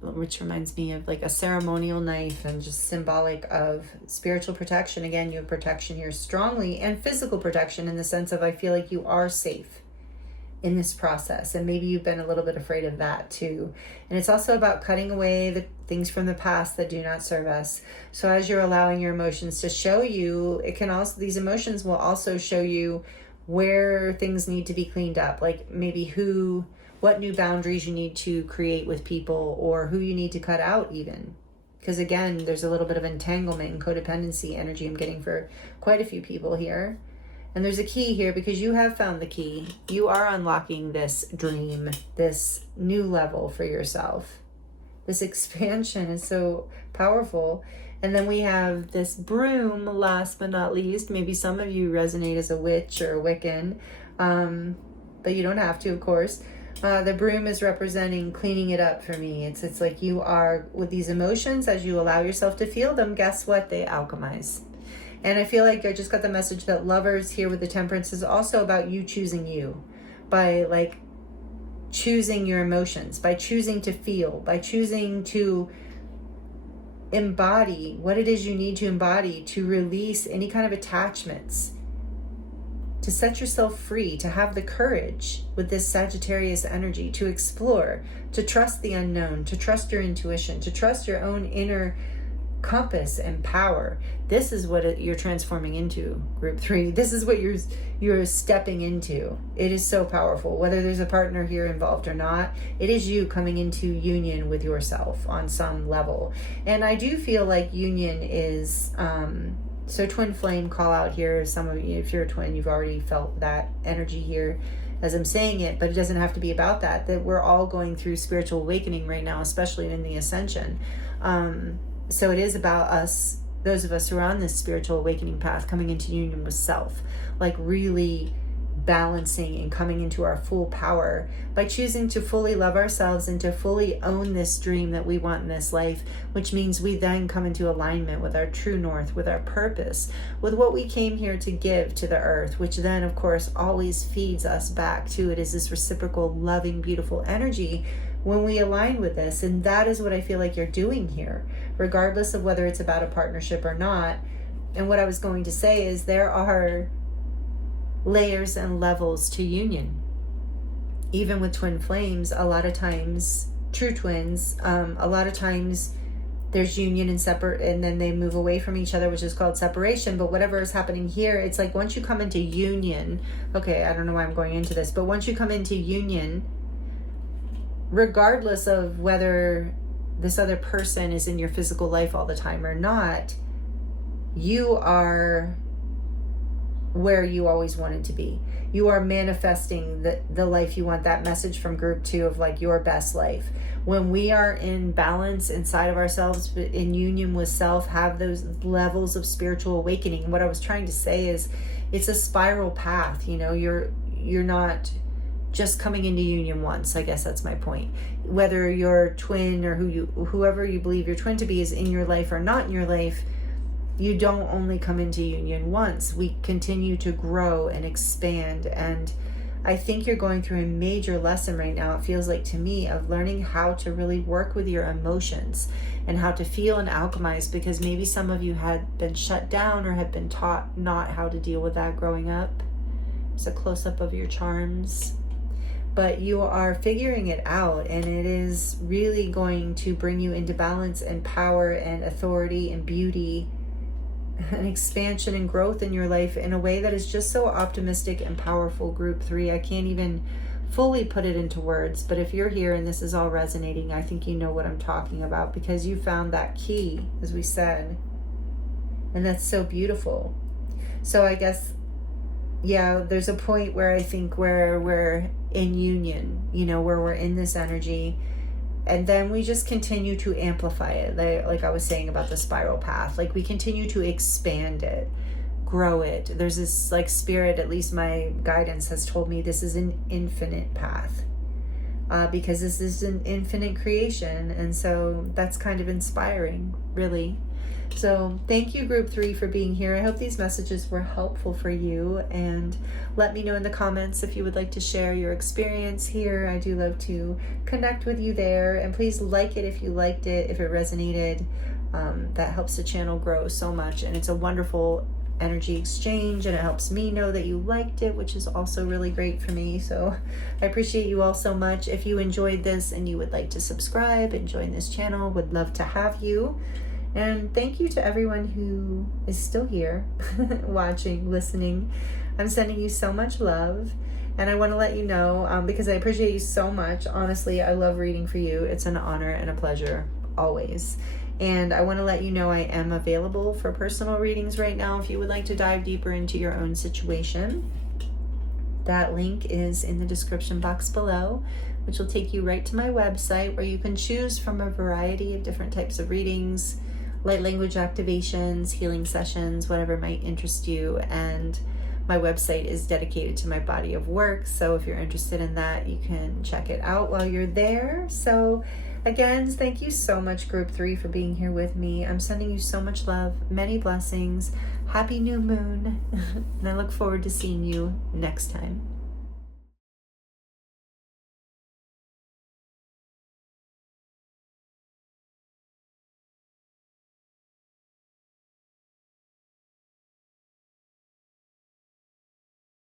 which reminds me of like a ceremonial knife and just symbolic of spiritual protection. Again, you have protection here strongly, and physical protection in the sense of I feel like you are safe in this process, and maybe you've been a little bit afraid of that too. And it's also about cutting away the things from the past that do not serve us. So as you're allowing your emotions to show you, these emotions will also show you where things need to be cleaned up, like maybe what new boundaries you need to create with people, or who you need to cut out even. Because again, there's a little bit of entanglement and codependency energy I'm getting for quite a few people here. And there's a key here because you have found the key. You are unlocking this dream, this new level for yourself. This expansion is so powerful. And then we have this broom, last but not least. Maybe some of you resonate as a witch or a Wiccan, but you don't have to, of course. The broom is representing cleaning it up for me. It's like you are, with these emotions, as you allow yourself to feel them, guess what? They alchemize. And I feel like I just got the message that Lovers here with the Temperance is also about you choosing you, by like choosing your emotions, by choosing to feel, by choosing to embody what it is you need to embody, to release any kind of attachments, to set yourself free, to have the courage with this Sagittarius energy to explore, to trust the unknown, to trust your intuition, to trust your own inner compass and power. This is what you're transforming into, group 3. This is what you're stepping into. It is so powerful. Whether there's a partner here involved or not, it is you coming into union with yourself on some level. And I do feel like union is so twin flame call out here. Some of you, if you're a twin, you've already felt that energy here as I'm saying it, but it doesn't have to be about that we're all going through spiritual awakening right now, especially in the ascension. So it is about us, those of us who are on this spiritual awakening path, coming into union with self, like really balancing and coming into our full power by choosing to fully love ourselves and to fully own this dream that we want in this life, which means we then come into alignment with our true north, with our purpose, with what we came here to give to the earth, which then of course always feeds us back to it. Is this reciprocal, loving, beautiful energy when we align with this. And that is what I feel like you're doing here, regardless of whether it's about a partnership or not. And what I was going to say is there are layers and levels to union. Even with twin flames, a lot of times, true twins, a lot of times there's union and separate, and then they move away from each other, which is called separation. But whatever is happening here, it's like once you come into union, okay, I don't know why I'm going into this, but once you come into union, regardless of whether this other person is in your physical life all the time or not, you are where you always wanted to be. You are manifesting the life you want. That message from group 2 of like your best life. When we are in balance inside of ourselves, in union with self, have those levels of spiritual awakening. What I was trying to say is it's a spiral path. You know, you're not just coming into union once. I guess that's my point. Whether your twin or whoever you believe your twin to be is in your life or not in your life, you don't only come into union once. We continue to grow and expand. And I think you're going through a major lesson right now, it feels like to me, of learning how to really work with your emotions and how to feel and alchemize, because maybe some of you had been shut down or had been taught not how to deal with that growing up. It's a close-up of your charms. But you are figuring it out, and it is really going to bring you into balance and power and authority and beauty and expansion and growth in your life in a way that is just so optimistic and powerful. Group 3, I can't even fully put it into words, but if you're here and this is all resonating, I think you know what I'm talking about, because you found that key, as we said, and that's so beautiful. So I guess, yeah, there's a point where I think where we're in union, you know, where we're in this energy, and then we just continue to amplify it. Like I was saying about the spiral path, like we continue to expand it, grow it. There's this like spirit, at least my guidance has told me, this is an infinite path, because this is an infinite creation. And so that's kind of inspiring, really. So thank you, group 3, for being here. I hope these messages were helpful for you, and let me know in the comments if you would like to share your experience here. I do love to connect with you there, and please like it if you liked it, if it resonated. That helps the channel grow so much, and it's a wonderful energy exchange, and it helps me know that you liked it, which is also really great for me. So I appreciate you all so much. If you enjoyed this and you would like to subscribe and join this channel, would love to have you. And thank you to everyone who is still here watching, listening. I'm sending you so much love, and I want to let you know, because I appreciate you so much. Honestly, I love reading for you. It's an honor and a pleasure always. And I want to let you know I am available for personal readings right now if you would like to dive deeper into your own situation. That link is in the description box below, which will take you right to my website, where you can choose from a variety of different types of readings, light language activations, healing sessions, whatever might interest you. And my website is dedicated to my body of work, so if you're interested in that, you can check it out while you're there. So again, thank you so much, group 3, for being here with me. I'm sending you so much love, many blessings, happy new moon, and I look forward to seeing you next time.